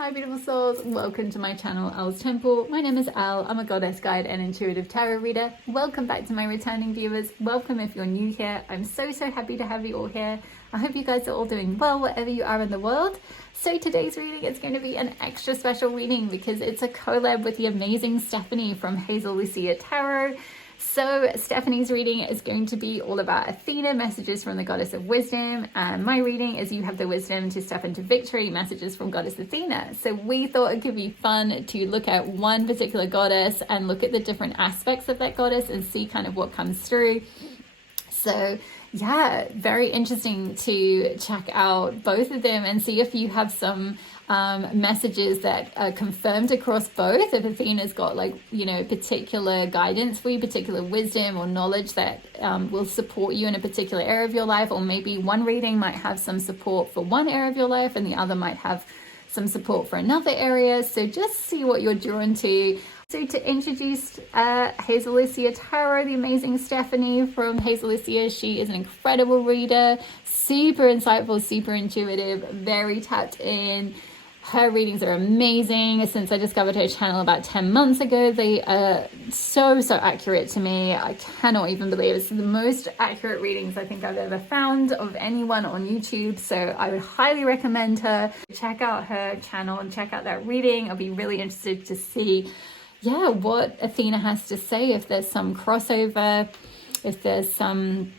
Hi beautiful souls, welcome to my channel Elle's Temple. My name is Elle, I'm a goddess guide and intuitive tarot reader. Welcome back to my returning viewers. Welcome if you're new here. I'm so happy to have you all here. I hope you guys are all doing well wherever you are in the world. So today's reading is going to be an extra special reading because it's a collab with the amazing Stephanie from Hazel Lucia Tarot. So Stephanie's reading is going to be all about Athena, messages from the Goddess of Wisdom, and my reading is You Have the Wisdom to Step into Victory, messages from Goddess Athena. So we thought it could be fun to look at one particular goddess and look at the different aspects of that goddess and see kind of what comes through. So yeah, very interesting to check out both of them and see if you have some messages that are confirmed across both. If Athena's got particular guidance for you, particular wisdom or knowledge that will support you in a particular area of your life, or maybe one reading might have some support for one area of your life and the other might have some support for another area. So just see what you're drawn to. So to introduce Hazel Lucia Tarot, the amazing Stephanie from Hazel Lucia, she is an incredible reader, super insightful, super intuitive, very tapped in. Her readings are amazing. Since I discovered her channel about 10 months ago, they are so accurate to me. I cannot even believe it's the most accurate readings I think I've ever found of anyone on YouTube. So I would highly recommend her. Check out her channel and check out that reading. I'll be really interested to see what Athena has to say, if there's some crossover, if there's some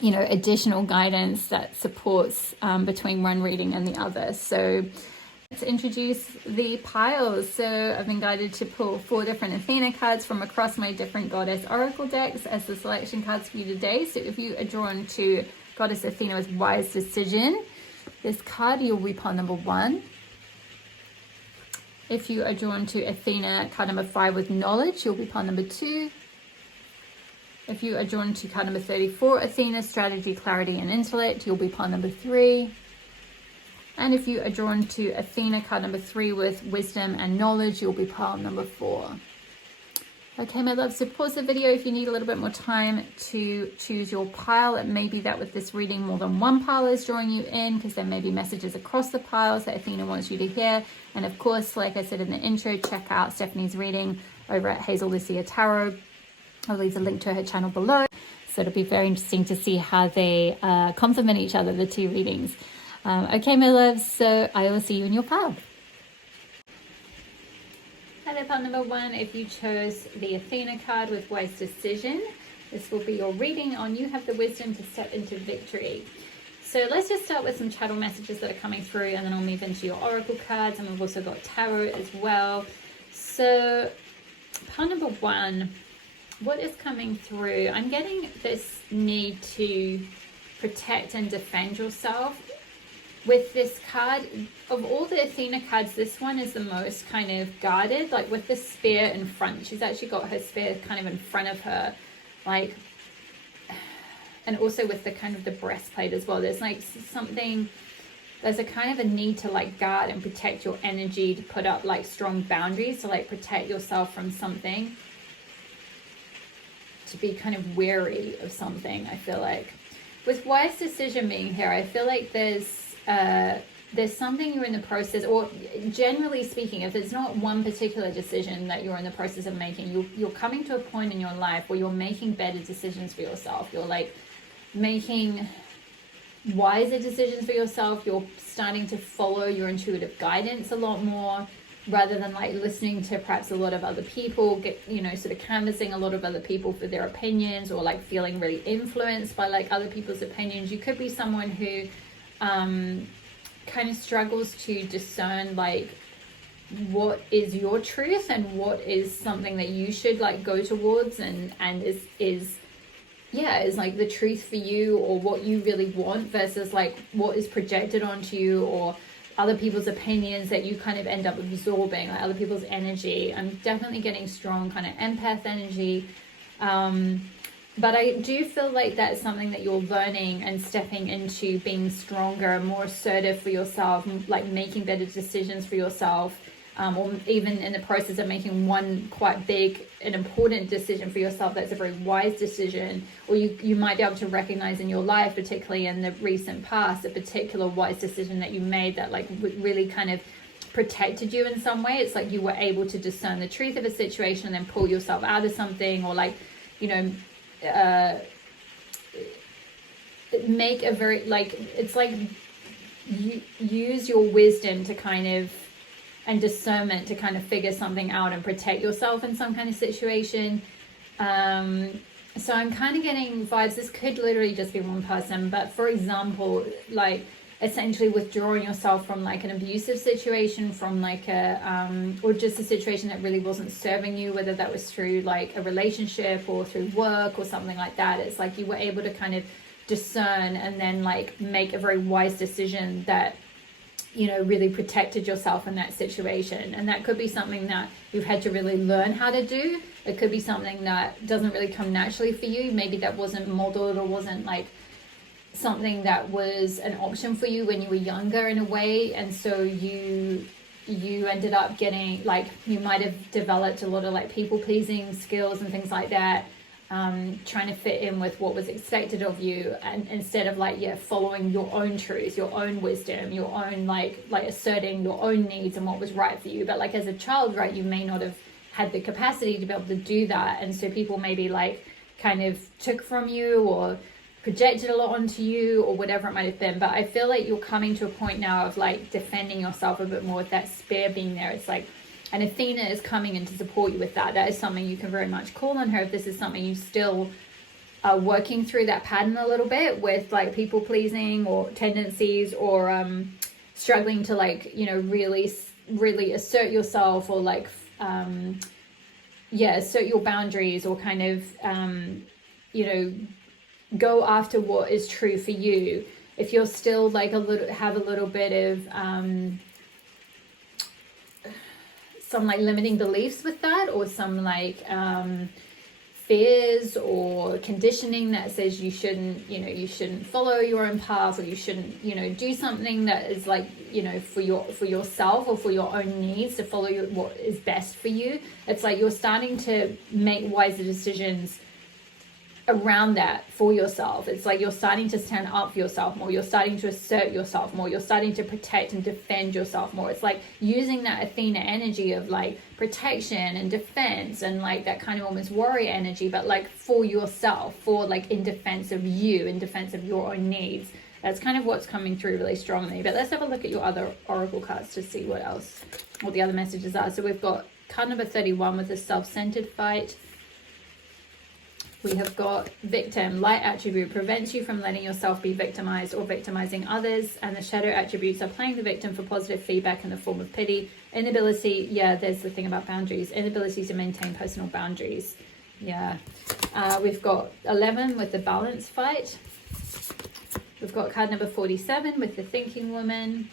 additional guidance that supports between one reading and the other. So let's introduce the piles. So I've been guided to pull 4 different Athena cards from across my different goddess oracle decks as the selection cards for you today. So if you are drawn to Goddess Athena with Wise Decision, this card, you'll be pile number 1. If you are drawn to Athena, card number 5 with Knowledge, you'll be pile number 2. If you are drawn to card number 34, Athena, Strategy, Clarity, and Intellect, you'll be pile number 3. And if you are drawn to Athena, card number 3 with Wisdom and Knowledge, you'll be pile number 4. Okay, my love, so pause the video if you need a little bit more time to choose your pile. It may be that with this reading, more than one pile is drawing you in, because there may be messages across the piles that Athena wants you to hear. And of course, like I said in the intro, check out Stephanie's reading over at Hazel Lucia Tarot. I'll leave the link to her channel below. So it'll be very interesting to see how they complement each other, the two readings. Okay, my loves, so I will see you in your pile. Hello, pile number 1. If you chose the Athena card with Wise Decision, this will be your reading on You Have the Wisdom to Step into Victory. So let's just start with some chattel messages that are coming through, and then I'll move into your oracle cards, and we've also got tarot as well. So pile number 1, what is coming through? I'm getting this need to protect and defend yourself. With this card, of all the Athena cards, this one is the most kind of guarded, like with the spear in front. She's actually got her spear kind of in front of her, like, and also with the kind of the breastplate as well. There's like something, there's a kind of a need to like guard and protect your energy, to put up like strong boundaries, to like protect yourself from something, to be kind of wary of something, I feel like. With Wise Decision being here, I feel like there's something you're in the process, or generally speaking, if it's not one particular decision that you're in the process of making, you're coming to a point in your life where you're making better decisions for yourself. You're like making wiser decisions for yourself. You're starting to follow your intuitive guidance a lot more, rather than like listening to perhaps a lot of other people, sort of canvassing a lot of other people for their opinions, or like feeling really influenced by like other people's opinions. You could be someone who kind of struggles to discern like what is your truth and what is something that you should like go towards and is like the truth for you, or what you really want, versus like what is projected onto you, or other people's opinions that you kind of end up absorbing, like other people's energy. I'm definitely getting strong kind of empath energy. But I do feel like that's something that you're learning and stepping into, being stronger, more assertive for yourself, like making better decisions for yourself, or even in the process of making one quite big and important decision for yourself that's a very wise decision, or you might be able to recognize in your life, particularly in the recent past, a particular wise decision that you made that like really kind of protected you in some way. It's like you were able to discern the truth of a situation and then pull yourself out of something, or like, you know, make a very, like, it's like you use your wisdom to kind of, and discernment to kind of figure something out and protect yourself in some kind of situation. So I'm kind of getting vibes, this could literally just be one person, but for example, like essentially withdrawing yourself from like an abusive situation, from like a or just a situation that really wasn't serving you, whether that was through like a relationship or through work or something like that. It's like you were able to kind of discern and then like make a very wise decision that, you know, really protected yourself in that situation. And that could be something that you've had to really learn how to do. It could be something that doesn't really come naturally for you. Maybe that wasn't modeled or wasn't like something that was an option for you when you were younger in a way. And so you ended up getting, like, you might have developed a lot of like people pleasing skills and things like that, trying to fit in with what was expected of you, and instead of like, following your own truth, your own wisdom, your own like asserting your own needs and what was right for you. But like as a child, right, you may not have had the capacity to be able to do that, and so people maybe like kind of took from you or projected a lot onto you or whatever it might have been. But I feel like you're coming to a point now of like defending yourself a bit more with that spear being there. It's like, and Athena is coming in to support you with that. That is something you can very much call on her if this is something you still are working through that pattern a little bit with, like people pleasing or tendencies, or struggling to like, you know, really assert yourself, or like assert your boundaries, or kind of you know, go after what is true for you. If you're still like have a little bit of some like limiting beliefs with that, or some like fears or conditioning that says you shouldn't follow your own path, or you shouldn't, you know, do something that is like, you know, for yourself or for your own needs, to follow what is best for you. It's like you're starting to make wiser decisions around that for yourself. It's like you're starting to stand up for yourself more, you're starting to assert yourself more, you're starting to protect and defend yourself more. It's like using that Athena energy of like protection and defense, and like that kind of almost warrior energy, but like for yourself, for like in defense of you, in defense of your own needs. That's kind of what's coming through really strongly. But let's have a look at your other oracle cards to see what the other messages are. So we've got card number 31 with the self-centered fight. We have got victim. Light attribute prevents you from letting yourself be victimized or victimizing others. And the shadow attributes are playing the victim for positive feedback in the form of pity. Inability, there's the thing about boundaries. Inability to maintain personal boundaries. We've got 11 with the balance fight. We've got card number 47 with the thinking woman.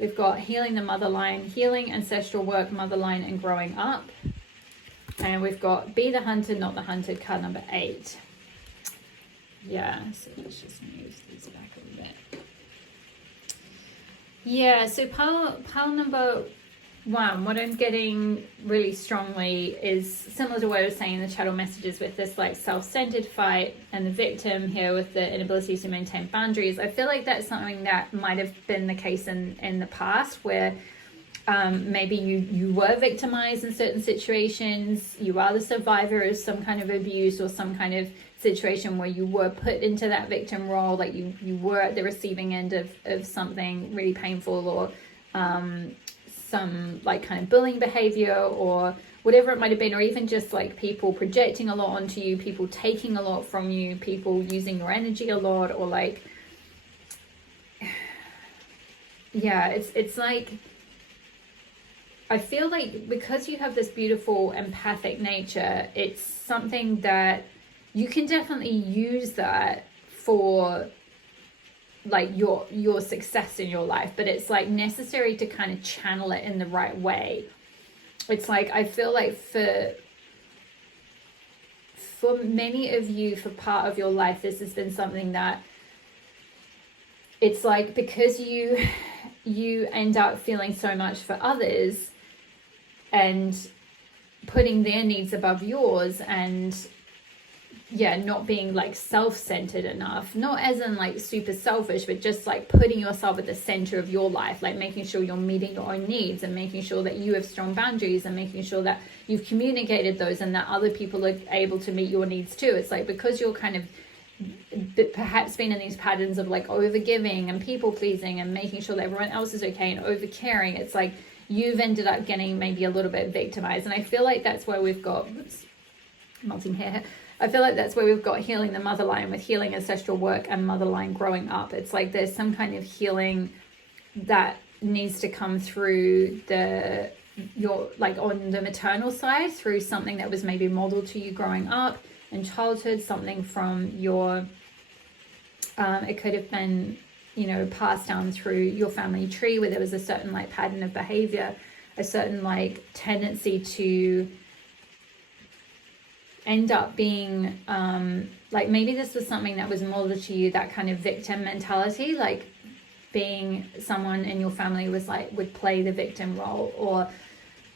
We've got healing the mother line, healing ancestral work, mother line, and growing up. And we've got be the hunted, not the hunted, card number 8. So let's just move these back a little bit. So pile number 1, what I'm getting really strongly is similar to what I was saying in the channel messages, with this like self-centered fight and the victim here with the inability to maintain boundaries. I feel like that's something that might have been the case in the past, where maybe you were victimized in certain situations, you are the survivor of some kind of abuse or some kind of situation where you were put into that victim role, like you were at the receiving end of something really painful, or some like kind of bullying behavior or whatever it might have been, or even just like people projecting a lot onto you, people taking a lot from you, people using your energy a lot, or like it's like, I feel like because you have this beautiful empathic nature, it's something that you can definitely use that for like your success in your life, but it's like necessary to kind of channel it in the right way. It's like, I feel like for many of you, for part of your life, this has been something that it's like, because you end up feeling so much for others and putting their needs above yours, and not being like self-centered enough, not as in like super selfish, but just like putting yourself at the center of your life, like making sure you're meeting your own needs and making sure that you have strong boundaries and making sure that you've communicated those and that other people are able to meet your needs too. It's like, because you're kind of perhaps been in these patterns of like over giving and people pleasing and making sure that everyone else is okay and over caring, it's like you've ended up getting maybe a little bit victimized. And I feel like that's where we've got, melting hair, I feel like that's where we've got healing the mother line with healing ancestral work and mother line growing up. It's like there's some kind of healing that needs to come through your like on the maternal side, through something that was maybe modeled to you growing up in childhood, something from your it could have been, you know, passed down through your family tree where there was a certain like pattern of behavior, a certain like tendency to end up being like, maybe this was something that was modeled to you, that kind of victim mentality, like being someone in your family was like, would play the victim role, or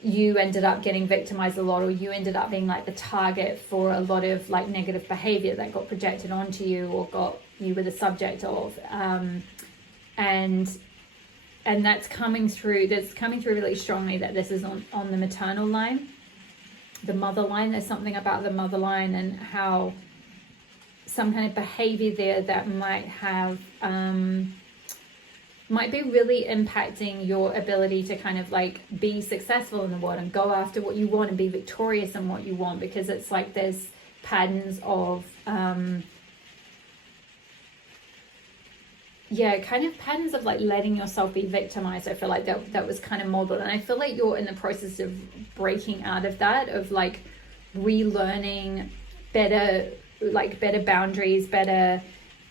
you ended up getting victimized a lot, or you ended up being like the target for a lot of like negative behavior that got projected onto you, or you were the subject of, and that's coming through really strongly, that this is on the maternal line, the mother line. There's something about the mother line and how some kind of behavior there that might have might be really impacting your ability to kind of like be successful in the world and go after what you want and be victorious in what you want, because it's like there's patterns of kind of patterns of like letting yourself be victimized. I feel like that was kind of modeled, and I feel like you're in the process of breaking out of that, of like relearning better boundaries, better,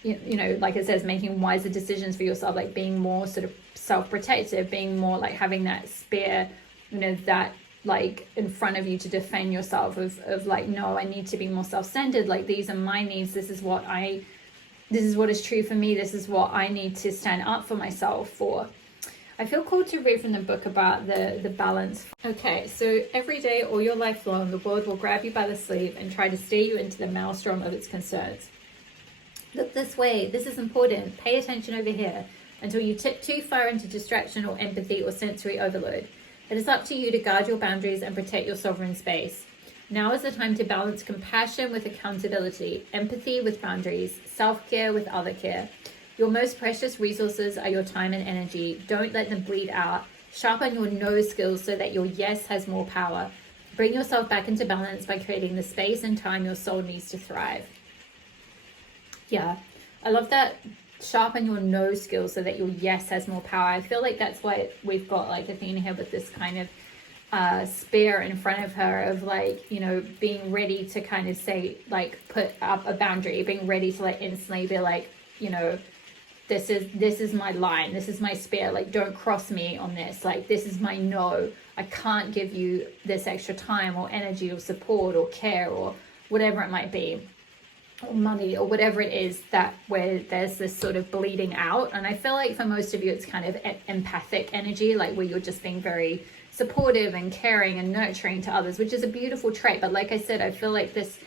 you know, like it says, making wiser decisions for yourself, like being more sort of self-protective, being more like having that spear, you know, that like in front of you to defend yourself of like, no, I need to be more self-centered, like these are my needs, this is what is true for me, this is what I need to stand up for myself for. I feel called to read from the book about the balance. Okay, so every day, all your life long, the world will grab you by the sleeve and try to steer you into the maelstrom of its concerns. Look this way, this is important, pay attention over here, until you tip too far into distraction or empathy or sensory overload. It is up to you to guard your boundaries and protect your sovereign space. Now is the time to balance compassion with accountability, empathy with boundaries, self-care with other care. Your most precious resources are your time and energy. Don't let them bleed out. Sharpen your no skills so that your yes has more power. Bring yourself back into balance by creating the space and time your soul needs to thrive. Yeah, I love that. Sharpen your no skills so that your yes has more power. I feel like that's why we've got like Athena here with this kind of spear in front of her of like, you know, being ready to kind of say, like, put up a boundary, being ready to like instantly be like, you know, this is my line, this is my spear, like don't cross me on this, like this is my no, I can't give you this extra time or energy or support or care or whatever it might be, or money or whatever it is, that where there's this sort of bleeding out. And I feel like for most of you it's kind of empathic energy, like where you're just being very supportive and caring and nurturing to others, which is a beautiful trait. But like I said, I feel like this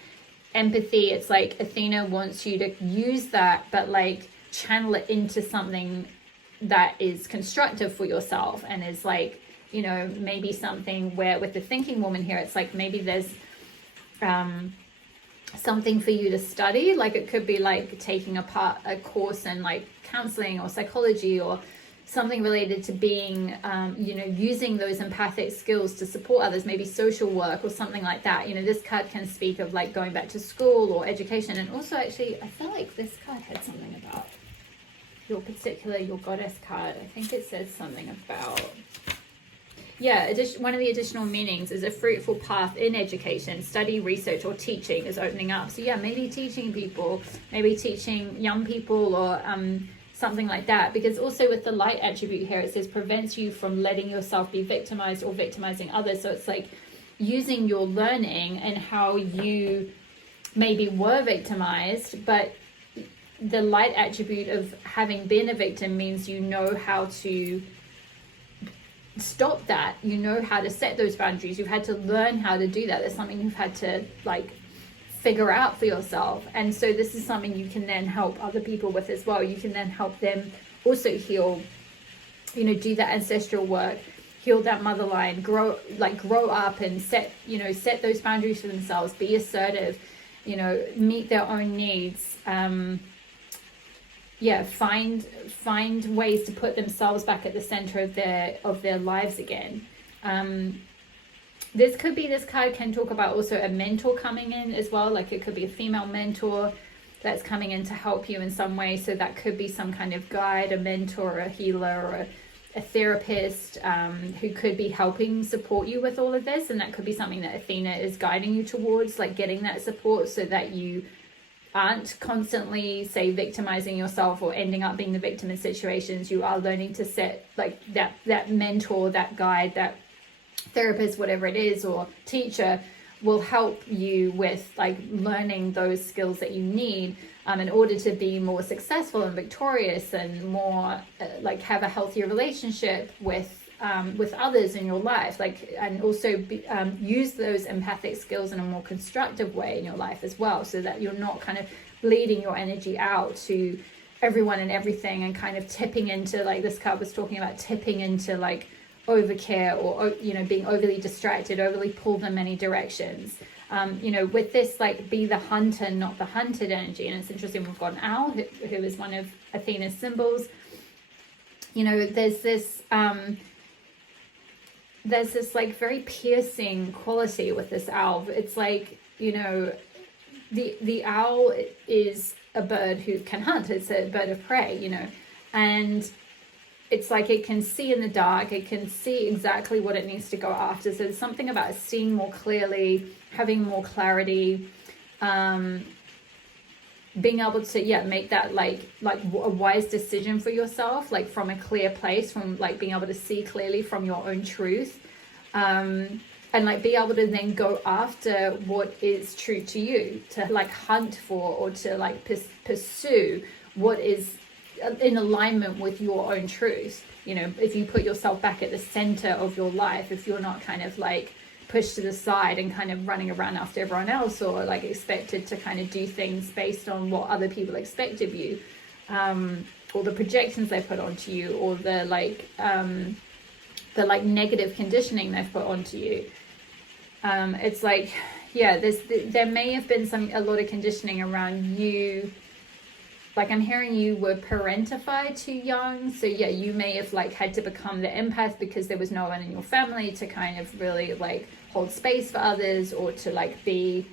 empathy, it's like Athena wants you to use that, but like channel it into something that is constructive for yourself and is like, you know, maybe something where with the thinking woman here, it's like maybe there's something for you to study, like it could be like taking a course in like counseling or psychology or something related to being you know, using those empathic skills to support others, maybe social work or something like that. You know, this card can speak of like going back to school or education. And also actually I feel like this card had something about your goddess card. I think it says something about, one of the additional meanings is a fruitful path in education, study, research, or teaching is opening up. So yeah, maybe teaching people, maybe teaching young people or something like that. Because also with the light attribute here, it says prevents you from letting yourself be victimized or victimizing others. So it's like using your learning and how you maybe were victimized, but the light attribute of having been a victim means you know how to stop that, you know how to set those boundaries, you've had to learn how to do that. There's something you've had to like figure out for yourself. And so this is something you can then help other people with as well. You can then help them also heal, you know, do that ancestral work, heal that mother line, grow up and set those boundaries for themselves, be assertive, you know, meet their own needs. Find ways to put themselves back at the center of their lives again. This card can talk about also a mentor coming in as well. Like, it could be a female mentor that's coming in to help you in some way. So that could be some kind of guide, a mentor, a healer, or a therapist who could be helping support you with all of this. And that could be something that Athena is guiding you towards, like getting that support so that you aren't constantly, say, victimizing yourself or ending up being the victim in situations. You are learning to set like that mentor, that guide, that therapist, whatever it is, or teacher, will help you with like learning those skills that you need in order to be more successful and victorious and more like have a healthier relationship with others in your life, like, and also use those empathic skills in a more constructive way in your life as well, so that you're not kind of bleeding your energy out to everyone and everything and kind of tipping into, like this card was talking about, tipping into like overcare, or, you know, being overly distracted, overly pulled in many directions. You know, with this, like, be the hunter, not the hunted energy. And it's interesting, we've got an owl who is one of Athena's symbols. You know, there's this like very piercing quality with this owl. It's like, you know, the owl is a bird who can hunt. It's a bird of prey, you know, and it's like it can see in the dark. It can see exactly what it needs to go after. So there's something about seeing more clearly, having more clarity, being able to make that like a wise decision for yourself, like from a clear place, from like being able to see clearly from your own truth, and like be able to then go after what is true to you, to like hunt for, or to like pursue what is in alignment with your own truth. You know, if you put yourself back at the center of your life, if you're not kind of like pushed to the side and kind of running around after everyone else, or like expected to kind of do things based on what other people expect of you, or the projections they put onto you, or the negative conditioning they've put onto you. It's like, there may have been a lot of conditioning around you. Like, I'm hearing you were parentified too young. So yeah, you may have like had to become the empath because there was no one in your family to kind of really like hold space for others, or to like be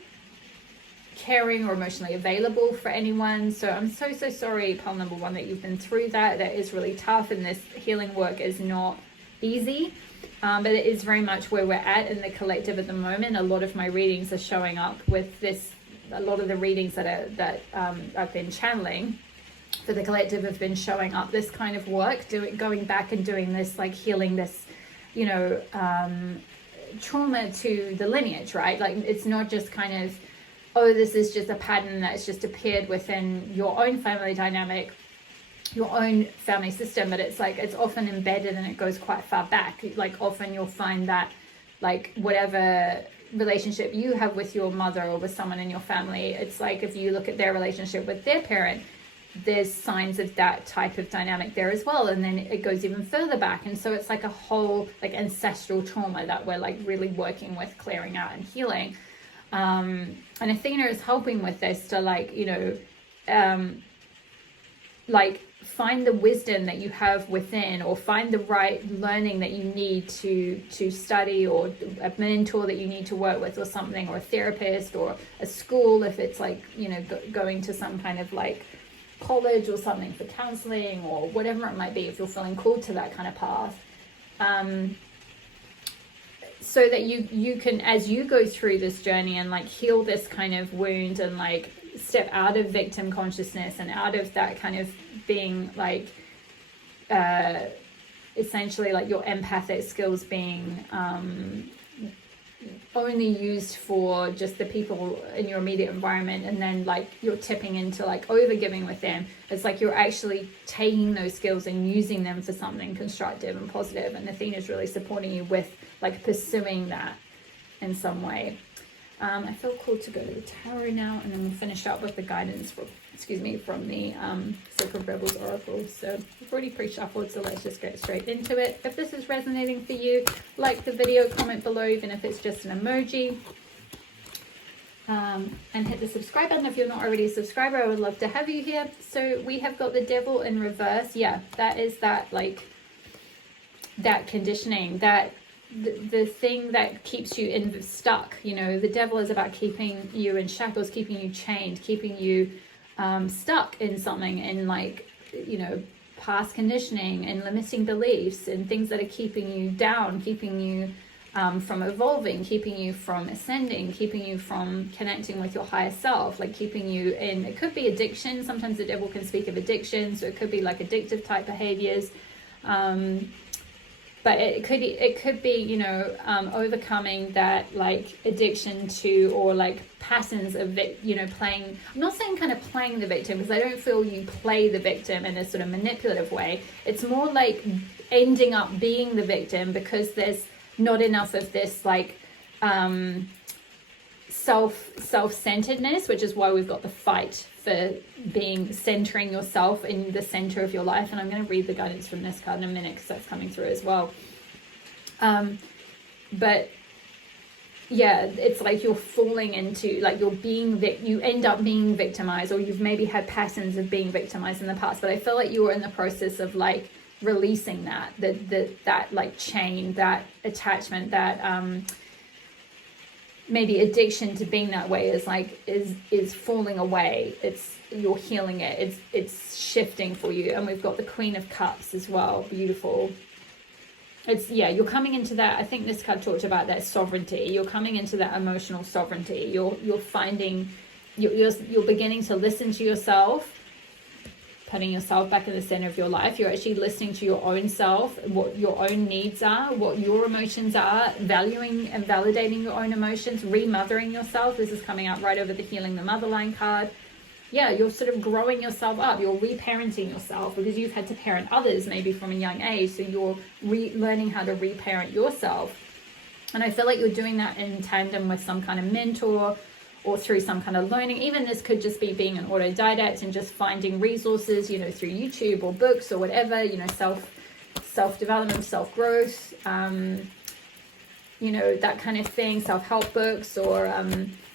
caring or emotionally available for anyone. So I'm so sorry, pile number one, that you've been through that. That is really tough, and this healing work is not easy. But it is very much where we're at in the collective at the moment. A lot of my readings are showing up with this. A lot of the readings that I've been channeling for the collective have been showing up this kind of work, going back and doing this, like healing this, you know, trauma to the lineage, right? Like, it's not just kind of, oh, this is just a pattern that's just appeared within your own family dynamic, your own family system, but it's like it's often embedded and it goes quite far back. Like, often you'll find that, like, whatever relationship you have with your mother or with someone in your family, it's like if you look at their relationship with their parent, there's signs of that type of dynamic there as well, and then it goes even further back. And so it's like a whole like ancestral trauma that we're like really working with, clearing out and healing. And Athena is helping with this to like, you know, like find the wisdom that you have within, or find the right learning that you need to study, or a mentor that you need to work with, or something, or a therapist, or a school if it's like, you know, going to some kind of like college or something for counseling, or whatever it might be, if you're feeling called to that kind of path, so that you can, as you go through this journey and like heal this kind of wound, and like step out of victim consciousness and out of that kind of being like essentially like your empathic skills being only used for just the people in your immediate environment, and then like you're tipping into like over giving with them. It's like you're actually taking those skills and using them for something constructive and positive, and Athena's really supporting you with like pursuing that in some way. I feel called to go to the tarot now, and then we'll finish up with the guidance from, from the Sacred Rebels Oracle. So we've already pre-shuffled, so let's just get straight into it. If this is resonating for you, like the video, comment below, even if it's just an emoji. And hit the subscribe button if you're not already a subscriber. I would love to have you here. So we have got the Devil in reverse. Yeah, that is that, like, that conditioning, that the thing that keeps you stuck. You know, the devil is about keeping you in shackles, keeping you chained, keeping you stuck in something, in, like, you know, past conditioning and limiting beliefs and things that are keeping you down, keeping you from evolving, keeping you from ascending, keeping you from connecting with your higher self, like keeping you in, it could be addiction. Sometimes the devil can speak of addiction, so it could be like addictive type behaviors. But it could be, you know, overcoming that, like, addiction to, or like patterns of, you know, playing. I'm not saying kind of playing the victim, because I don't feel you play the victim in a sort of manipulative way. It's more like ending up being the victim because there's not enough of this, like, self-centeredness, which is why we've got the fight for centering yourself in the center of your life. And I'm going to read the guidance from this card in a minute, because that's coming through as well. But yeah, it's like you're falling into, like, you're being you end up being victimized, or you've maybe had patterns of being victimized in the past. But I feel like you were in the process of, like, releasing that like chain, that attachment, that maybe addiction to being that way is falling away. You're healing it. It's shifting for you. And we've got the Queen of Cups as well. Beautiful. You're coming into that. I think this card talked about that sovereignty. You're coming into that emotional sovereignty. You're finding, you're beginning to listen to yourself, putting yourself back in the center of your life. You're actually listening to your own self, what your own needs are, what your emotions are, valuing and validating your own emotions, remothering yourself. This is coming out right over the Healing the Motherline card. Yeah, you're sort of growing yourself up. You're reparenting yourself because you've had to parent others maybe from a young age. So you're learning how to reparent yourself. And I feel like you're doing that in tandem with some kind of mentor, or through some kind of learning. Even this could just be being an autodidact and just finding resources, you know, through YouTube or books or whatever, you know, self-development, self-growth, you know, that kind of thing, self-help books, or,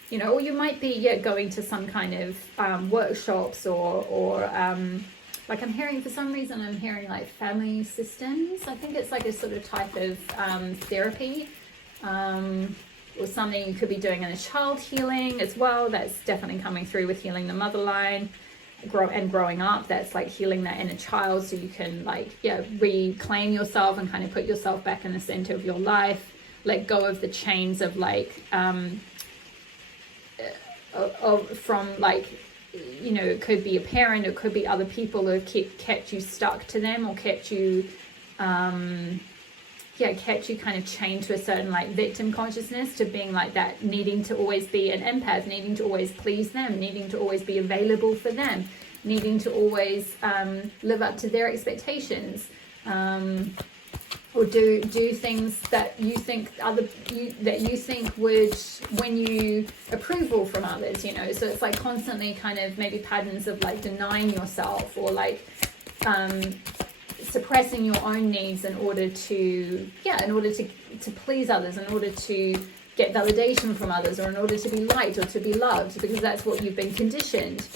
you know, or you might be, going to some kind of workshops, or like I'm hearing, for some reason, I'm hearing like family systems. I think it's like a sort of type of therapy, or something you could be doing in a child healing as well. That's definitely coming through with Healing the Motherline. Growing up, that's like healing that inner child, so you can, like, reclaim yourself and kind of put yourself back in the center of your life. Let go of the chains of, like, from, like, you know, it could be a parent, it could be other people who have kept you stuck to them, or kept you kind of chained to a certain, like, victim consciousness, to being like that, needing to always be an empath, needing to always please them, needing to always be available for them, needing to always live up to their expectations, or do things that you think would win you approval from others, you know. So it's like constantly kind of maybe patterns of, like, denying yourself, or like suppressing your own needs in order to please others, in order to get validation from others, or in order to be liked or to be loved, because that's what you've been conditioned.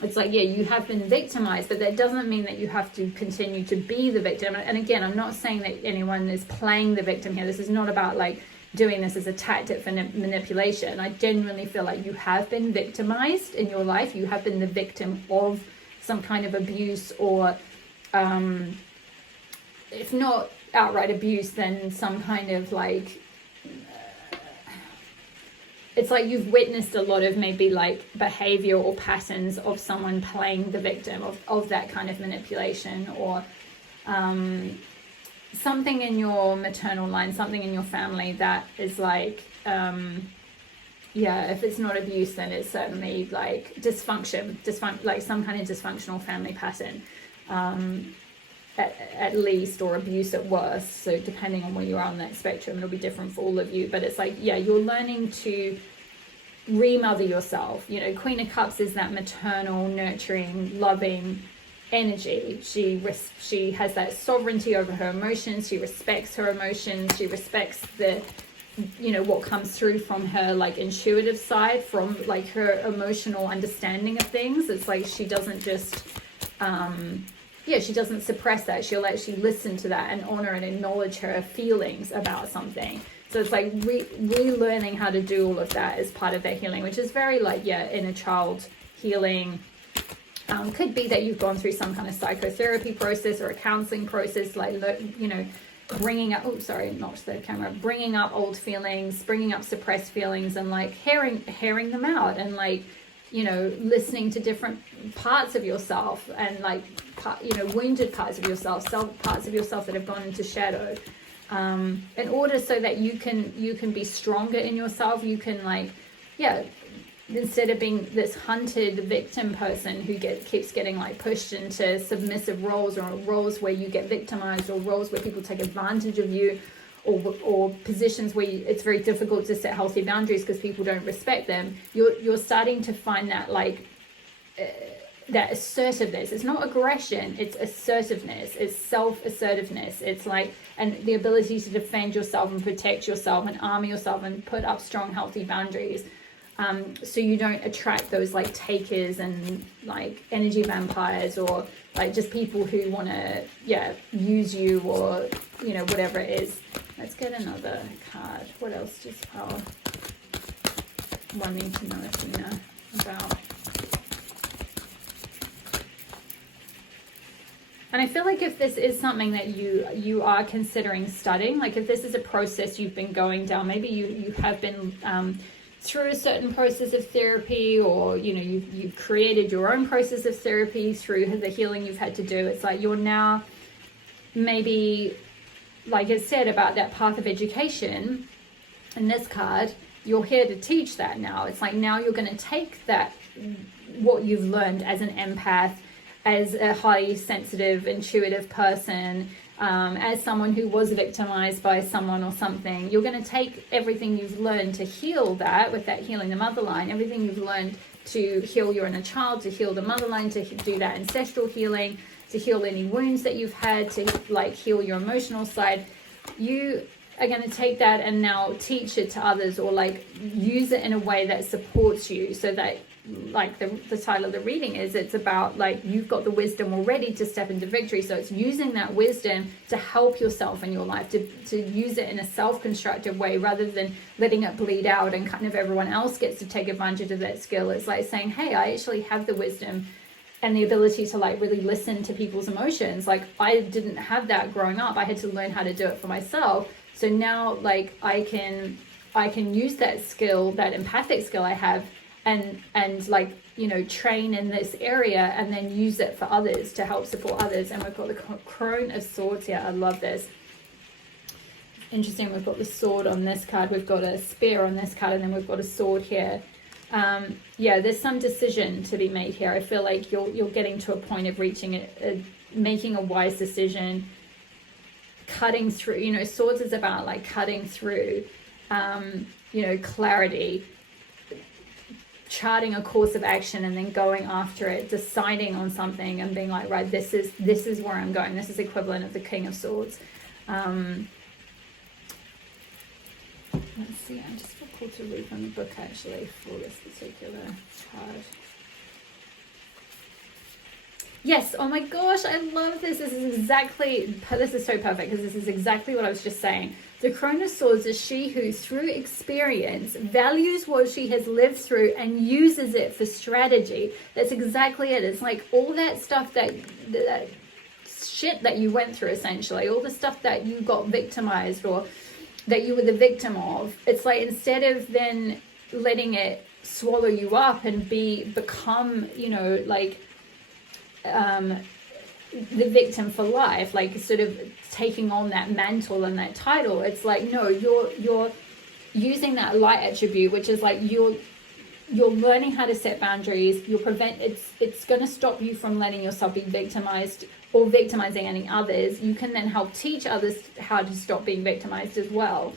It's like, you have been victimized, but that doesn't mean that you have to continue to be the victim. And again, I'm not saying that anyone is playing the victim here. This is not about, like, doing this as a tactic for manipulation. I genuinely feel like you have been victimized in your life. You have been the victim of some kind of abuse, or if not outright abuse, then some kind of, like, it's like you've witnessed a lot of maybe, like, behavior or patterns of someone playing the victim of that kind of manipulation, or something in your maternal line, something in your family that is like, if it's not abuse, then it's certainly like dysfunction, like some kind of dysfunctional family pattern. at least, or abuse at worst. So depending on where you are on that spectrum, it'll be different for all of you. But it's like, yeah, you're learning to remother yourself. You know, Queen of Cups is that maternal, nurturing, loving energy. She has that sovereignty over her emotions. She respects her emotions. She respects the, you know, what comes through from her like intuitive side, from like her emotional understanding of things. It's like she doesn't just she doesn't suppress that. She'll actually listen to that and honor and acknowledge her feelings about something. So it's like relearning how to do all of that as part of that healing, which is very like, yeah, inner child healing. Could be that you've gone through some kind of psychotherapy process or a counseling process, like, you know, bringing up, bringing up old feelings, bringing up suppressed feelings, and like hearing them out, and like, you know, listening to different parts of yourself, and like, you know, wounded parts of yourself, parts of yourself that have gone into shadow, in order so that you can be stronger in yourself. You can like, yeah, instead of being this hunted victim person who keeps getting like pushed into submissive roles, or roles where you get victimized, or roles where people take advantage of you, or positions where it's very difficult to set healthy boundaries because people don't respect them. You're starting to find that like that assertiveness. It's not aggression, it's assertiveness, it's self-assertiveness. It's like, and the ability to defend yourself and protect yourself and armor yourself and put up strong, healthy boundaries. So you don't attract those like takers and like energy vampires, or like just people who want to, yeah, use you, or, you know, whatever it is. Let's get another card. What else does Power wanting to know Athena about? And I feel like if this is something that you are considering studying, like if this is a process you've been going down, maybe you have been through a certain process of therapy, or, you know, you've created your own process of therapy through the healing you've had to do. It's like you're now maybe, like I said about that path of education in this card, you're here to teach that now. It's like now you're going to take that, what you've learned as an empath, as a highly sensitive, intuitive person, as someone who was victimized by someone or something. You're going to take everything you've learned to heal that, with that healing the mother line, everything you've learned to heal your inner child, to heal the mother line, to do that ancestral healing, to heal any wounds that you've had, to like heal your emotional side. You are going to take that and now teach it to others, or like use it in a way that supports you, so that, like the title of the reading is, it's about like you've got the wisdom already to step into victory. So it's using that wisdom to help yourself in your life, to use it in a self-constructive way, rather than letting it bleed out and kind of everyone else gets to take advantage of that skill. It's like saying, hey, I actually have the wisdom and the ability to like really listen to people's emotions. Like I didn't have that growing up. I had to learn how to do it for myself. So now like I can use that skill, that empathic skill I have, and like, you know, train in this area, and then use it for others to help support others. And we've got the Crone of Swords here. I love this. Interesting. We've got the sword on this card, we've got a spear on this card, and then we've got a sword here. Yeah, there's some decision to be made here. I feel like you're getting to a point of reaching making a wise decision, cutting through. You know, swords is about like cutting through, you know, clarity, charting a course of action, and then going after it, deciding on something and being like, right, this is where I'm going. This is equivalent of the King of Swords. Let's see, I just feel called to read from the book actually for this particular card. Yes, oh my gosh, I love this. This is so perfect, because this is exactly what I was just saying. The Crone of Swords is she who, through experience, values what she has lived through and uses it for strategy. That's exactly it. It's like all that stuff, that shit that you went through, essentially, all the stuff that you got victimized or that you were the victim of. It's like, instead of then letting it swallow you up and become, you know, like the victim for life, like sort of taking on that mantle and that title. It's like, no, you're using that light attribute, which is like you're learning how to set boundaries. It's going to stop you from letting yourself be victimized or victimizing any others, you can then help teach others how to stop being victimized as well.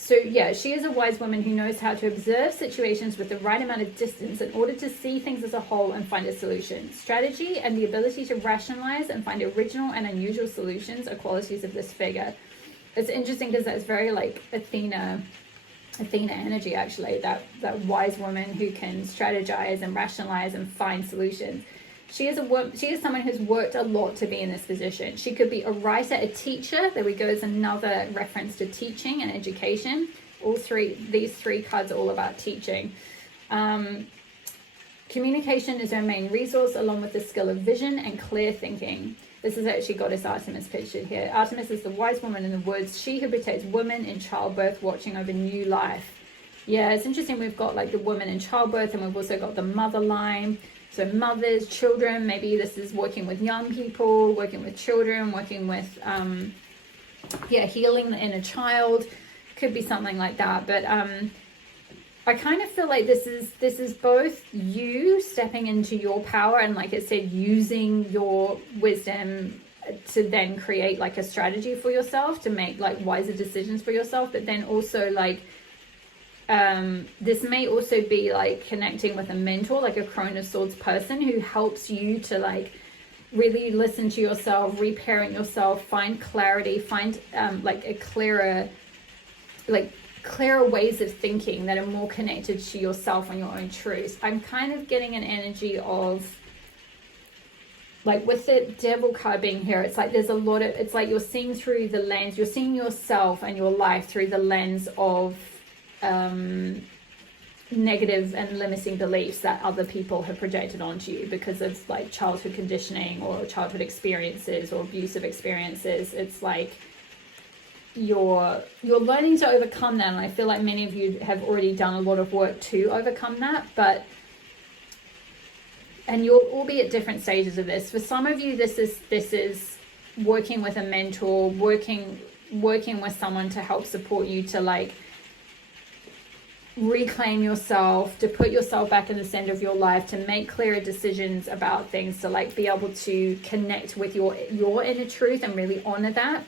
So yeah, she is a wise woman who knows how to observe situations with the right amount of distance in order to see things as a whole and find a solution. Strategy and the ability to rationalize and find original and unusual solutions are qualities of this figure. It's interesting because that's very like Athena energy, actually, that wise woman who can strategize and rationalize and find solutions. She is someone who's worked a lot to be in this position. She could be a writer, a teacher. There we go, is another reference to teaching and education. These three cards are all about teaching. Communication is her main resource, along with the skill of vision and clear thinking. This is actually Goddess Artemis pictured here. Artemis is the wise woman in the woods, she who protects women in childbirth, watching over new life. Yeah, it's interesting. We've got like the woman in childbirth, and we've also got the mother line. So mothers, children, maybe this is working with young people, working with children, working with, healing the inner child. Could be something like that. But I kind of feel like this is both you stepping into your power and, like it said, using your wisdom to then create like a strategy for yourself to make like wiser decisions for yourself. But then also like, this may also be like connecting with a mentor, like a Crone of Swords person who helps you to like really listen to yourself, reparent yourself, find clarity, find like a clearer ways of thinking that are more connected to yourself and your own truths. I'm kind of getting an energy of like with the Devil card being here, it's like there's a lot of, it's like you're seeing through the lens, you're seeing yourself and your life through the lens of negative and limiting beliefs that other people have projected onto you because of like childhood conditioning or childhood experiences or abusive experiences. It's like you're learning to overcome that, and I feel like many of you have already done a lot of work to overcome that, and you'll all be at different stages of this. For some of you, this is working with a mentor, working with someone to help support you to like reclaim yourself, to put yourself back in the center of your life, to make clearer decisions about things, to like be able to connect with your inner truth and really honor that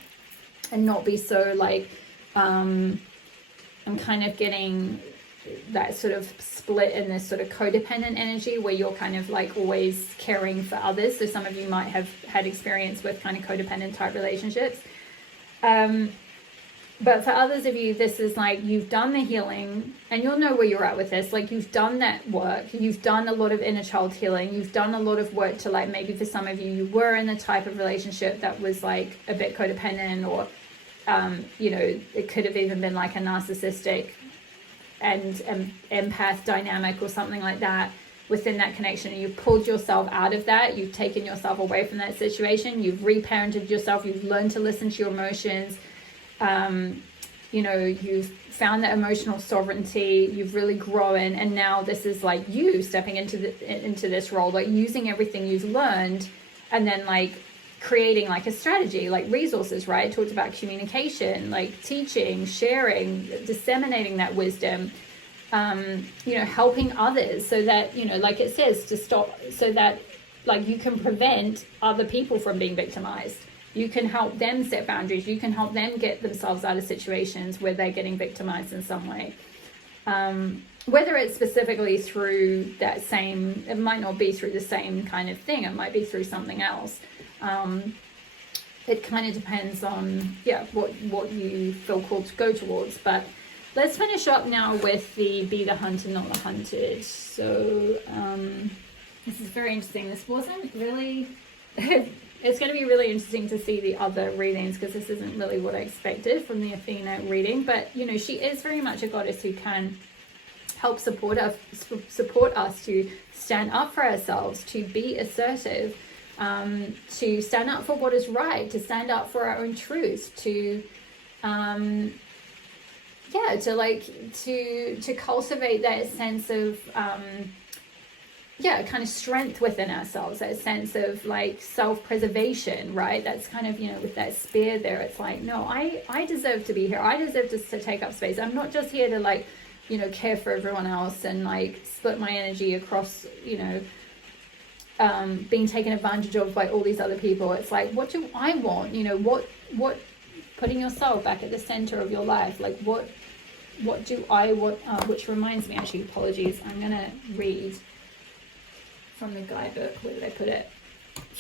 and not be so like I'm kind of getting that sort of split in this sort of codependent energy where you're kind of like always caring for others. So some of you might have had experience with kind of codependent type relationships. But for others of you, this is like you've done the healing and you'll know where you're at with this. Like you've done that work. You've done a lot of inner child healing. You've done a lot of work to like, maybe for some of you, you were in the type of relationship that was like a bit codependent or, it could have even been like a narcissistic and empath dynamic or something like that within that connection. And you've pulled yourself out of that. You've taken yourself away from that situation. You've reparented yourself. You've learned to listen to your emotions. You've found that emotional sovereignty, you've really grown, and now this is like you stepping into this role, like using everything you've learned and then like creating like a strategy, like resources, right? I talked about communication, like teaching, sharing, disseminating that wisdom, helping others so that, like it says, to stop, so that like you can prevent other people from being victimized. You can help them set boundaries. You can help them get themselves out of situations where they're getting victimized in some way. Whether it's specifically through that same, it might not be through the same kind of thing. It might be through something else. It kind of depends on, what you feel called to go towards. But let's finish up now with the be the hunter, not the hunted. So this is very interesting. This wasn't really... It's going to be really interesting to see the other readings because this isn't really what I expected from the Athena reading. But, she is very much a goddess who can help support us to stand up for ourselves, to be assertive, to stand up for what is right, to stand up for our own truths, to cultivate that sense of... kind of strength within ourselves, that sense of like self-preservation, right? That's kind of, with that spear there, it's like, no, I deserve to be here. I deserve to take up space. I'm not just here to like, care for everyone else and like split my energy across, being taken advantage of by all these other people. It's like, what do I want? You know, what putting yourself back at the center of your life. Like, what do I want? Which reminds me, actually, apologies, I'm gonna read from the guidebook. Where did I put it?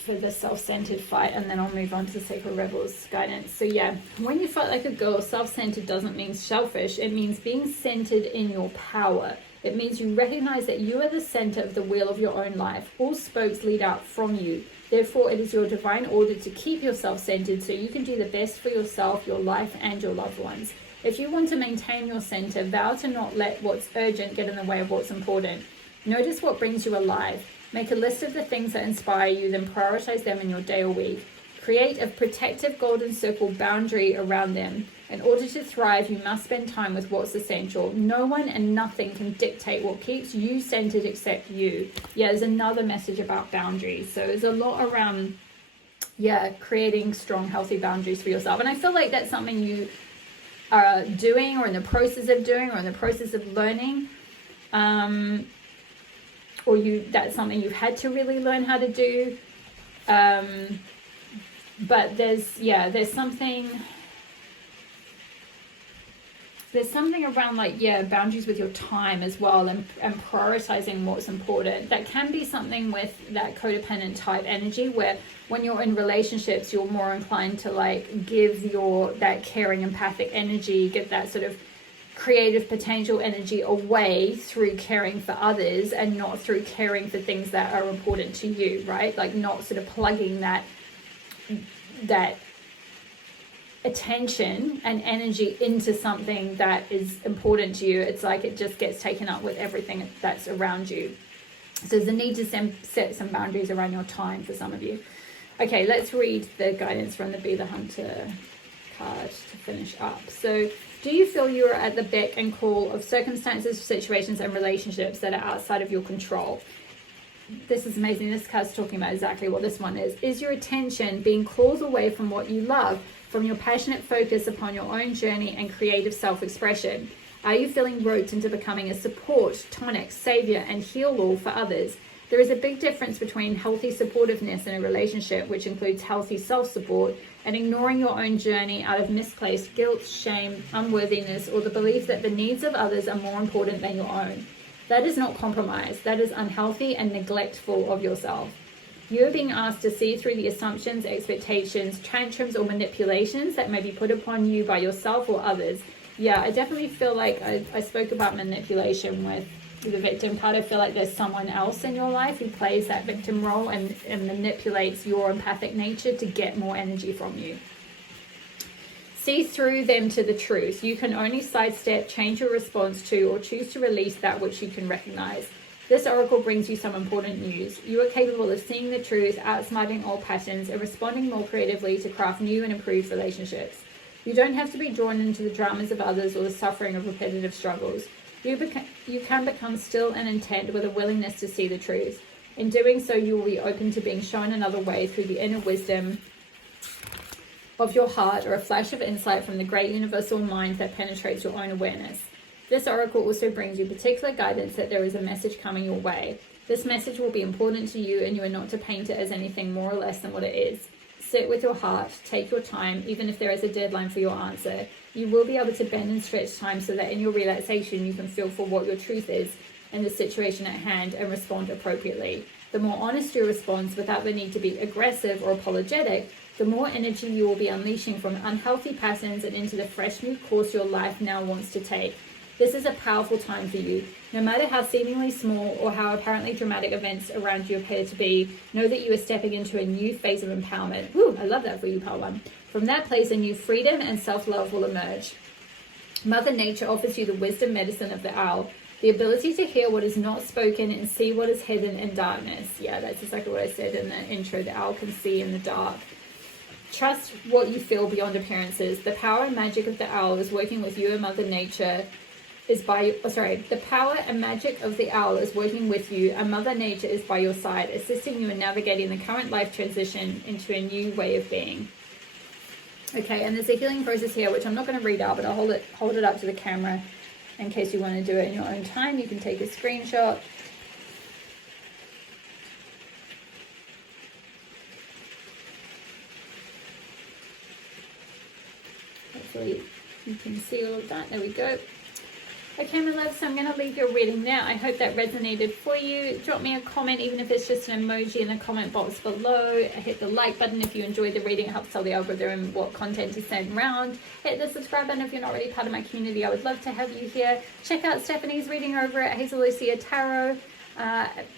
For the self-centered fight, and then I'll move on to the Sacred Rebels guidance. So yeah, when you fight like a girl, self-centered doesn't mean selfish. It means being centered in your power. It means you recognize that you are the center of the wheel of your own life. All spokes lead out from you. Therefore, it is your divine order to keep yourself centered so you can do the best for yourself, your life, and your loved ones. If you want to maintain your center, vow to not let what's urgent get in the way of what's important. Notice what brings you alive. Make a list of the things that inspire you, then prioritize them in your day or week. Create a protective golden circle boundary around them. In order to thrive, you must spend time with what's essential. No one and nothing can dictate what keeps you centered except you. Yeah, there's another message about boundaries. So there's a lot around, creating strong, healthy boundaries for yourself. And I feel like that's something you are doing, or in the process of doing, or in the process of learning. Or that's something you've had to really learn how to do. But there's something around boundaries with your time as well, and prioritizing what's important. That can be something with that codependent type energy, where when you're in relationships, you're more inclined to give that caring, empathic energy, give that sort of creative potential energy away through caring for others, and not through caring for things that are important to you, right? Like, not sort of plugging that attention and energy into something that is important to you. It's like it just gets taken up with everything that's around you. So there's a need to set some boundaries around your time for some of you. Okay, let's read the guidance from the Be the Hunter card to finish up. So, do you feel you are at the beck and call of circumstances, situations, and relationships that are outside of your control? This is amazing. This card's talking about exactly what this one is. Is your attention being called away from what you love, from your passionate focus upon your own journey and creative self-expression? Are you feeling roped into becoming a support, tonic, savior, and heal-all for others? There is a big difference between healthy supportiveness in a relationship, which includes healthy self-support, and ignoring your own journey out of misplaced guilt, shame, unworthiness, or the belief that the needs of others are more important than your own. That is not compromise. That is unhealthy and neglectful of yourself. You are being asked to see through the assumptions, expectations, tantrums, or manipulations that may be put upon you by yourself or others. Yeah, I definitely feel like I spoke about manipulation with the victim part. I feel like there's someone else in your life who plays that victim role and manipulates your empathic nature to get more energy from you. See through them to the truth. You can only sidestep, change your response to, or choose to release that which you can recognize. This oracle brings you some important news. You are capable of seeing the truth, outsmarting old patterns, and responding more creatively to craft new and improved relationships. You don't have to be drawn into the dramas of others or the suffering of repetitive struggles. You can become still and intent with a willingness to see the truth. In doing so, you will be open to being shown another way through the inner wisdom of your heart, or a flash of insight from the great universal mind that penetrates your own awareness. This oracle also brings you particular guidance that there is a message coming your way. This message will be important to you, and you are not to paint it as anything more or less than what it is. Sit with your heart, take your time, even if there is a deadline for your answer. You will be able to bend and stretch time so that in your relaxation you can feel for what your truth is in the situation at hand and respond appropriately. The more honest your response, without the need to be aggressive or apologetic, the more energy you will be unleashing from unhealthy patterns and into the fresh new course your life now wants to take. This is a powerful time for you. No matter how seemingly small or how apparently dramatic events around you appear to be, know that you are stepping into a new phase of empowerment. Woo, I love that for you, Pal One. From that place, a new freedom and self-love will emerge. Mother Nature offers you the wisdom medicine of the owl, the ability to hear what is not spoken and see what is hidden in darkness. Yeah, that's exactly what I said in the intro. The owl can see in the dark. Trust what you feel beyond appearances. The power and magic of the owl is working with you, and Mother Nature the power and magic of the owl is working with you, and Mother Nature is by your side, assisting you in navigating the current life transition into a new way of being. Okay, and there's a healing process here, which I'm not going to read out, but I'll hold it up to the camera in case you want to do it in your own time. You can take a screenshot. Hopefully you can see all of that. There we go. Okay, my love, so I'm going to leave your reading there. I hope that resonated for you. Drop me a comment, even if it's just an emoji in the comment box below. Hit the like button if you enjoyed the reading. It helps tell the algorithm what content to send around. Hit the subscribe button if you're not already part of my community. I would love to have you here. Check out Stephanie's reading over at Hazel Lucia Tarot.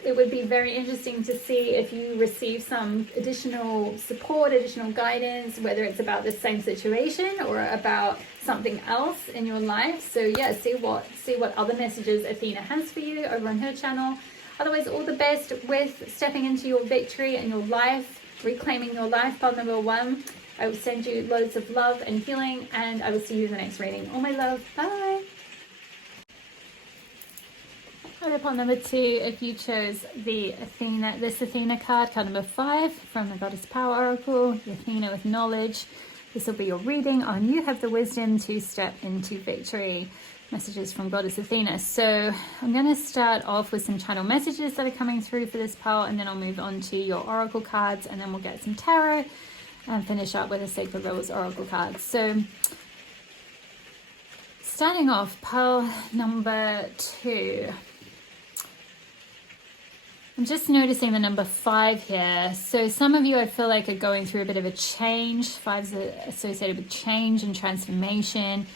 It would be very interesting to see if you receive some additional support, additional guidance, whether it's about the same situation or about something else in your life. So yeah, see what other messages Athena has for you over on her channel. Otherwise, all the best with stepping into your victory and your life, reclaiming your life, part number 1. I will send you loads of love and healing, and I will see you in the next reading. All my love. Bye. Part number 2, if you chose this Athena card number 5 from the Goddess Power Oracle, the Athena with knowledge. This will be your reading on you have the wisdom to step into victory. Messages from Goddess Athena. So I'm going to start off with some channel messages that are coming through for this pile, and then I'll move on to your oracle cards, and then we'll get some tarot and finish up with a Sacred Rebels oracle card. So starting off, pile number 2. I'm just noticing the number 5 here. So some of you, I feel like, are going through a bit of a change. 5's associated with change and transformation.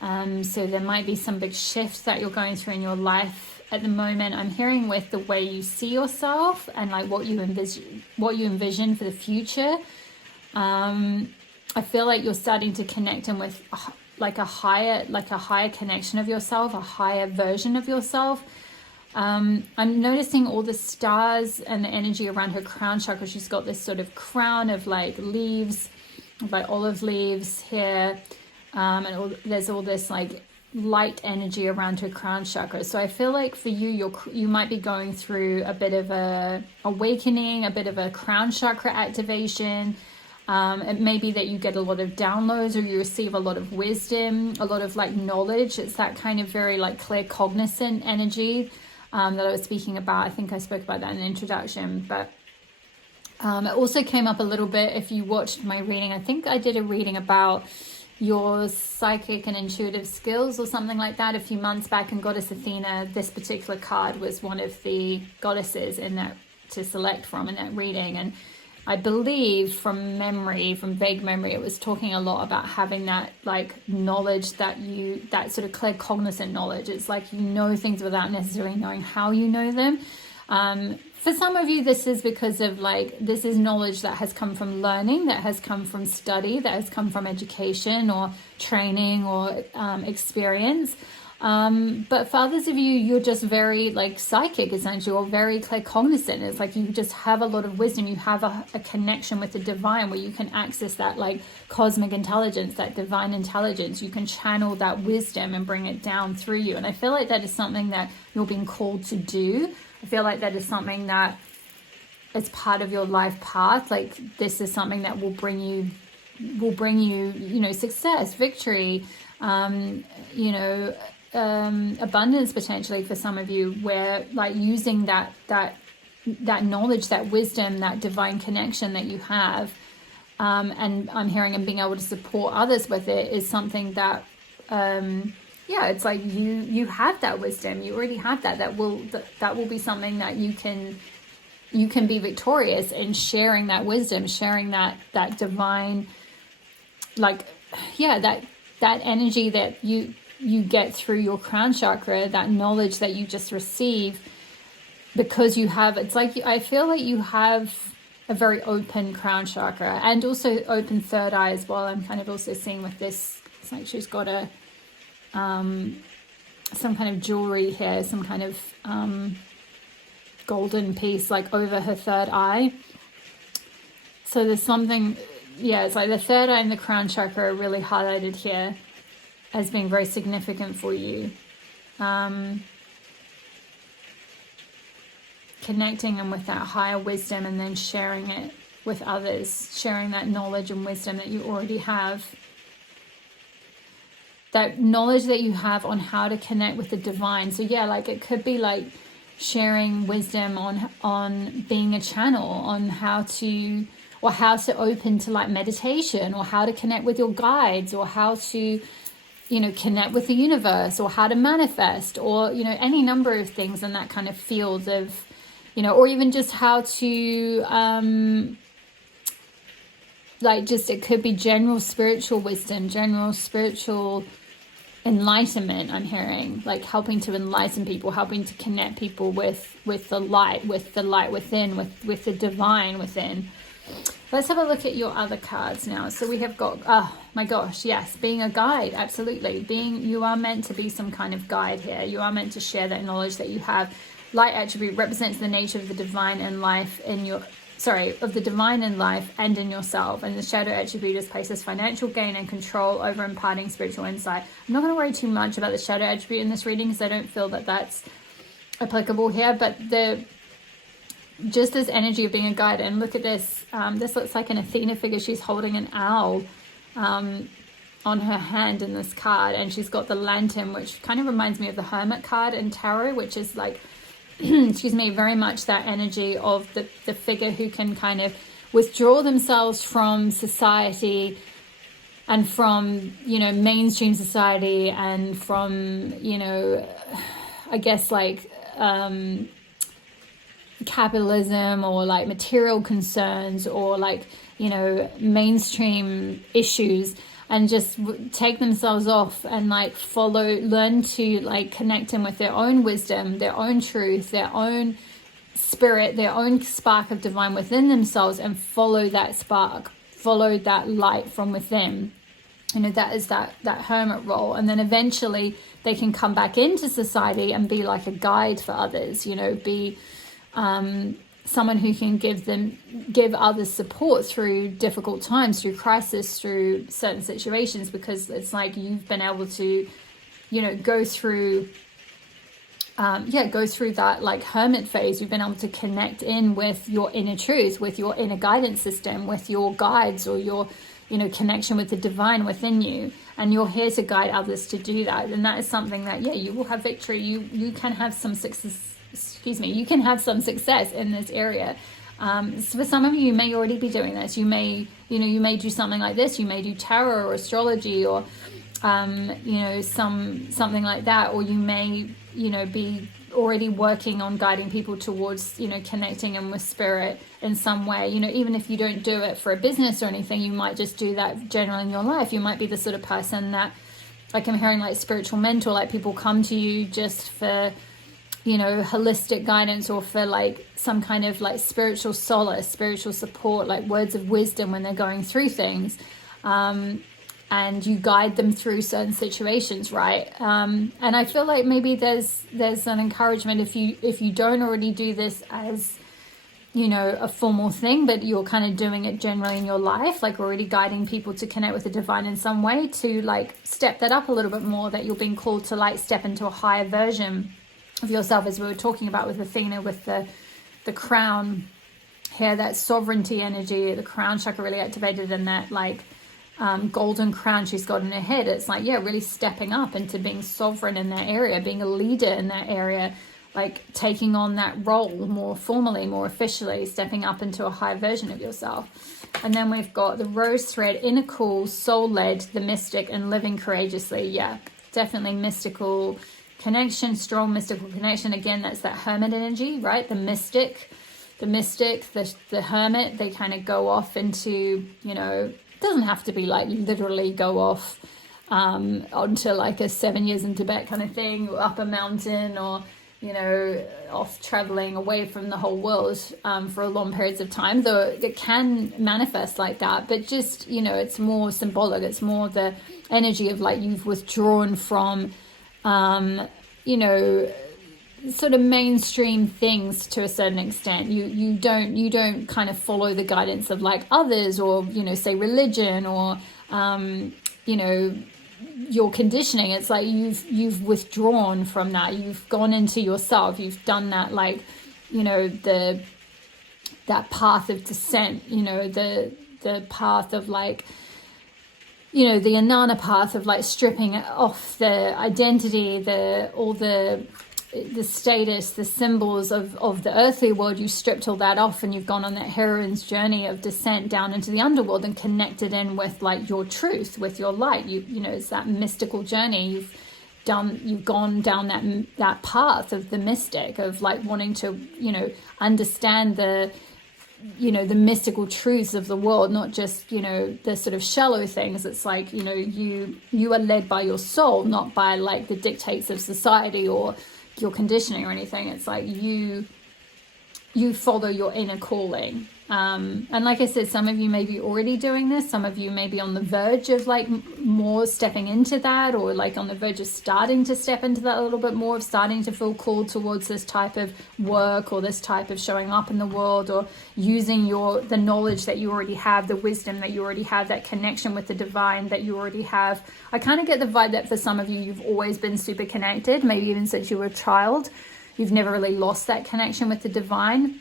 So there might be some big shifts that you're going through in your life at the moment. I'm hearing with the way you see yourself and like what you envision for the future. I feel like you're starting to connect in with a higher connection of yourself, a higher version of yourself. I'm noticing all the stars and the energy around her crown chakra. She's got this sort of crown of like leaves, like olive leaves here, and there's all this like light energy around her crown chakra. So I feel like for you, you might be going through a bit of a awakening, a bit of a crown chakra activation. It may be that you get a lot of downloads, or you receive a lot of wisdom, a lot of like knowledge. It's that kind of very like clear cognizant energy that I was speaking about. I think I spoke about that in the introduction, but it also came up a little bit if you watched my reading. I think I did a reading about your psychic and intuitive skills or something like that a few months back, and Goddess Athena, this particular card was one of the goddesses in that to select from in that reading. And I believe from vague memory, it was talking a lot about having that like knowledge that sort of clear cognizant knowledge. It's like you know things without necessarily knowing how you know them. For some of you, this is because of this is knowledge that has come from learning, that has come from study, that has come from education or training or experience. But for others of you, you're just very like psychic, essentially, or very clear cognizant. It's like you just have a lot of wisdom. You have a connection with the divine where you can access that like cosmic intelligence, that divine intelligence. You can channel that wisdom and bring it down through you. And I feel like that is something that you're being called to do. I feel like that is something that is part of your life path. Like this is something that will bring you, success, victory, abundance potentially for some of you, where like using that knowledge, that wisdom, that divine connection that you have, and I'm hearing and being able to support others with it is something that it's like you have that wisdom, you already have that will be something that you can be victorious in sharing that wisdom, sharing that divine that energy that you get through your crown chakra, that knowledge that you just receive, because you have, it's like, I feel like you have a very open crown chakra and also open third eye as well. I'm kind of also seeing with this, it's like she's got some kind of jewelry here, some kind of golden piece like over her third eye. So there's something, it's like the third eye and the crown chakra are really highlighted here as being very significant for you. Connecting them with that higher wisdom and then sharing it with others, sharing that knowledge and wisdom that you already have. That knowledge that you have on how to connect with the divine. So it could be like sharing wisdom on being a channel, on how to, or how to open to like meditation, or how to connect with your guides, or how to, you know, connect with the universe, or how to manifest, or, you know, any number of things in that kind of field of, you know, or even just how to, like, just, it could be general spiritual wisdom, general spiritual enlightenment. I'm hearing like helping to enlighten people, helping to connect people with the light within, with the divine within. Let's have a look at your other cards now. So we have got, oh my gosh, yes, being a guide. Absolutely. You are meant to be some kind of guide here. You are meant to share that knowledge that you have. Light attribute represents the nature of the divine in life in your, of the divine in life and in yourself. And the shadow attribute is places financial gain and control over imparting spiritual insight. I'm not going to worry too much about the shadow attribute in this reading, because I don't feel that that's applicable here. But just this energy of being a guide, and look at this. This looks like an Athena figure. She's holding an owl on her hand in this card, and she's got the lantern, which kind of reminds me of the Hermit card in tarot, which is like, excuse me, very much that energy of the figure who can kind of withdraw themselves from society and from, you know, mainstream society, and from, you know, I guess like capitalism, or like material concerns, or like, you know, mainstream issues, and just take themselves off and like learn to like connect in with their own wisdom, their own truth, their own spirit, their own spark of divine within themselves, and follow that spark, follow that light from within. You know, that is that hermit role. And then eventually they can come back into society and be like a guide for others, you know, be someone who can give others support through difficult times, through crisis, through certain situations, because it's like you've been able to, you know, go through that like hermit phase. You've been able to connect in with your inner truth, with your inner guidance system, with your guides, or your, you know, connection with the divine within you, and you're here to guide others to do that. And that is something that, yeah, you will have victory. You can have some success. You can have some success in this area. So for some of you, you may already be doing this. You may do something like this. You may do tarot or astrology, or, you know, something like that. Or you may, you know, be already working on guiding people towards, you know, connecting in with spirit in some way. You know, even if you don't do it for a business or anything, you might just do that generally in your life. You might be the sort of person that, like I'm hearing, like spiritual mentor, like people come to you just for, you know, holistic guidance, or for like some kind of like spiritual solace, spiritual support, like words of wisdom when they're going through things, and you guide them through certain situations, right? And I feel like maybe there's an encouragement, if you don't already do this as, you know, a formal thing, but you're kind of doing it generally in your life, like already guiding people to connect with the divine in some way, to like step that up a little bit more, that you're being called to like step into a higher version of yourself, as we were talking about with Athena, with the crown here, that sovereignty energy, the crown chakra really activated, in that like golden crown she's got in her head. It's like, yeah, really stepping up into being sovereign in that area, being a leader in that area, like taking on that role more formally, more officially, stepping up into a higher version of yourself. And then we've got the rose thread, inner cool, soul-led, the mystic, and living courageously. Yeah, definitely mystical connection, strong mystical connection. Again, that's that hermit energy, right? The mystic, the hermit, they kind of go off into, you know, it doesn't have to be like literally go off onto like a 7 years in Tibet kind of thing, or up a mountain, or, you know, off traveling away from the whole world for long periods of time, though it can manifest like that. But just, you know, it's more symbolic. It's more the energy of like you've withdrawn from you know, sort of mainstream things to a certain extent. You don't kind of follow the guidance of like others, or, you know, say religion, or you know, your conditioning. It's like you've withdrawn from that. You've gone into yourself. You've done that, like, you know, that path of descent, you know, the path of like, you know, the Anana path of like stripping off the identity, all the the status, the symbols of the earthly world, you stripped all that off and you've gone on that heroine's journey of descent down into the underworld and connected in with like your truth, with your light. You know, it's that mystical journey. You've gone down that path of the mystic, of like wanting to, you know, understand the mystical truths of the world, not just, you know, the sort of shallow things. It's like, you know, you are led by your soul, not by like the dictates of society or your conditioning or anything. It's like you follow your inner calling. And like I said, some of you may be already doing this, some of you may be on the verge of like more stepping into that, or like on the verge of starting to step into that a little bit more, of starting to feel called towards this type of work or this type of showing up in the world, or using the knowledge that you already have, the wisdom that you already have, that connection with the divine that you already have. I kind of get the vibe that for some of you, you've always been super connected, maybe even since you were a child. You've never really lost that connection with the divine.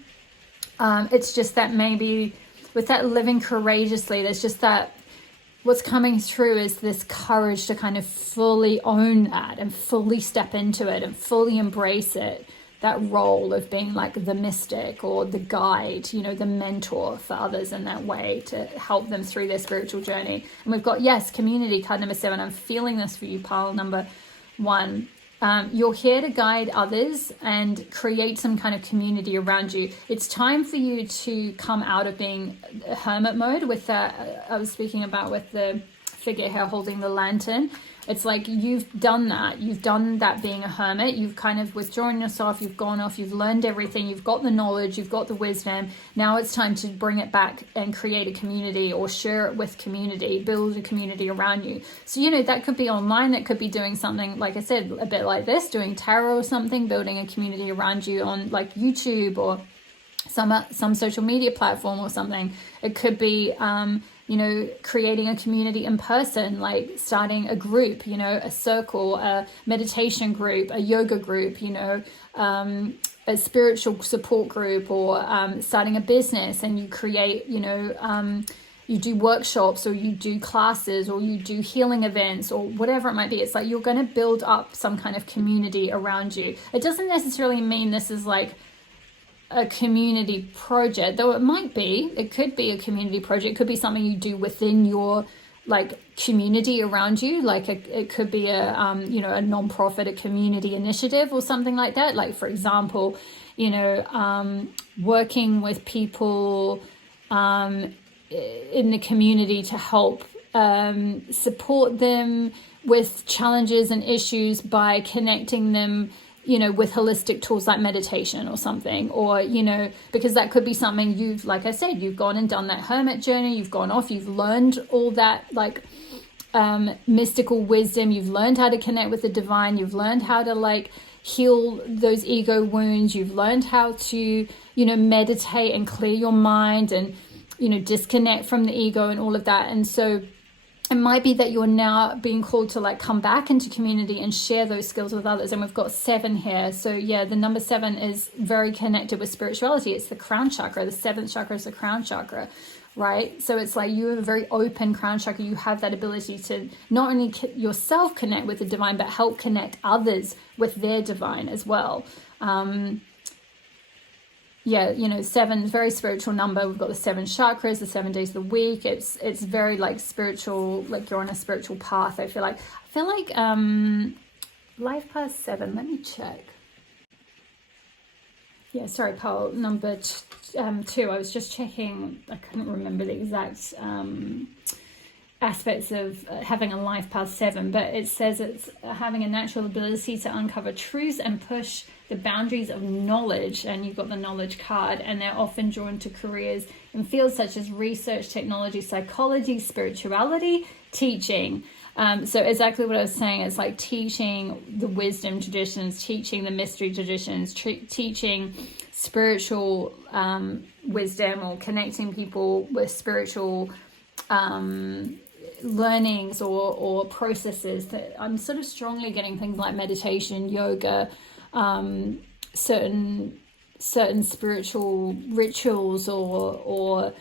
It's just that maybe with that living courageously, there's just that what's coming through is this courage to kind of fully own that and fully step into it and fully embrace it. That role of being like the mystic or the guide, you know, the mentor for others in that way, to help them through their spiritual journey. And we've got, yes, community card number 7. I'm feeling this for you, pile number 1. You're here to guide others and create some kind of community around you. It's time for you to come out of being hermit mode with that. I was speaking about with the figure here holding the lantern. It's like you've done that. You've done that being a hermit. You've kind of withdrawn yourself. You've gone off. You've learned everything. You've got the knowledge. You've got the wisdom. Now it's time to bring it back and create a community, or share it with community, build a community around you. So, you know, that could be online. That could be doing something, like I said, a bit like this, doing tarot or something, building a community around you on like YouTube or some social media platform or something. It could be, you know, creating a community in person, like starting a group, you know, a circle, a meditation group, a yoga group, you know, a spiritual support group, or starting a business and you create, you know, you do workshops or you do classes or you do healing events or whatever it might be. It's like you're going to build up some kind of community around you. It doesn't necessarily mean this is like a community project, though it might be. It could be a community project. It could be something you do within your like community around you. Like it could be a you know, a non-profit, a community initiative or something like that. Like, for example, you know, working with people in the community to help support them with challenges and issues by connecting them, you know, with holistic tools like meditation or something. Or, you know, because that could be something you've, like I said, you've gone and done that hermit journey, you've gone off, you've learned all that like mystical wisdom, you've learned how to connect with the divine, you've learned how to like heal those ego wounds, you've learned how to, you know, meditate and clear your mind and, you know, disconnect from the ego and all of that. And so it might be that you're now being called to like come back into community and share those skills with others. And we've got 7 here. So yeah, the number 7 is very connected with spirituality. It's the crown chakra. The 7th chakra is the crown chakra, right? So it's like you have a very open crown chakra. You have that ability to not only yourself connect with the divine, but help connect others with their divine as well. Yeah, you know, 7 is very spiritual number. We've got the 7 chakras, the 7 days of the week. It's very like spiritual, like you're on a spiritual path. I feel like life path 7. Let me check. Yeah, sorry, Paul. Number 2. I was just checking. I couldn't remember the exact aspects of having a life path 7, but it says it's having a natural ability to uncover truths and push the boundaries of knowledge. And you've got the knowledge card, and they're often drawn to careers in fields such as research, technology, psychology, spirituality, teaching. So exactly what I was saying, it's like teaching the wisdom traditions, teaching the mystery traditions, teaching spiritual wisdom, or connecting people with spiritual learnings or processes. That I'm sort of strongly getting things like meditation, yoga, certain spiritual rituals or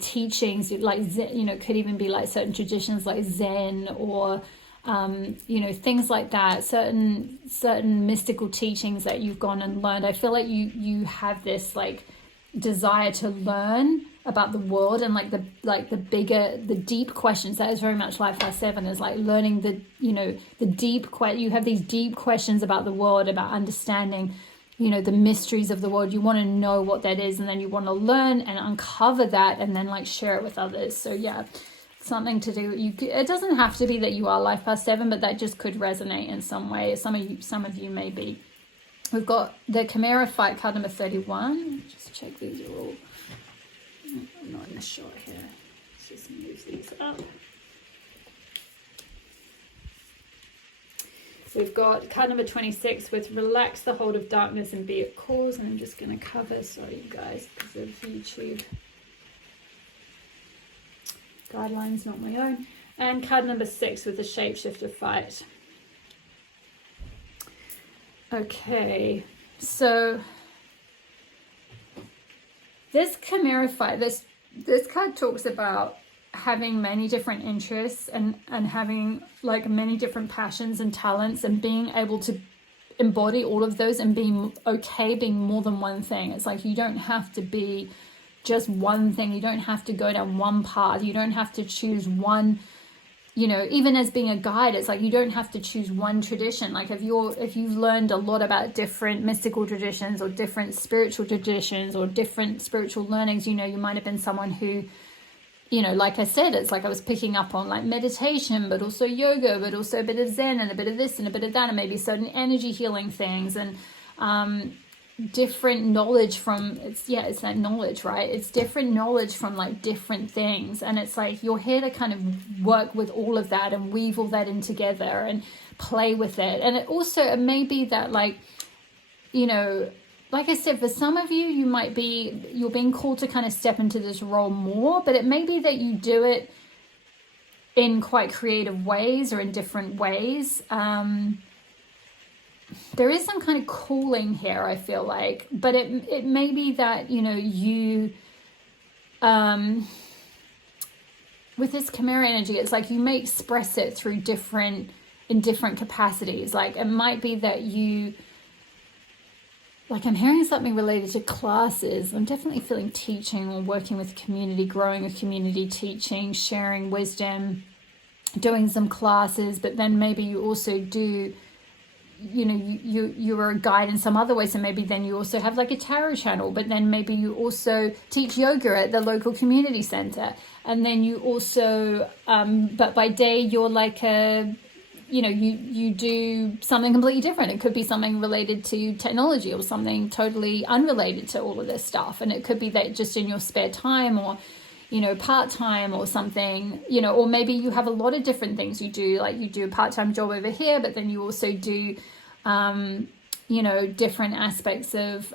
teachings, like Zen, you know, could even be like certain traditions like Zen or you know, things like that, certain mystical teachings that you've gone and learned. I feel like you have this like desire to learn about the world, and like the bigger, the deep questions. That is very much Life Path 7, is like learning the, you know, the deep you have these deep questions about the world, about understanding, you know, the mysteries of the world. You want to know what that is, and then you want to learn and uncover that, and then like share it with others. So yeah, something to do, it doesn't have to be that you are Life Path 7, but that just could resonate in some way. Some of you may be. We've got the Chimera fight, card number 31. Just check these are all, I'm not in the shot here. Let's just move these up. We've got card number 26 with relax the hold of darkness and be at cause. And I'm just going to cover, sorry you guys, because of YouTube guidelines, not my own. And card number 6 with the shapeshifter fight. Okay, so this Chimera fight, this card talks about having many different interests and having like many different passions and talents, and being able to embody all of those and being okay being more than one thing. It's like you don't have to be just one thing. You don't have to go down one path. You don't have to choose one, you know, even as being a guide, it's like you don't have to choose one tradition. Like if you've learned a lot about different mystical traditions or different spiritual traditions or different spiritual learnings, you know, you might have been someone who, you know, like I said, it's like I was picking up on like meditation, but also yoga, but also a bit of Zen and a bit of this and a bit of that, and maybe certain energy healing things, and different knowledge from, it's that knowledge, right? It's different knowledge from like different things, and it's like you're here to kind of work with all of that and weave all that in together and play with it. And it may be that, like, you know, like I said, for some of you, you're being called to kind of step into this role more, but it may be that you do it in quite creative ways or in different ways. There is some kind of calling here, I feel like, but it may be that, you know, you, with this Chimera energy, it's like you may express it through in different capacities. Like it might be that you, like I'm hearing something related to classes. I'm definitely feeling teaching or working with community, growing a community, teaching, sharing wisdom, doing some classes, but then maybe you also do, you know, you are a guide in some other way. So maybe then you also have like a tarot channel, but then maybe you also teach yoga at the local community center. And then you also, but by day you're like a, you know, you do something completely different. It could be something related to technology or something totally unrelated to all of this stuff. And it could be that just in your spare time, or, you know, part-time or something, you know, or maybe you have a lot of different things you do. Like you do a part-time job over here, but then you also do, you know, different aspects of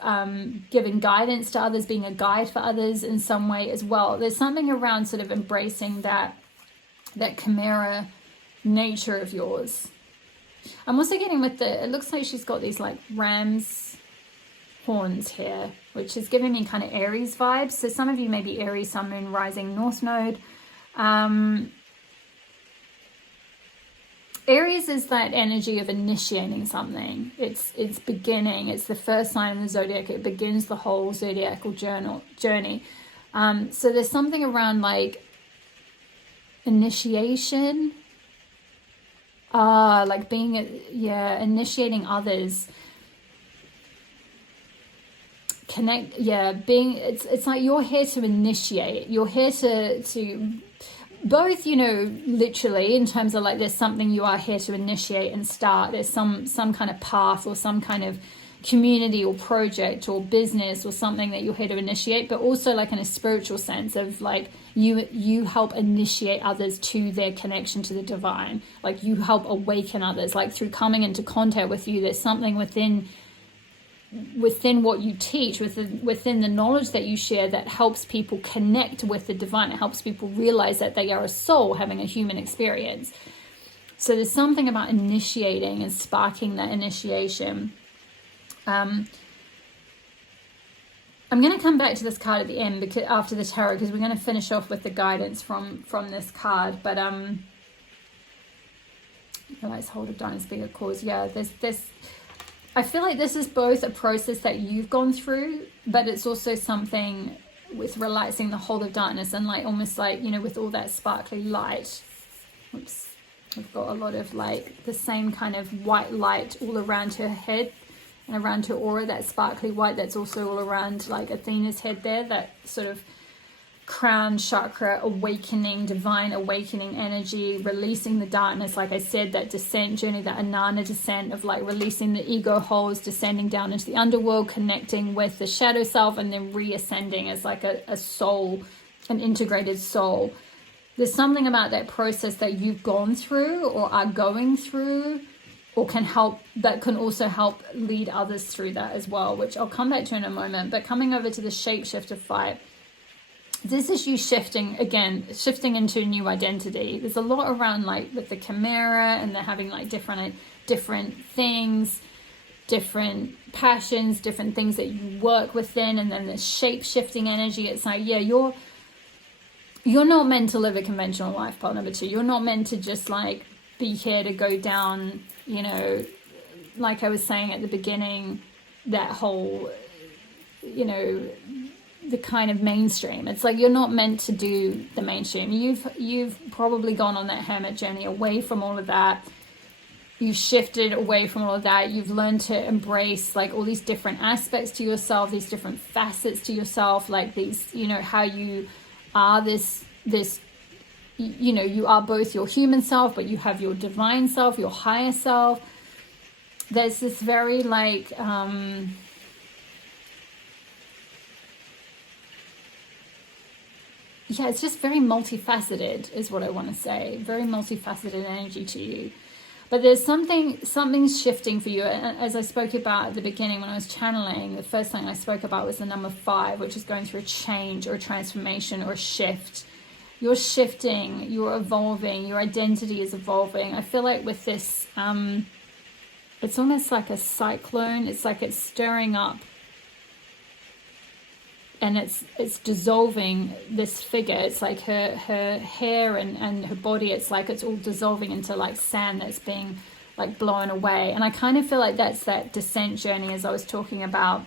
giving guidance to others, being a guide for others in some way as well. There's something around sort of embracing that Chimera nature of yours. I'm also getting with it looks like she's got these like ram's horns here, which is giving me kind of Aries vibes. So some of you may be Aries, Sun, Moon, Rising, North Node. Aries is that energy of initiating something. It's beginning. It's the first sign in the zodiac. It begins the whole zodiacal journey. So there's something around like initiation, like being, initiating others. Connect, being, it's like you're here to initiate. You're here to both, you know, literally in terms of like there's something you are here to initiate and start. There's some kind of path or some kind of community or project or business or something that you're here to initiate, but also like in a spiritual sense of like you help initiate others to their connection to the divine. Like you help awaken others, like through coming into contact with you. There's something within what you teach, within the knowledge that you share, that helps people connect with the divine. It helps people realize that they are a soul having a human experience. So there's something about initiating and sparking that initiation. I'm going to come back to this card at the end, because after the tarot, because we're going to finish off with the guidance from this card. But realize hold of darkness, bigger cause. Yeah, there's this. I feel like this is both a process that you've gone through, but it's also something with relaxing the hold of darkness and like almost like, you know, with all that sparkly light. Oops, we've got a lot of like the same kind of white light all around her head and around her aura, that sparkly white that's also all around like Athena's head there, that sort of crown chakra awakening, divine awakening energy, releasing the darkness. Like I said, that descent journey, that Anana descent of like releasing the ego holes, descending down into the underworld, connecting with the shadow self, and then reascending as like a soul, an integrated soul. There's something about that process that you've gone through or are going through, or can help, that can also help lead others through that as well, which I'll come back to in a moment. But coming over to the shapeshifter fight, this is you shifting again, shifting into a new identity. There's a lot around like with the chimera, and they're having like different things, different passions, different things that you work within, and then the shape shifting energy. It's like, yeah, you're not meant to live a conventional life, part number 2. You're not meant to just like be here to go down, you know, like I was saying at the beginning, that whole, you know, the kind of mainstream. It's like you're not meant to do the mainstream. You've probably gone on that hermit journey away from all of that. You've shifted away from all of that. You've learned to embrace like all these different aspects to yourself, these different facets to yourself, like these, you know, how you are this, you know, you are both your human self, but you have your divine self, your higher self. There's this very like, yeah, it's just very multifaceted is what I want to say. Very multifaceted energy to you. But there's something's shifting for you. And as I spoke about at the beginning when I was channeling, the first thing I spoke about was the number 5, which is going through a change or a transformation or a shift. You're shifting, you're evolving, your identity is evolving. I feel like with this, it's almost like a cyclone. It's like it's stirring up, and it's dissolving this figure. It's like her hair and her body, it's like it's all dissolving into like sand that's being like blown away. And I kind of feel like that's that descent journey, as I was talking about,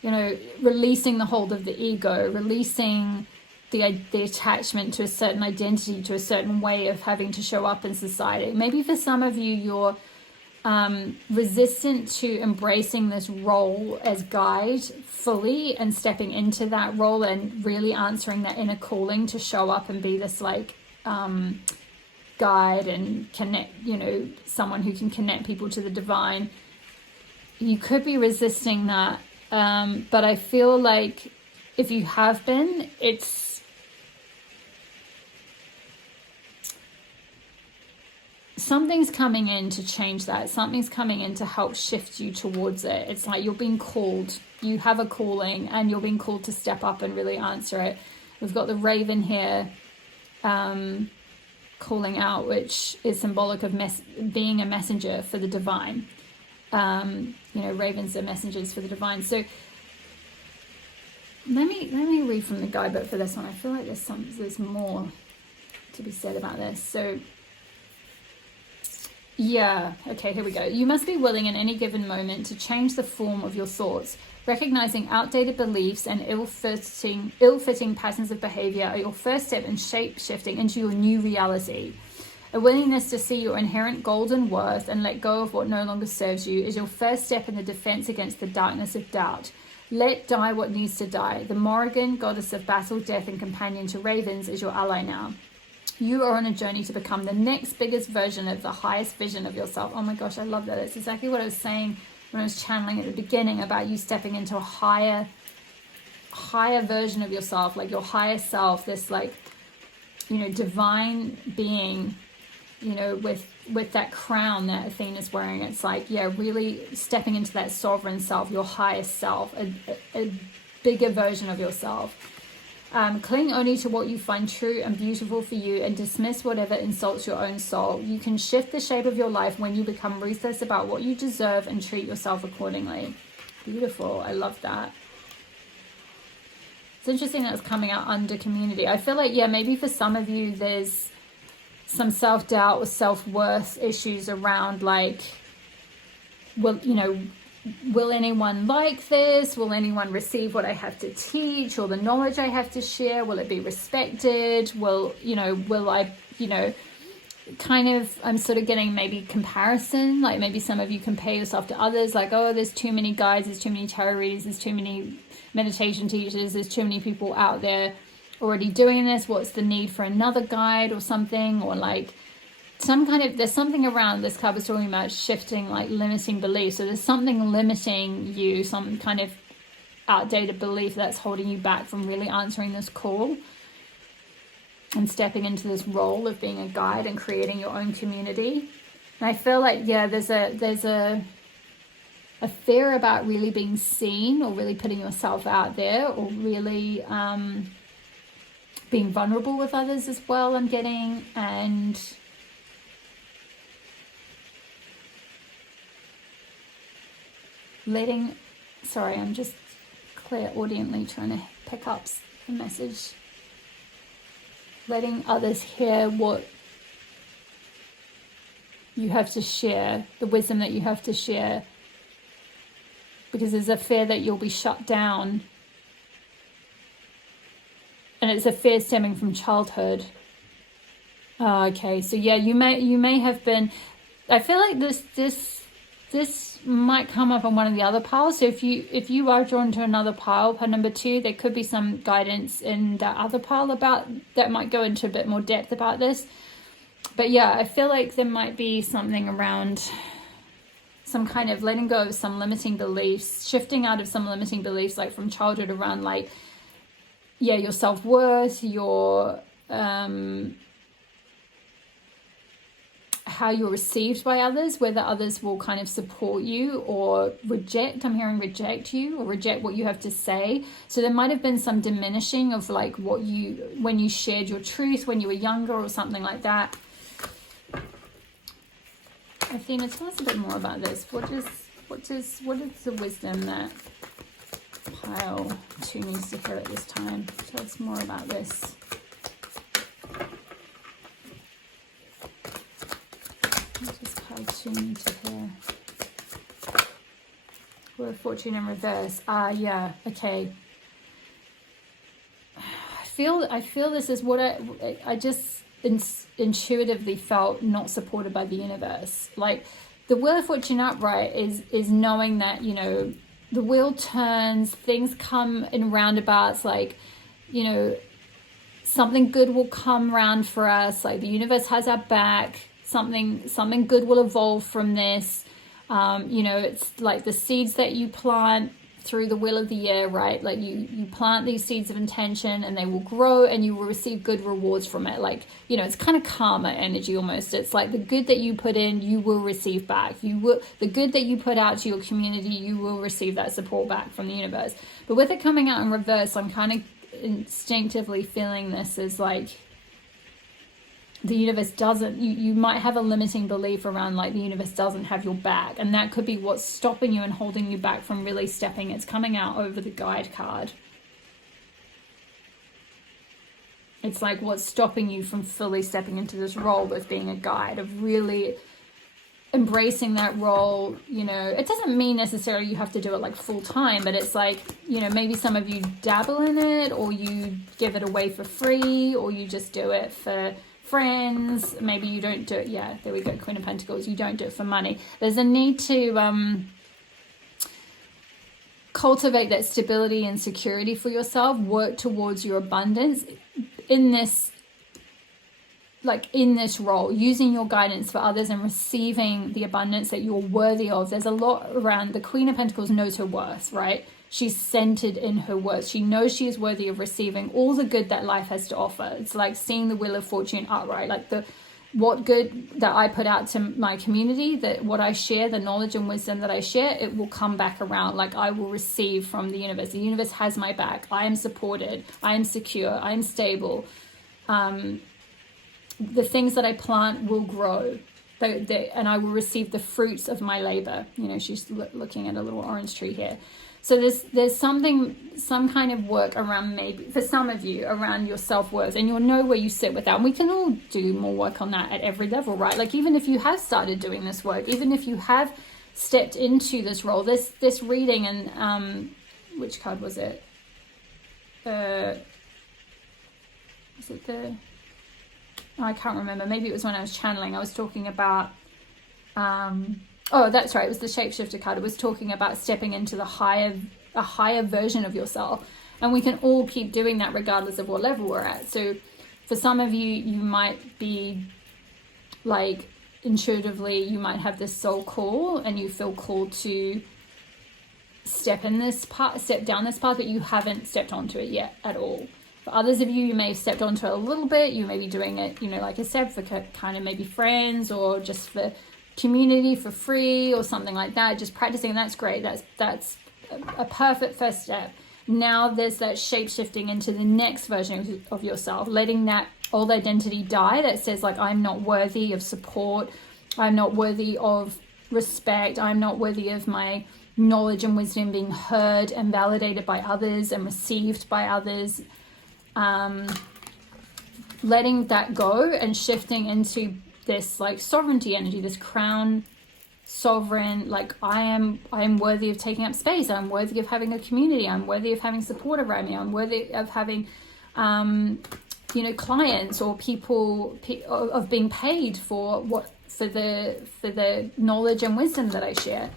you know, releasing the hold of the ego, releasing the attachment to a certain identity, to a certain way of having to show up in society. Maybe for some of you, you're resistant to embracing this role as guide fully and stepping into that role and really answering that inner calling to show up and be this like guide and connect, you know, someone who can connect people to the divine. You could be resisting that, but I feel like if you have been, something's coming in to change that. Something's coming in to help shift you towards it. It's like you're being called. You have a calling and you're being called to step up and really answer it. We've got the raven here calling out, which is symbolic of being a messenger for the divine. You know, ravens are messengers for the divine. So let me read from the guidebook for this one. I feel like there's more to be said about this. So yeah, okay, here we go. You must be willing in any given moment to change the form of your thoughts. Recognizing outdated beliefs and ill-fitting patterns of behavior are your first step in shape-shifting into your new reality. A willingness to see your inherent golden worth and let go of what no longer serves you is your first step in the defense against the darkness of doubt. Let die what needs to die. The Morrigan, goddess of battle, death, and companion to ravens, is your ally now. You are on a journey to become the next biggest version of the highest vision of yourself. Oh my gosh, I love that. That's exactly what I was saying when I was channeling at the beginning about you stepping into a higher version of yourself, like your higher self, this like, you know, divine being, you know, with that crown that Athena's wearing. It's like, yeah, really stepping into that sovereign self, your highest self, a bigger version of yourself. Cling only to what you find true and beautiful for you and dismiss whatever insults your own soul. You can shift the shape of your life when you become ruthless about what you deserve and treat yourself accordingly. Beautiful. I love that. It's interesting that it's coming out under community. I feel like, yeah, maybe for some of you there's some self-doubt or self-worth issues around like, will anyone like this? Will anyone receive what I have to teach or the knowledge I have to share? Will it be respected? Will I, kind of, I'm sort of getting maybe comparison, like maybe some of you compare yourself to others, like, oh, there's too many guides, there's too many tarot readers, there's too many meditation teachers, there's too many people out there already doing this. What's the need for another guide or something? Or like there's something around, this card was talking about shifting, like limiting beliefs. So there's something limiting you, some kind of outdated belief that's holding you back from really answering this call and stepping into this role of being a guide and creating your own community. And I feel like, yeah, there's a fear about really being seen or really putting yourself out there, or really being vulnerable with others as well, I'm getting. And sorry, I'm just clairaudiently trying to pick up the message. Letting others hear what you have to share, the wisdom that you have to share, because there's a fear that you'll be shut down. And it's a fear stemming from childhood. Oh, okay, so yeah, you may have been, I feel like this might come up on one of the other piles. So if you are drawn to another pile number 2, there could be some guidance in that other pile about that might go into a bit more depth about this. But yeah, I feel like there might be something around some kind of letting go of some limiting beliefs, shifting out of some limiting beliefs, like from childhood, around like, yeah, your self-worth, your how you're received by others, whether others will kind of support you or reject. I'm hearing reject you or reject what you have to say. So there might have been some diminishing of like when you shared your truth when you were younger or something like that. Athena, tell us a bit more about this. What is the wisdom that pile 2 needs to hear at this time? Tell us more about this. What does pile 2 need to hear? Wheel of Fortune in reverse. Yeah, okay. I feel this is what I just intuitively felt not supported by the universe. Like the Wheel of Fortune upright is knowing that, the wheel turns, things come in roundabouts, like, something good will come round for us, like the universe has our back, something good will evolve from this. It's like the seeds that you plant through the wheel of the year, right? Like you plant these seeds of intention and they will grow and you will receive good rewards from it. Like, it's kind of karma energy almost. It's like the good that you put in, you will receive back. The good that you put out to your community, you will receive that support back from the universe. But with it coming out in reverse, I'm kind of instinctively feeling this as like the universe doesn't, you might have a limiting belief around like the universe doesn't have your back, and that could be what's stopping you and holding you back from really stepping. It's coming out over the guide card. It's like what's stopping you from fully stepping into this role of being a guide, of really embracing that role. It doesn't mean necessarily you have to do it like full time, but it's like, maybe some of you dabble in it, or you give it away for free, or you just do it for friends. Maybe you don't do it. Yeah, there we go, Queen of Pentacles. You don't do it for money. There's a need to cultivate that stability and security for yourself, work towards your abundance in this role, using your guidance for others and receiving the abundance that you're worthy of. There's a lot around the Queen of Pentacles knows her worth, right? She's centered in her worth. She knows she is worthy of receiving all the good that life has to offer. It's like seeing the Wheel of Fortune upright, like what good that I put out to my community, that what I share, the knowledge and wisdom that I share, it will come back around. Like I will receive from the universe. The universe has my back. I am supported. I am secure. I am stable. The things that I plant will grow. And I will receive the fruits of my labor. She's looking at a little orange tree here. So there's some kind of work around, maybe for some of you, around your self-worth, and you'll know where you sit with that. And we can all do more work on that at every level, right? Like even if you have started doing this work, even if you have stepped into this role, this reading, and which card was it? Was it the... Oh, I can't remember. Maybe it was when I was channeling. I was talking about... oh, that's right. It was the shapeshifter card. It was talking about stepping into a higher version of yourself. And we can all keep doing that regardless of what level we're at. So for some of you, you might be like intuitively, you might have this soul call and you feel called to step down this path, but you haven't stepped onto it yet at all. For others of you, you may have stepped onto it a little bit. You may be doing it, like I said, for kind of maybe friends or just for community for free or something like that, just practicing. That's great. That's a perfect first step. Now there's that shape shifting into the next version of yourself, letting that old identity die that says like, I'm not worthy of support, I'm not worthy of respect, I'm not worthy of my knowledge and wisdom being heard and validated by others and received by others. Letting that go and shifting into this like sovereignty energy, this crown sovereign, like I am worthy of taking up space, I'm worthy of having a community, I'm worthy of having support around me, I'm worthy of having clients or people of being paid for the knowledge and wisdom that I share.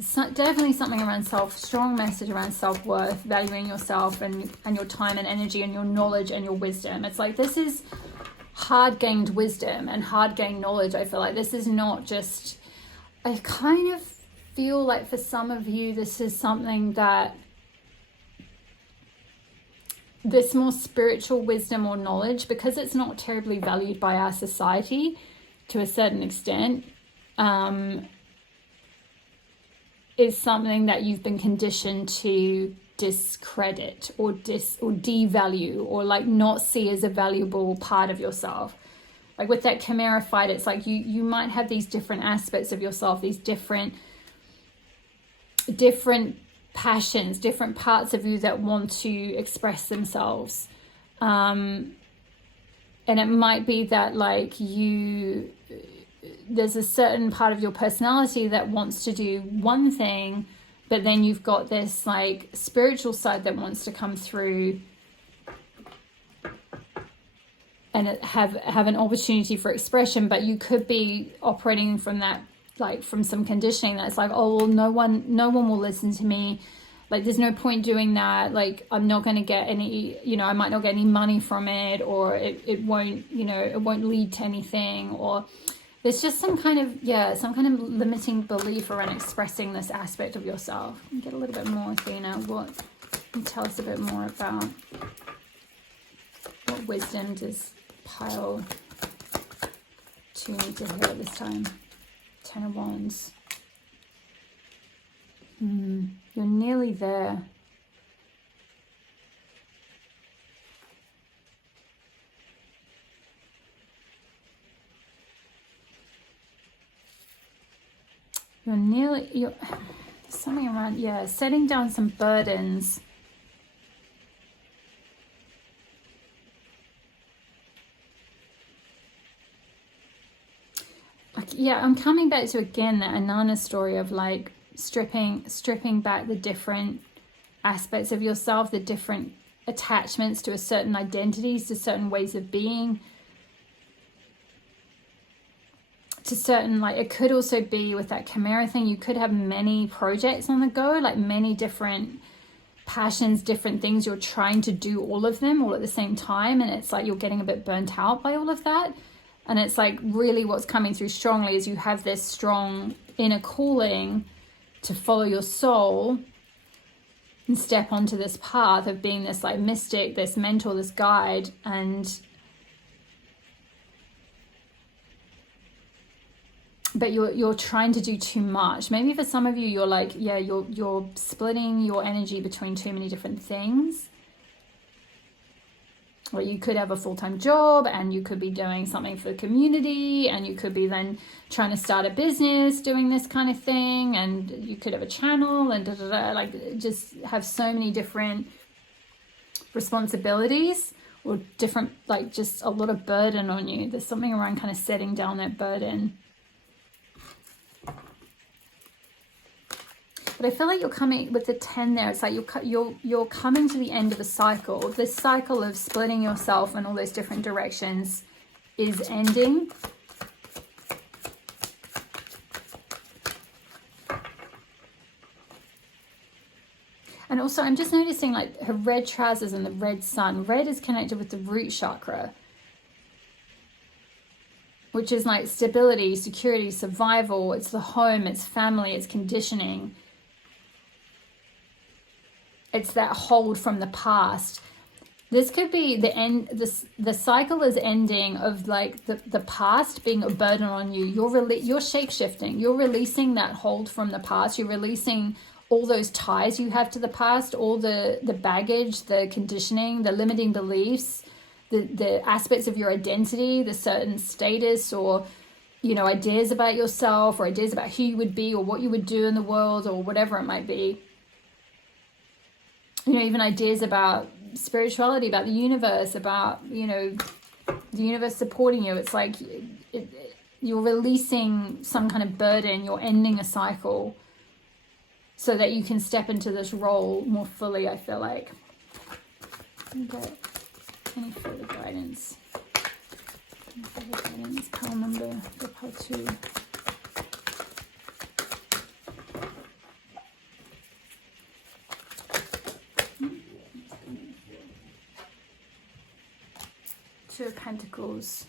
It's definitely something around strong message around self-worth, valuing yourself and your time and energy and your knowledge and your wisdom. It's like, this is hard gained wisdom and hard gained knowledge. I feel like this is not just, I kind of feel like for some of you, this is something that this more spiritual wisdom or knowledge, because it's not terribly valued by our society to a certain extent, is something that you've been conditioned to discredit or devalue or like not see as a valuable part of yourself. Like with that Chimera fight, it's like you might have these different aspects of yourself, these different passions, different parts of you that want to express themselves. And it might be that like there's a certain part of your personality that wants to do one thing, but then you've got this like spiritual side that wants to come through and have an opportunity for expression. But you could be operating from that, like from some conditioning that's like, oh, well, no one will listen to me. Like, there's no point doing that. Like, I'm not going to get any, I might not get any money from it, or it won't, it won't lead to anything, or there's just some kind of limiting belief around expressing this aspect of yourself. Get a little bit more, Athena. Tell us a bit more about what wisdom does pile 2 need to hear at this time. 10 of Wands. You're nearly there. You're something around, setting down some burdens. I'm coming back to again that Anana story of like stripping back the different aspects of yourself, the different attachments to a certain identities, to certain ways of being, to certain, like, it could also be with that Chimera thing, you could have many projects on the go, like many different passions, different things, you're trying to do all of them all at the same time, and it's like you're getting a bit burnt out by all of that. And it's like really what's coming through strongly is you have this strong inner calling to follow your soul and step onto this path of being this like mystic, this mentor, this guide, but you're trying to do too much. Maybe for some of you, you're like, you're splitting your energy between too many different things. or you could have a full-time job and you could be doing something for the community, and you could be then trying to start a business doing this kind of thing, and you could have a channel and like just have so many different responsibilities, or different, like just a lot of burden on you. There's something around kind of setting down that burden. But I feel like you're coming with the 10 there. It's like you're coming to the end of a cycle. This cycle of splitting yourself in all those different directions is ending. And also I'm just noticing like her red trousers and the red sun. Red is connected with the root chakra, which is like stability, security, survival. It's the home, it's family, it's conditioning. It's that hold from the past. This could be the end. The cycle is ending of like the past being a burden on you. You're shape-shifting. You're releasing that hold from the past. You're releasing all those ties you have to the past, all the baggage, the conditioning, the limiting beliefs, the aspects of your identity, the certain status, or ideas about yourself, or ideas about who you would be or what you would do in the world, or whatever it might be. Even ideas about spirituality, about the universe, about, the universe supporting you. It's like you're releasing some kind of burden. You're ending a cycle so that you can step into this role more fully, I feel like. Okay. Any further guidance? Any further guidance? Pile number, the pile 2. Two of Pentacles.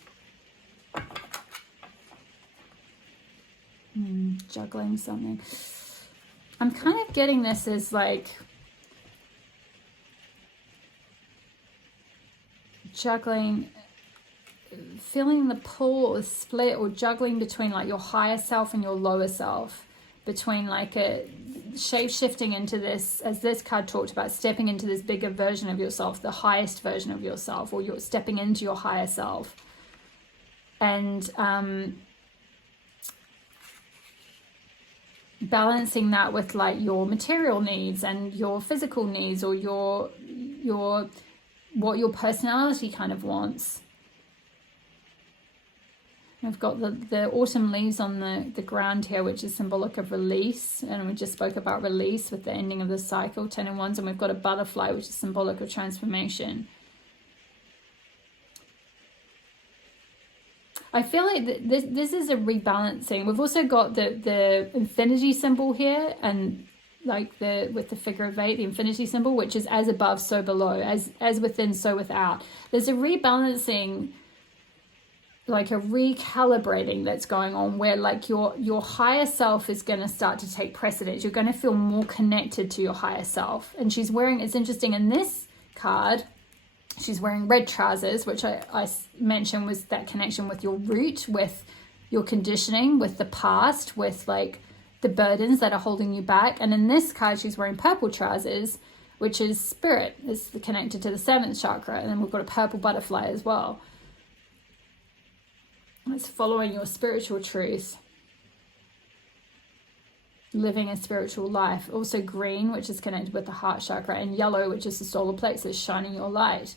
Juggling something. I'm kind of getting this as like juggling, feeling the pull or split, or juggling between like your higher self and your lower self, between like a shape-shifting into this, as this card talked about, stepping into this bigger version of yourself, the highest version of yourself, or you're stepping into your higher self. And balancing that with like your material needs and your physical needs, or your what your personality kind of wants. I've got the autumn leaves on the ground here, which is symbolic of release. And we just spoke about release with the ending of the cycle, 10 and 1s. And we've got a butterfly, which is symbolic of transformation. I feel like this is a rebalancing. We've also got the infinity symbol here, and like with the figure of 8, the infinity symbol, which is as above, so below, as within, so without. There's a rebalancing, like a recalibrating that's going on, where like your higher self is going to start to take precedence. You're going to feel more connected to your higher self. And she's wearing, it's interesting, in this card, she's wearing red trousers, which I mentioned was that connection with your root, with your conditioning, with the past, with like the burdens that are holding you back. And in this card, she's wearing purple trousers, which is spirit. It's connected to the 7th chakra. And then we've got a purple butterfly as well. It's following your spiritual truth, living a spiritual life. Also green, which is connected with the heart chakra, and yellow, which is the solar plexus, shining your light.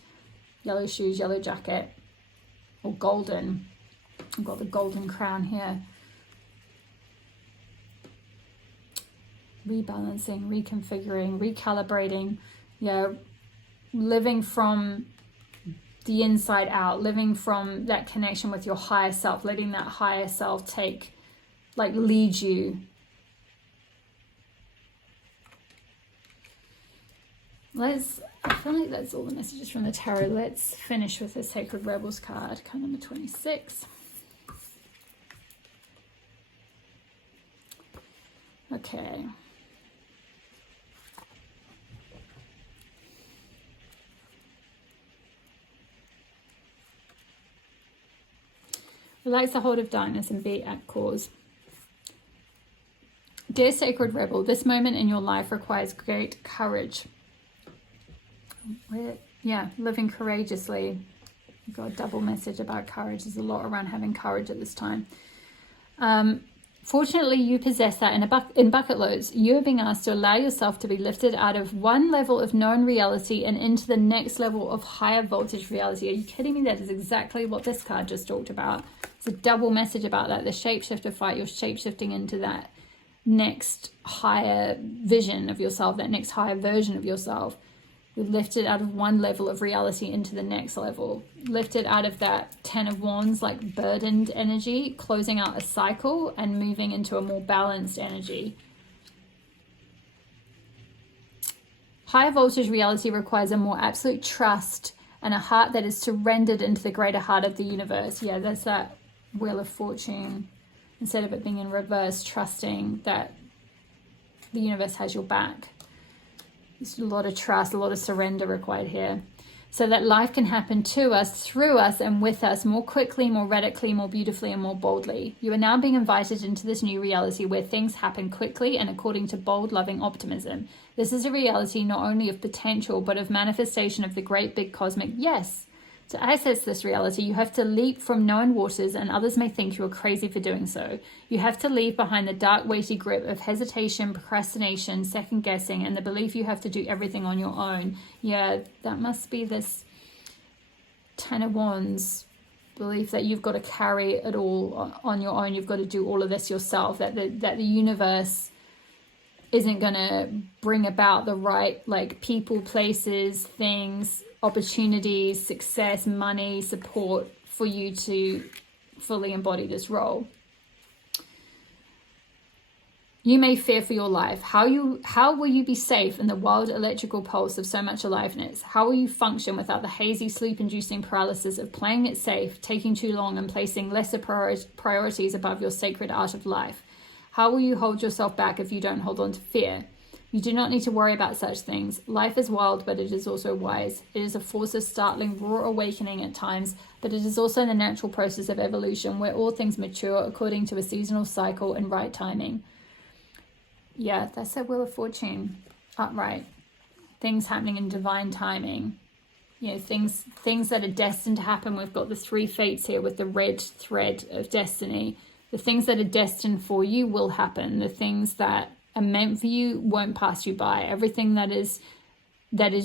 Yellow shoes, yellow jacket, or golden. I've got the golden crown here. Rebalancing, reconfiguring, recalibrating. Yeah, living from the inside out, living from that connection with your higher self, letting that higher self lead you. I feel like that's all the messages from the tarot. Let's finish with the Sacred Rebels card number 26. Okay. Relax the hold of darkness and be at cause. Dear Sacred Rebel, this moment in your life requires great courage. Yeah, living courageously. You've got a double message about courage. There's a lot around having courage at this time. Fortunately, you possess that in bucket loads. You are being asked to allow yourself to be lifted out of one level of known reality and into the next level of higher voltage reality. Are you kidding me? That is exactly what this card just talked about. It's a double message about that. The shapeshifter fight, you're shapeshifting into that next higher vision of yourself, that next higher version of yourself. You're lifted out of one level of reality into the next level. Lifted out of that 10 of Wands, like burdened energy, closing out a cycle and moving into a more balanced energy. Higher voltage reality requires a more absolute trust and a heart that is surrendered into the greater heart of the universe. Yeah, that's that Wheel of Fortune. Instead of it being in reverse, trusting that the universe has your back. There's a lot of trust, a lot of surrender required here. So that life can happen to us, through us, and with us more quickly, more radically, more beautifully, and more boldly. You are now being invited into this new reality where things happen quickly and according to bold, loving optimism. This is a reality not only of potential, but of manifestation of the great big cosmic yes. To access this reality, you have to leap from known waters, and others may think you are crazy for doing so. You have to leave behind the dark, weighty grip of hesitation, procrastination, second guessing, and the belief you have to do everything on your own. Yeah, that must be this 10 of Wands belief that you've got to carry it all on your own. You've got to do all of this yourself, that the universe isn't going to bring about the right, like, people, places, things, opportunities, success, money, support for you to fully embody this role. You may fear for your life. How will you be safe in the wild electrical pulse of so much aliveness? How will you function without the hazy, sleep-inducing paralysis of playing it safe, taking too long, and placing lesser priorities above your sacred art of life? How will you hold yourself back if you don't hold on to fear? You do not need to worry about such things. Life is wild, but it is also wise. It is a force of startling, raw awakening at times, but it is also the natural process of evolution where all things mature according to a seasonal cycle and right timing. Yeah, that's that Wheel of Fortune. Upright. Things happening in divine timing. You know, things that are destined to happen. We've got the 3 fates here with the red thread of destiny. The things that are destined for you will happen. The things that are meant for you won't pass you by. Everything that is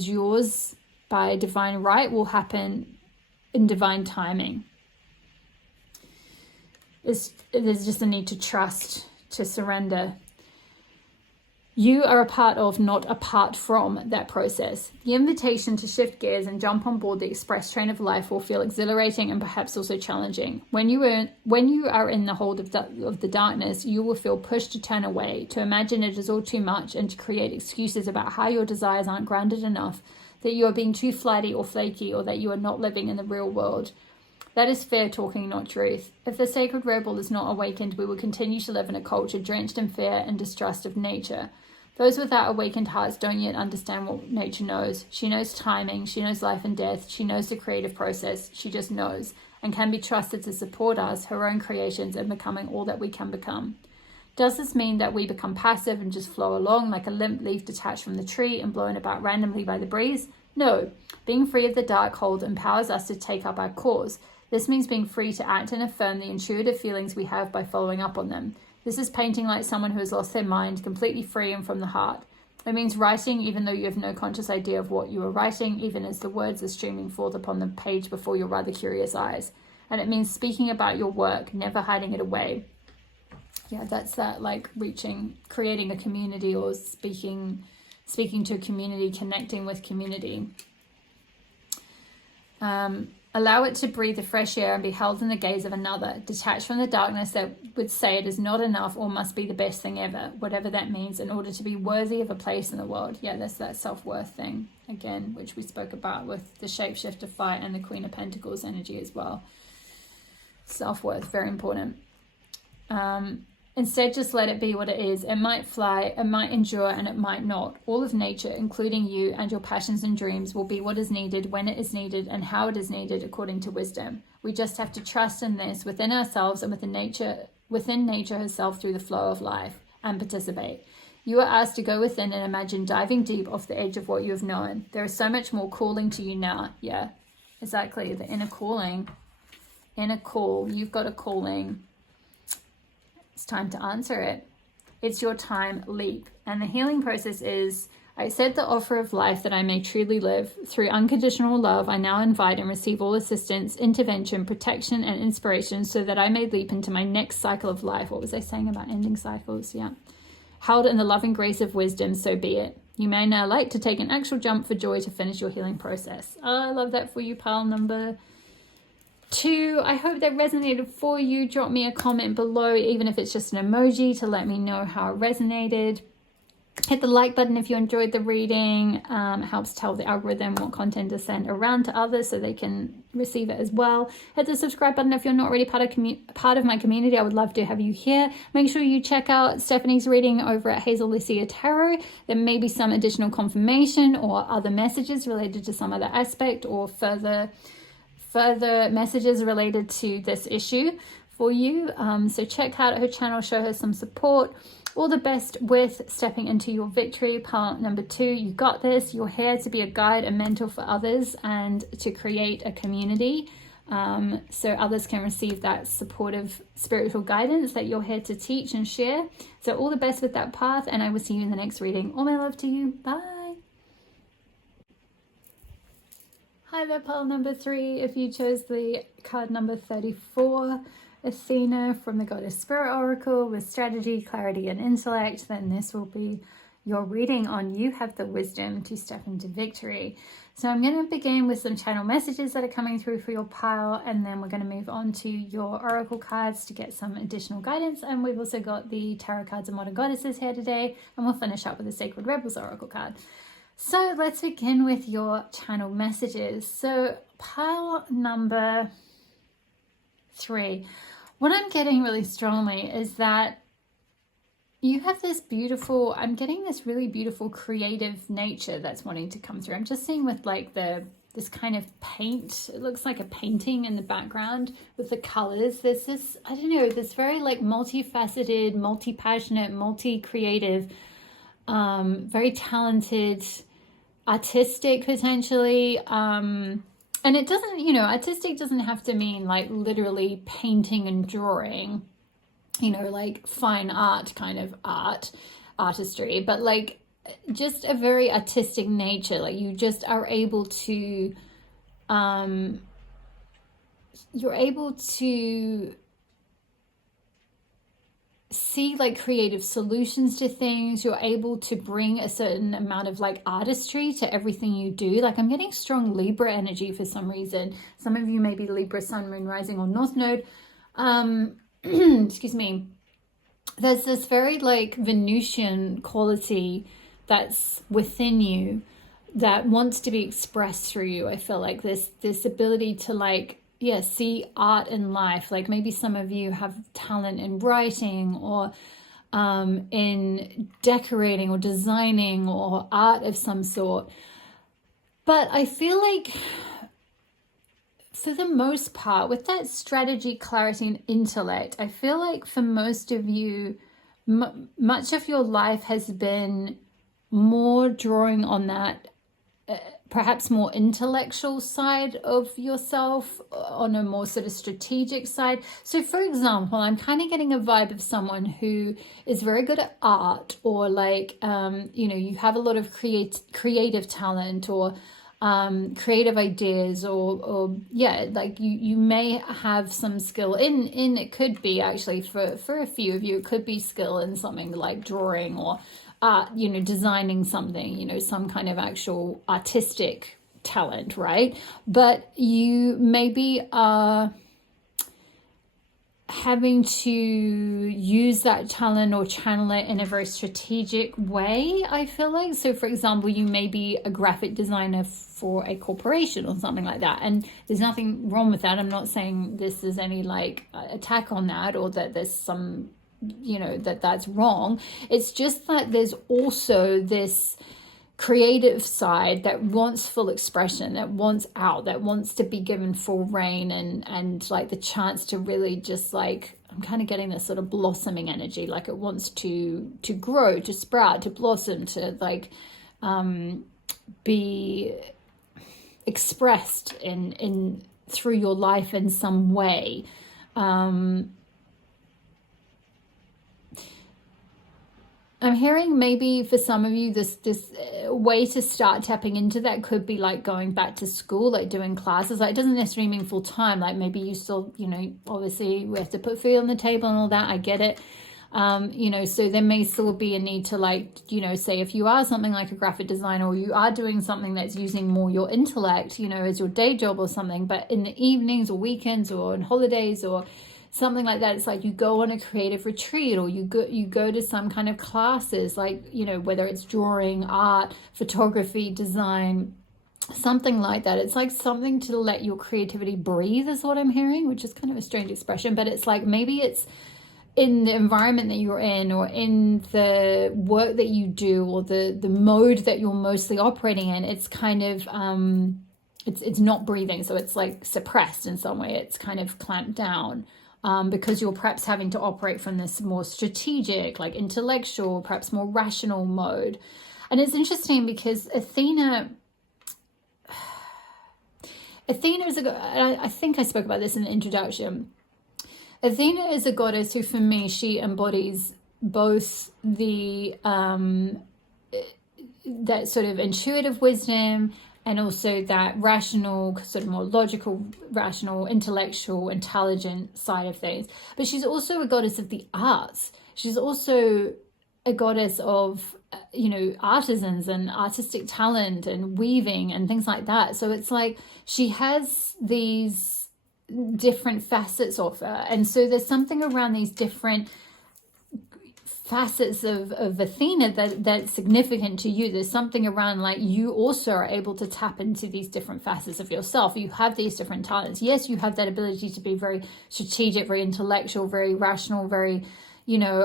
yours by divine right will happen in divine timing. There's just a need to trust, to surrender. You are a part of, not apart from, that process. The invitation to shift gears and jump on board the express train of life will feel exhilarating and perhaps also challenging. When you are in the hold of the darkness, you will feel pushed to turn away, to imagine it is all too much, and to create excuses about how your desires aren't grounded enough, that you are being too flighty or flaky, or that you are not living in the real world. That is fear talking, not truth. If the sacred rebel is not awakened, we will continue to live in a culture drenched in fear and distrust of nature. Those without awakened hearts don't yet understand what nature knows. She knows timing, she knows life and death, she knows the creative process, she just knows, and can be trusted to support us, her own creations, in becoming all that we can become. Does this mean that we become passive and just flow along like a limp leaf detached from the tree and blown about randomly by the breeze? No. Being free of the dark hold empowers us to take up our cause. This means being free to act and affirm the intuitive feelings we have by following up on them. This is painting like someone who has lost their mind, completely free and from the heart. It means writing even though you have no conscious idea of what you are writing, even as the words are streaming forth upon the page before your rather curious eyes. And it means speaking about your work, never hiding it away. Yeah, that's that, like, creating a community, or speaking to a community, connecting with community. Allow it to breathe the fresh air and be held in the gaze of another, detached from the darkness that would say it is not enough or must be the best thing ever, whatever that means, in order to be worthy of a place in the world. Yeah, that's that self-worth thing, again, which we spoke about with the shapeshifter fight and the Queen of Pentacles energy as well. Self-worth, very important. Instead, just let it be what it is. It might fly, it might endure, and it might not. All of nature, including you and your passions and dreams, will be what is needed, when it is needed, and how it is needed according to wisdom. We just have to trust in this within ourselves and within nature herself through the flow of life, and participate. You are asked to go within and imagine diving deep off the edge of what you have known. There is so much more calling to you now. Yeah, exactly. The inner calling. Inner call. You've got a calling. It's time to answer it. It's your time. Leap. And the healing process is, I accept the offer of life that I may truly live. Through unconditional love, I now invite and receive all assistance, intervention, protection, and inspiration so that I may leap into my next cycle of life. What was I saying about ending cycles? Yeah. Held in the loving grace of wisdom, so be it. You may now like to take an actual jump for joy to finish your healing process. Oh, I love that for you, pile number 2. I hope that resonated for you. Drop me a comment below, even if it's just an emoji, to let me know how it resonated. Hit the like button if you enjoyed the reading. It helps tell the algorithm what content to send around to others so they can receive it as well. Hit the subscribe button if you're not already part of my community. I would love to have you here. Make sure you check out Stephanie's reading over at Hazel Lucia Tarot. There may be some additional confirmation or other messages related to some other aspect, or further messages related to this issue for you. So check out her channel, show her some support. All the best with stepping into your victory. Part number 2, you got this. You're here to be a guide, a mentor for others, and to create a community so others can receive that supportive spiritual guidance that you're here to teach and share. So all the best with that path, and I will see you in the next reading. All my love to you. Bye. Hi there, pile number 3. If you chose the card number 34, Athena from the Goddess Spirit Oracle with strategy, clarity, and intellect, then this will be your reading on You Have the Wisdom to Step into Victory. So I'm going to begin with some channel messages that are coming through for your pile, and then we're going to move on to your oracle cards to get some additional guidance. And we've also got the tarot cards of Modern Goddesses here today, and we'll finish up with the Sacred Rebels oracle card. So let's begin with your channel messages. So pile number 3. What I'm getting really strongly is that you have this beautiful, I'm getting this really beautiful creative nature that's wanting to come through. I'm just seeing with like this kind of paint. It looks like a painting in the background with the colors. There's this, I don't know, this very like multifaceted, multi-passionate, multi-creative, very talented, artistic potentially, and it doesn't, you know, artistic doesn't have to mean like literally painting and drawing, you know, like fine art kind of artistry, but like just a very artistic nature. Like you just are able to, you're able to see like creative solutions to things. You're able to bring a certain amount of like artistry to everything you do. Like I'm getting strong Libra energy for some reason. Some of you may be Libra, Sun, Moon, Rising, or North Node. Excuse me. There's this very like Venusian quality that's within you that wants to be expressed through you. I feel like this ability to like, yeah, see art in life. Like maybe some of you have talent in writing or in decorating or designing or art of some sort. But I feel like for the most part, with that strategy, clarity, and intellect, I feel like for most of you, much of your life has been more drawing on that perhaps more intellectual side of yourself, on a more sort of strategic side. So for example, I'm kind of getting a vibe of someone who is very good at art, or like, you know, you have a lot of creative talent, or creative ideas, or yeah, like you may have some skill in it could be actually for a few of you, it could be skill in something like drawing or you know, designing something, you know, some kind of actual artistic talent, right? But you maybe are having to use that talent or channel it in a very strategic way, I feel like. So for example, you may be a graphic designer for a corporation or something like that, and there's nothing wrong with that. I'm not saying this is any like attack on that, or that there's some, you know, that's wrong. It's just that there's also this creative side that wants full expression, that wants out, that wants to be given full reign, and like the chance to really just like, I'm kind of getting this sort of blossoming energy, like it wants to grow, to sprout, to blossom, to like be expressed in through your life in some way. I'm hearing maybe for some of you this way to start tapping into that could be like going back to school, like doing classes. Like it doesn't necessarily mean full time, like maybe you still, you know, obviously we have to put food on the table and all that, I get it. You know, so there may still be a need to like, you know, say if you are something like a graphic designer, or you are doing something that's using more your intellect, you know, as your day job or something, but in the evenings or weekends or on holidays or something like that, it's like you go on a creative retreat, or you go to some kind of classes, like, you know, whether it's drawing, art, photography, design, something like that. It's like something to let your creativity breathe is what I'm hearing, which is kind of a strange expression, but it's like maybe it's in the environment that you're in, or in the work that you do, or the mode that you're mostly operating in. It's kind of it's not breathing, so it's like suppressed in some way, it's kind of clamped down. Because you're perhaps having to operate from this more strategic, like intellectual, perhaps more rational mode. And it's interesting because Athena is I think I spoke about this in the introduction. Athena is a goddess who, for me, she embodies both the that sort of intuitive wisdom, and also that rational, sort of more logical, rational, intellectual, intelligent side of things. But she's also a goddess of the arts. She's also a goddess of, you know, artisans and artistic talent and weaving and things like that. So it's like she has these different facets of her. And so there's something around these different facets of Athena that's significant to you. There's something around like you also are able to tap into these different facets of yourself. You have these different talents. Yes, you have that ability to be very strategic, very intellectual, very rational, very, you know,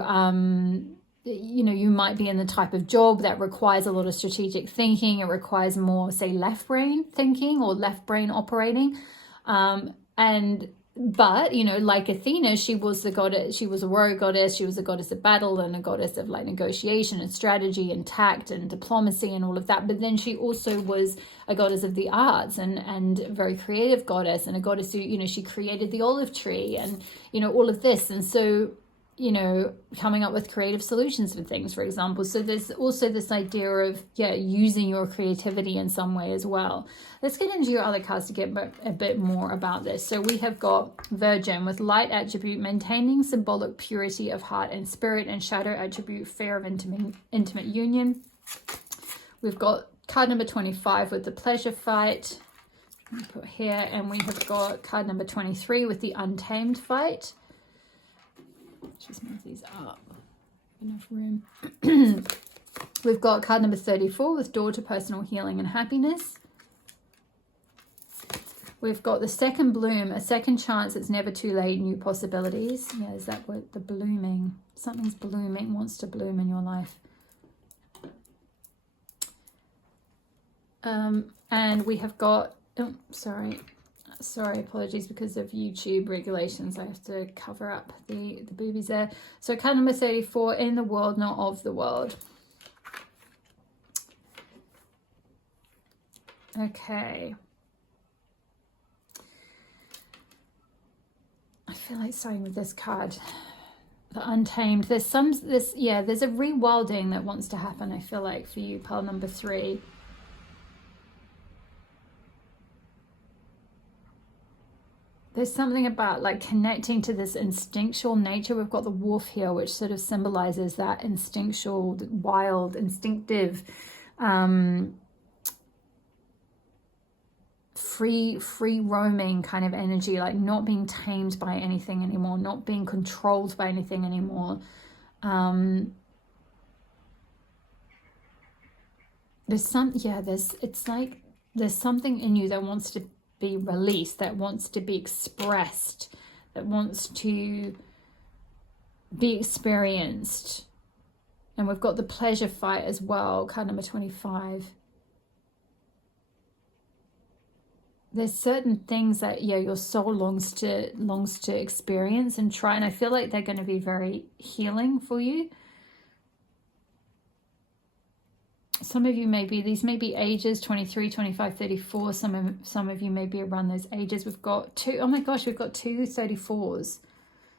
you might be in the type of job that requires a lot of strategic thinking. It requires more, say, left brain thinking or left brain operating. But, you know, like Athena, she was the goddess, she was a warrior goddess, she was a goddess of battle and a goddess of like negotiation and strategy and tact and diplomacy and all of that. But then she also was a goddess of the arts and a very creative goddess, and a goddess who, you know, she created the olive tree and, you know, all of this. And so, you know, coming up with creative solutions for things, for example. So there's also this idea of, yeah, using your creativity in some way as well. Let's get into your other cards to get a bit more about this. So we have got Virgin with light attribute, maintaining symbolic purity of heart and spirit, and shadow attribute, fear of intimate union. We've got card number 25 with the pleasure fight. Put here, and we have got card number 23 with the untamed fight. Just move these up. Enough room. We've got card number 34 with door to personal healing and happiness. We've got the second bloom, a second chance, it's never too late, new possibilities. Yeah, is that what the blooming? Something's blooming, wants to bloom in your life. And we have got, oh, sorry, apologies, because of YouTube regulations I have to cover up the boobies there. So card number 34, in the world, not of the world. Okay, I feel like starting with this card, the untamed. There's a rewilding that wants to happen, I feel like, for you, pile number 3. There's something about like connecting to this instinctual nature. We've got the wolf here, which sort of symbolizes that instinctual, wild, instinctive, free roaming kind of energy, like not being tamed by anything anymore, not being controlled by anything anymore. There's something in you that wants to be released, that wants to be expressed, that wants to be experienced. And we've got the pleasure fight as well, card number 25. There's certain things that, yeah, your soul longs to experience and try. And I feel like they're going to be very healing for you. Some of you these may be ages 23, 25, 34. Some of you may be around those ages. We've got two, oh my gosh, we've got two 34s.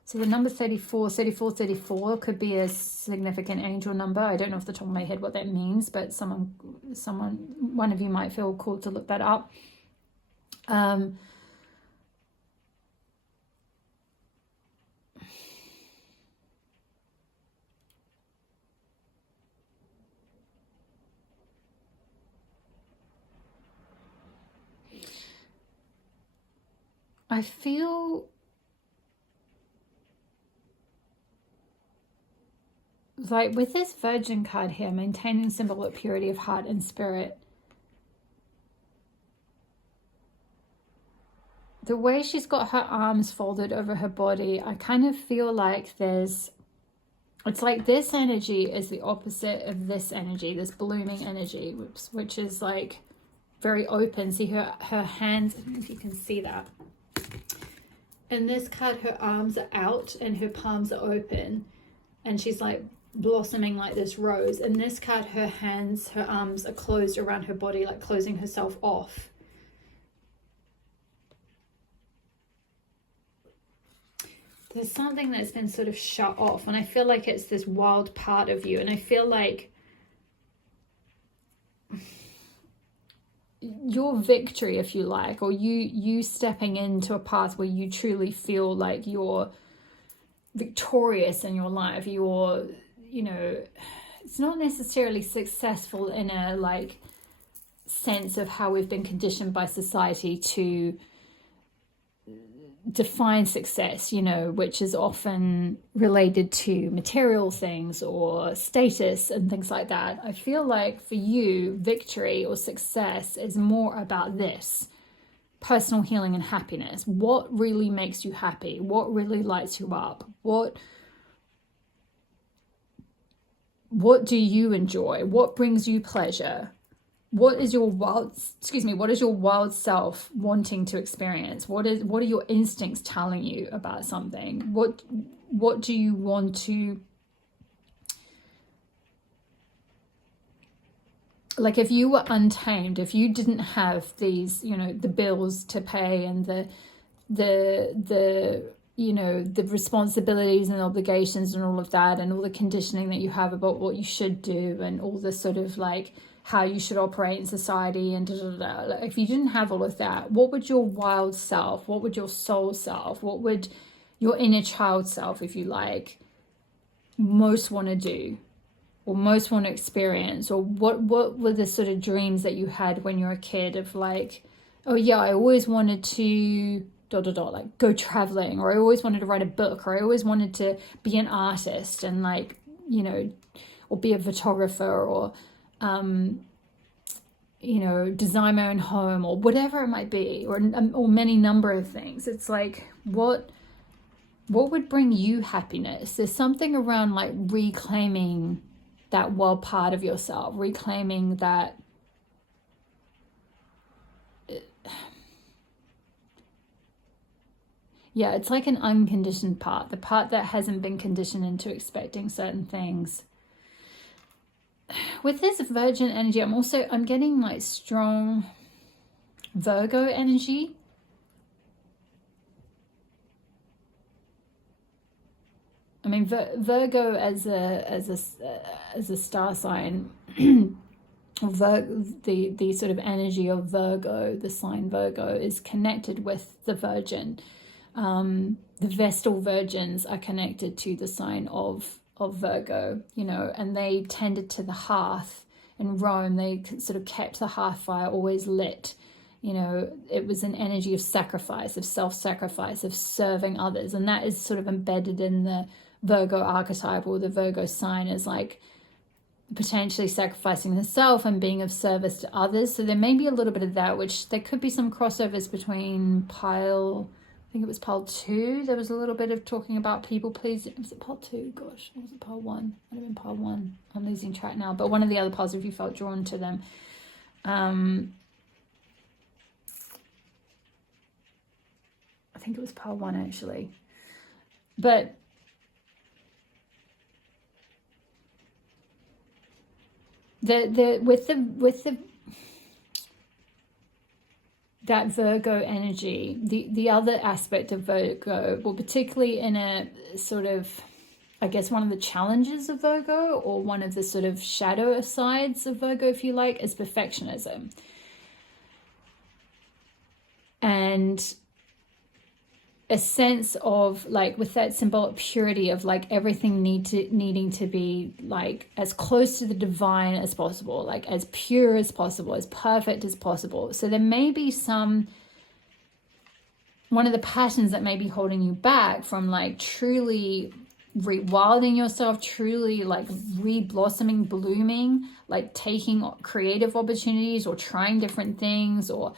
So the number 34 could be a significant angel number. I don't know off the top of my head what that means, but one of you might feel called to look that up. I feel like with this Virgin card here, maintaining symbolic purity of heart and spirit, the way she's got her arms folded over her body, I kind of feel like it's like this energy is the opposite of this energy, this blooming energy, which is like very open. See her hands, I don't know if you can see that. In this card, her arms are out and her palms are open, and she's like blossoming like this rose. In this card, her arms are closed around her body, like closing herself off. There's something that's been sort of shut off, and I feel like it's this wild part of you, and I feel like your victory, if you like, or you stepping into a path where you truly feel like you're victorious in your life, you're, you know, it's not necessarily successful in a like sense of how we've been conditioned by society to define success, you know, which is often related to material things or status and things like that. I feel like for you, victory or success is more about this personal healing and happiness. What really makes you happy? What really lights you up? What do you enjoy? What brings you pleasure? What is your wild self wanting to experience? What are your instincts telling you about something? What do you want to, like, if you were untamed, if you didn't have these, you know, the bills to pay and the you know, the responsibilities and obligations and all of that, and all the conditioning that you have about what you should do, and all the sort of like how you should operate in society and Like, if you didn't have all of that, what would your wild self, what would your soul self, what would your inner child self, if you like, most want to do, or most want to experience? Or what were the sort of dreams that you had when you were a kid of like, oh yeah, I always wanted to like go traveling, or I always wanted to write a book, or I always wanted to be an artist and like, you know, or be a photographer, or you know, design my own home, or whatever it might be, or many number of things. It's like, what would bring you happiness? There's something around like reclaiming that wild part of yourself, reclaiming that yeah, it's like an unconditioned part, the part that hasn't been conditioned into expecting certain things. With this Virgin energy, I'm getting like strong Virgo energy. I mean, Virgo as a star sign, the sort of energy of Virgo, the sign Virgo, is connected with the Virgin. The Vestal Virgins are connected to the sign of Virgo, you know, and they tended to the hearth in Rome. They sort of kept the hearth fire always lit. You know, it was an energy of sacrifice, of self-sacrifice, of serving others. And that is sort of embedded in the Virgo archetype, or the Virgo sign, as like potentially sacrificing the self and being of service to others. So there may be a little bit of that, which there could be some crossovers between think it was pile 2. There was a little bit of talking about people pleasing. Was it pile 2? Gosh, or was it pile 1? Might have been pile 1. I'm losing track now. But one of the other piles, if you felt drawn to them. I think it was pile 1 actually. But with that Virgo energy, the other aspect of Virgo, well, particularly in a sort of, I guess, one of the challenges of Virgo, or one of the sort of shadow sides of Virgo, if you like, is perfectionism. And a sense of, like, with that symbolic purity of, like, everything needing to be, like, as close to the divine as possible, like, as pure as possible, as perfect as possible. So there may be one of the patterns that may be holding you back from, like, truly rewilding yourself, truly, like, re-blossoming, blooming, like, taking creative opportunities or trying different things, or,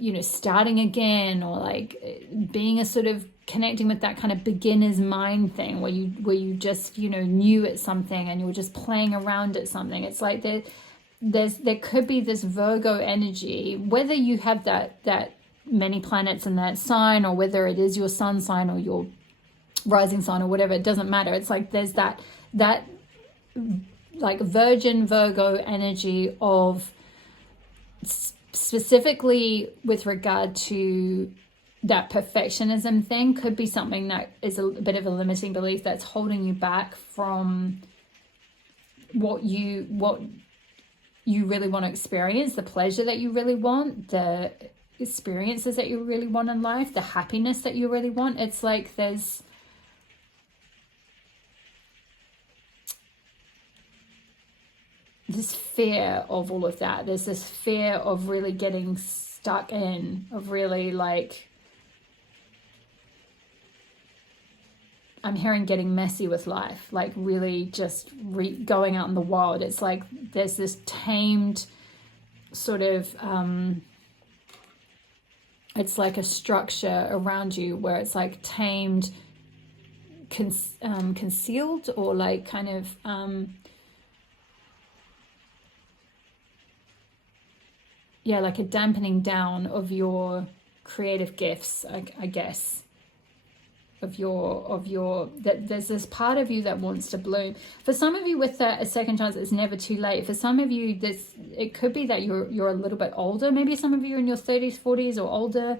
you know, starting again, or like being a sort of connecting with that kind of beginner's mind thing where you just, you know, new at something and you're just playing around at something. It's like there could be this Virgo energy, whether you have that many planets in that sign, or whether it is your sun sign or your rising sign or whatever, it doesn't matter. It's like there's that like Virgin Virgo energy of, specifically with regard to that perfectionism thing, could be something that is a bit of a limiting belief that's holding you back from what you really want to experience, the pleasure that you really want, the experiences that you really want in life, the happiness that you really want. It's like there's this fear of all of that. There's this fear of really getting stuck in, of really, like, I'm hearing getting messy with life, like really just going out in the wild. It's like there's this tamed sort of, it's like a structure around you where it's like tamed, concealed, or like kind of, yeah, like a dampening down of your creative gifts, I guess, of your that there's this part of you that wants to bloom. For some of you with that, a second chance, it's never too late. For some of you, it could be that you're a little bit older. Maybe some of you are in your 30s, 40s or older.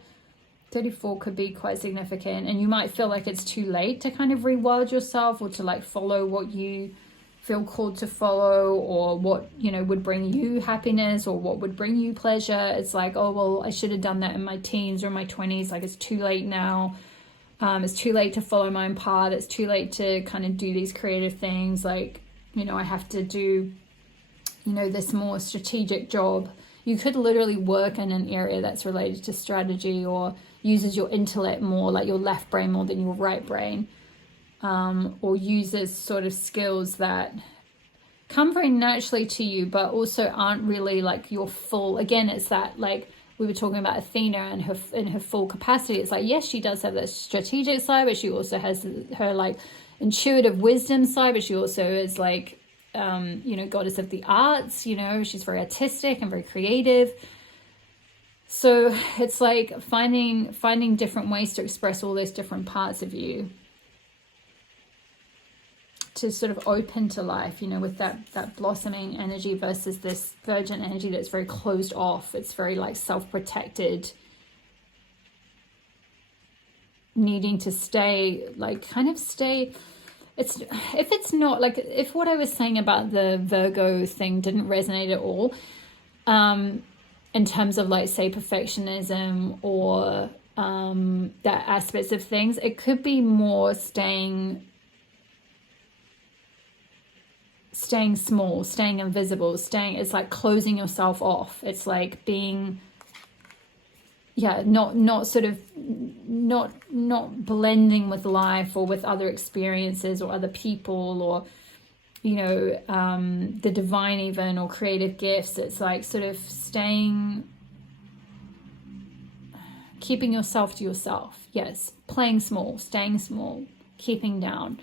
34 could be quite significant, and you might feel like it's too late to kind of rewild yourself, or to like follow what you feel called to follow, or what, you know, would bring you happiness, or what would bring you pleasure. It's like, oh, well, I should have done that in my teens or my 20s. Like, it's too late now. It's too late to follow my own path. It's too late to kind of do these creative things. Like, you know, I have to do, you know, this more strategic job. You could literally work in an area that's related to strategy, or uses your intellect more, like your left brain more than your right brain. Or uses sort of skills that come very naturally to you, but also aren't really like your full, again, it's that, like we were talking about Athena and her full capacity. It's like, yes, she does have that strategic side, but she also has her like intuitive wisdom side, but she also is like, you know, goddess of the arts, you know, she's very artistic and very creative. So it's like finding different ways to express all those different parts of you, to sort of open to life, you know, with that blossoming energy versus this virgin energy that's very closed off. It's very like self-protected, needing to stay, like kind of stay. It's, if it's not like, if what I was saying about the Virgo thing didn't resonate at all, in terms of like, say, perfectionism or that aspects of things, it could be more staying small, staying invisible, it's like closing yourself off. It's like being, yeah, not blending with life or with other experiences or other people, or, you know, the divine even, or creative gifts. It's like sort of staying keeping yourself to yourself. Yes, playing small, staying small, keeping down.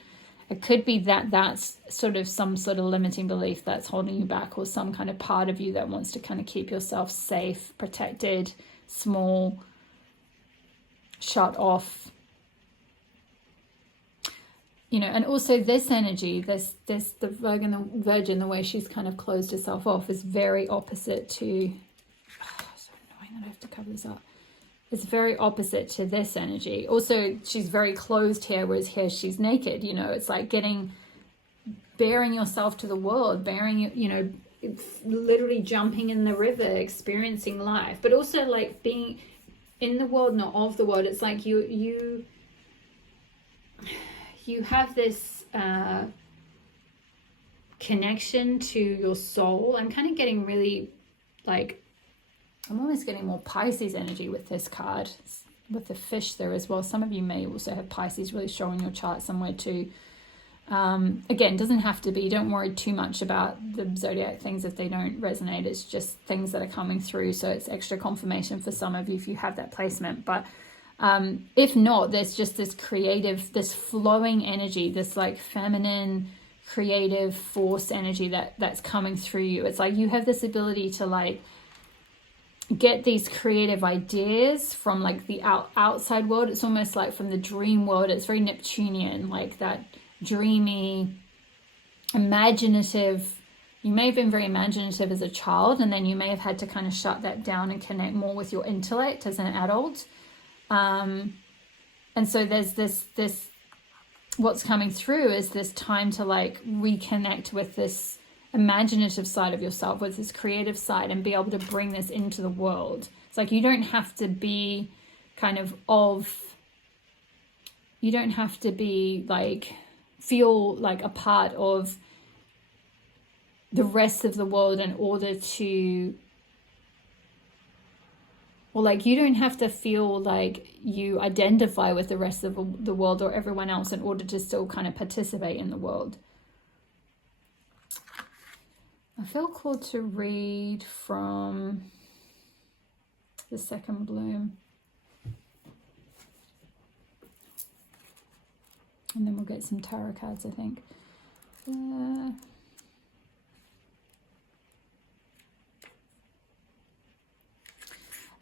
It could be that that's sort of some sort of limiting belief that's holding you back, or some kind of part of you that wants to kind of keep yourself safe, protected, small, shut off. You know, and also this energy, the Virgin, the way she's kind of closed herself off is very opposite to, so annoying that I have to cover this up. It's very opposite to this energy. Also, she's very closed here, whereas here she's naked. You know, it's like bearing yourself to the world, you know, literally jumping in the river, experiencing life, but also like being in the world, not of the world. It's like you have this connection to your soul. I'm kind of getting really like, I'm almost getting more Pisces energy with this card, with the fish there as well. Some of you may also have Pisces really showing your chart somewhere too. Again, doesn't have to be. Don't worry too much about the zodiac things if they don't resonate. It's just things that are coming through. So it's extra confirmation for some of you if you have that placement. But if not, there's just this creative, this flowing energy, this like feminine creative force energy that's coming through you. It's like you have this ability to like get these creative ideas from like the outside world. It's almost like from the dream world. It's very Neptunian, like that dreamy, imaginative. You may have been very imaginative as a child, and then you may have had to kind of shut that down and connect more with your intellect as an adult. And so there's this what's coming through is this time to like reconnect with this imaginative side of yourself, with this creative side, and be able to bring this into the world. It's like you don't have to be you don't have to be like feel like a part of the rest of the world in order to, or like you don't have to feel like you identify with the rest of the world or everyone else in order to still kind of participate in the world. I feel called to read from the second bloom. And then we'll get some tarot cards, I think.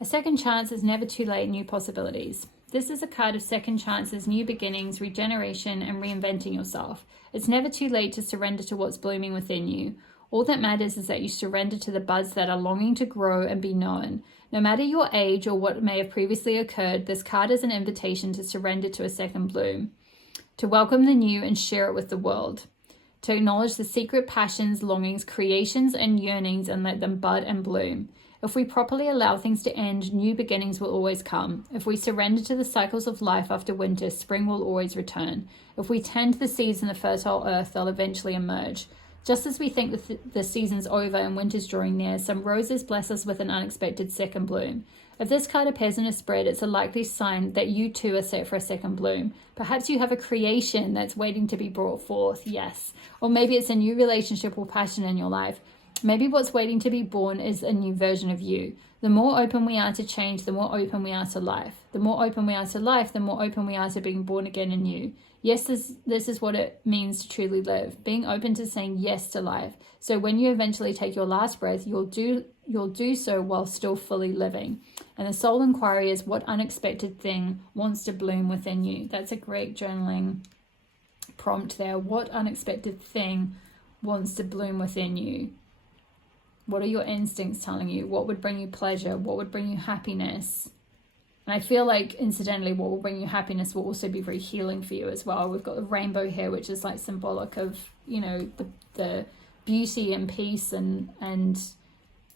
A second chance is never too late, new possibilities. This is a card of second chances, new beginnings, regeneration, and reinventing yourself. It's never too late to surrender to what's blooming within you. All that matters is that you surrender to the buds that are longing to grow and be known. No matter your age or what may have previously occurred, this card is an invitation to surrender to a second bloom, to welcome the new and share it with the world, to acknowledge the secret passions, longings, creations, and yearnings, and let them bud and bloom. If we properly allow things to end, new beginnings will always come. If we surrender to the cycles of life after winter, spring will always return. If we tend the seeds in the fertile earth, they'll eventually emerge. Just as we think the season's over and winter's drawing near, some roses bless us with an unexpected second bloom. If this card appears in a spread, it's a likely sign that you too are set for a second bloom. Perhaps you have a creation that's waiting to be brought forth, yes. Or maybe it's a new relationship or passion in your life. Maybe what's waiting to be born is a new version of you. The more open we are to change, the more open we are to life. The more open we are to life, the more open we are to being born again and new. Yes, this is what it means to truly live. Being open to saying yes to life. So when you eventually take your last breath, you'll do so while still fully living. And the soul inquiry is, what unexpected thing wants to bloom within you? That's a great journaling prompt there. What unexpected thing wants to bloom within you? What are your instincts telling you? What would bring you pleasure? What would bring you happiness? And I feel like, incidentally, what will bring you happiness will also be very healing for you as well. We've got the rainbow here, which is like symbolic of, you know, the beauty and peace and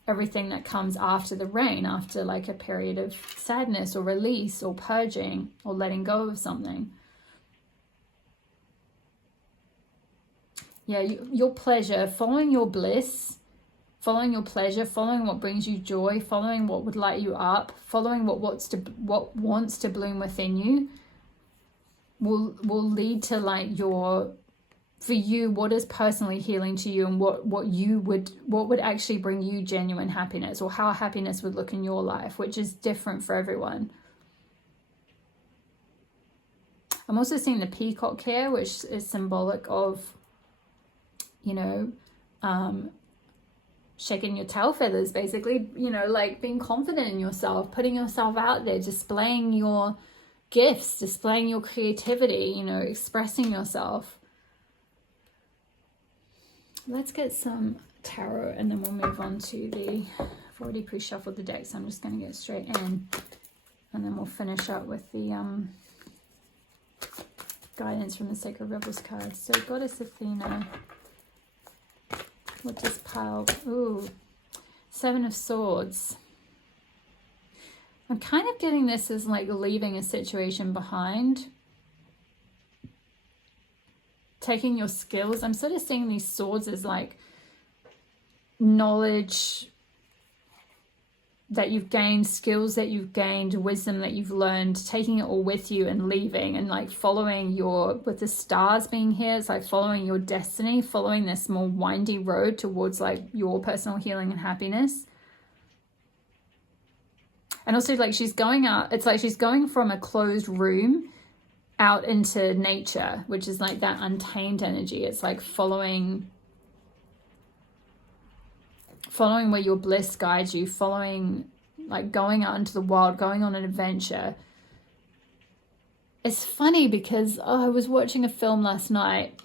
everything that comes after the rain, after like a period of sadness or release or purging or letting go of something. Yeah, your pleasure, following your bliss, following your pleasure, following what brings you joy, following what would light you up, following what wants to bloom within you will lead to like for you, what is personally healing to you, and what would actually bring you genuine happiness, or how happiness would look in your life, which is different for everyone. I'm also seeing the peacock here, which is symbolic of, you know, shaking your tail feathers, basically, you know, like being confident in yourself, putting yourself out there, displaying your gifts, displaying your creativity, you know, expressing yourself. Let's get some tarot and then we'll move on to the, I've already pre-shuffled the deck, so I'm just going to get straight in, and then we'll finish up with the guidance from the Sacred Rebels card. So Goddess Athena, what does pile? Ooh, Seven of Swords. I'm kind of getting this as like leaving a situation behind, taking your skills. I'm sort of seeing these swords as like knowledge that you've gained, skills that you've gained, wisdom that you've learned, taking it all with you and leaving, and like following your, with the stars being here, it's like following your destiny, following this more windy road towards like your personal healing and happiness. And also like she's going out, it's like she's going from a closed room out into nature, which is like that untamed energy. It's like following where your bliss guides you, following, like going out into the wild, going on an adventure. It's funny because I was watching a film last night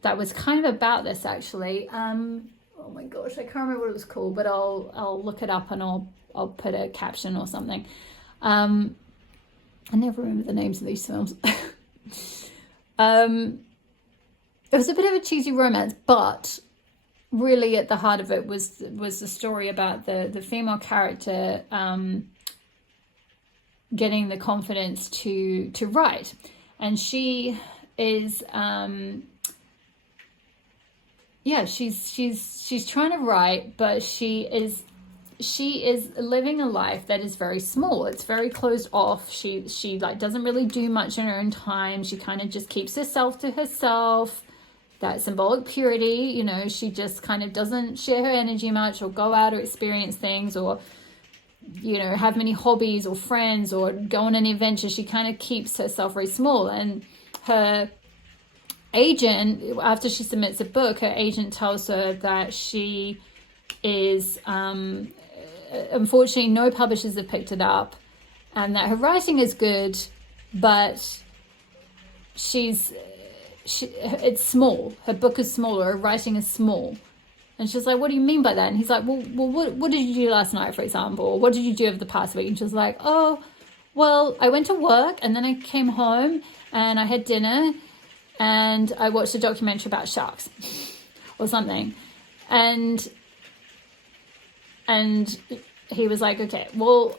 that was kind of about this actually. Oh my gosh, I can't remember what it was called, but I'll look it up and I'll put a caption or something. I never remember the names of these films. It was a bit of a cheesy romance, but really at the heart of it was the story about the female character getting the confidence to write. And she is she's trying to write, but she is living a life that is very small. It's very closed off. She like doesn't really do much in her own time. She kind of just keeps herself to herself. That symbolic purity, you know, she just kind of doesn't share her energy much or go out or experience things or, you know, have many hobbies or friends or go on any adventure. She kind of keeps herself very small. And her agent, after she submits a book, her agent tells her that she is, unfortunately, no publishers have picked it up, and that her writing is good, but it's small. Her book is smaller, her writing is small. And she's like, what do you mean by that? And he's like, well, what did you do last night, for example? Or what did you do over the past week? And she's like, oh, well, I went to work and then I came home and I had dinner and I watched a documentary about sharks or something. And he was like, okay, well,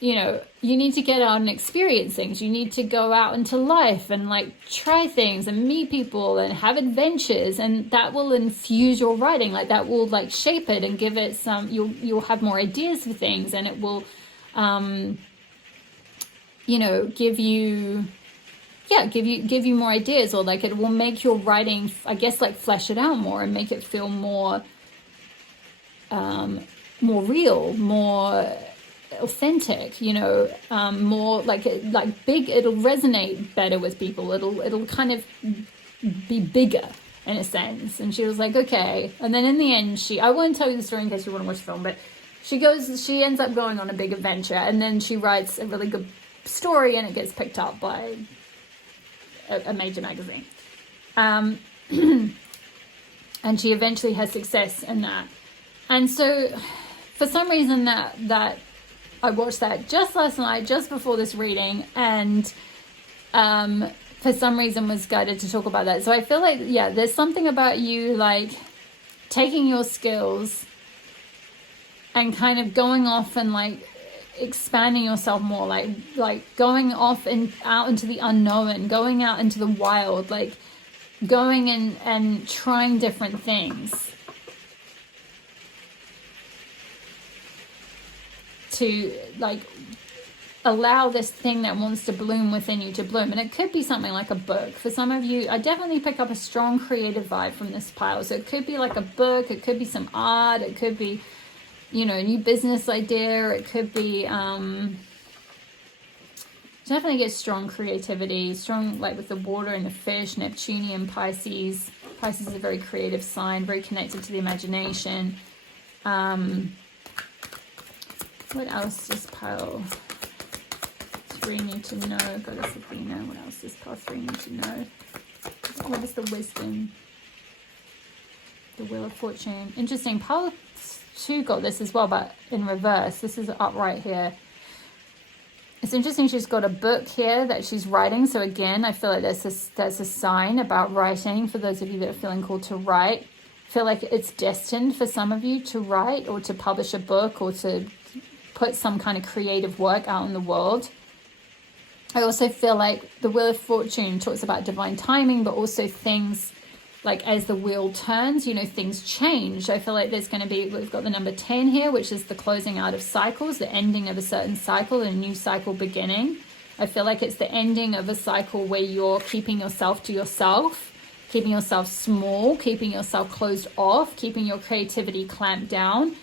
you know, you need to get out and experience things. You need to go out into life and like try things and meet people and have adventures, and that will infuse your writing. Like that will like shape it and give it some, you'll have more ideas for things, and it will, you know, give you more ideas, or like it will make your writing, I guess, like flesh it out more and make it feel more real, more authentic, you know, more like big. It'll resonate better with people. It'll kind of be bigger in a sense. And she was like, okay. And then in the end, I won't tell you the story in case you want to watch the film, but she ends up going on a big adventure, and then she writes a really good story and it gets picked up by a major magazine. And she eventually has success in that. And so for some reason that I watched that just last night, just before this reading, and for some reason was guided to talk about that. So I feel like, yeah, there's something about you like taking your skills and kind of going off and like expanding yourself more, like going off and out into the unknown, going out into the wild, like going and trying different things to like allow this thing that wants to bloom within you to bloom. And it could be something like a book. For some of you, I definitely pick up a strong creative vibe from this pile. So it could be like a book, it could be some art, it could be, you know, a new business idea, it could be definitely get strong creativity, strong, like with the water and the fish, Neptunian, Pisces. Pisces is a very creative sign, very connected to the imagination. What else does pile 3 need to know? Goddess Athena, what else does pile 3 need to know? What is the wisdom? The Wheel of Fortune. Interesting. Pile 2 got this as well, but in reverse. This is upright here. It's interesting, she's got a book here that she's writing. So again, I feel like there's a sign about writing for those of you that are feeling called to write. I feel like it's destined for some of you to write or to publish a book or to put some kind of creative work out in the world. I also feel like the Wheel of Fortune talks about divine timing, but also things like as the wheel turns, you know, things change. I feel like there's going to be, we've got the number 10 here, which is the closing out of cycles, the ending of a certain cycle, a new cycle beginning. I feel like it's the ending of a cycle where you're keeping yourself to yourself, keeping yourself small, keeping yourself closed off, keeping your creativity clamped down.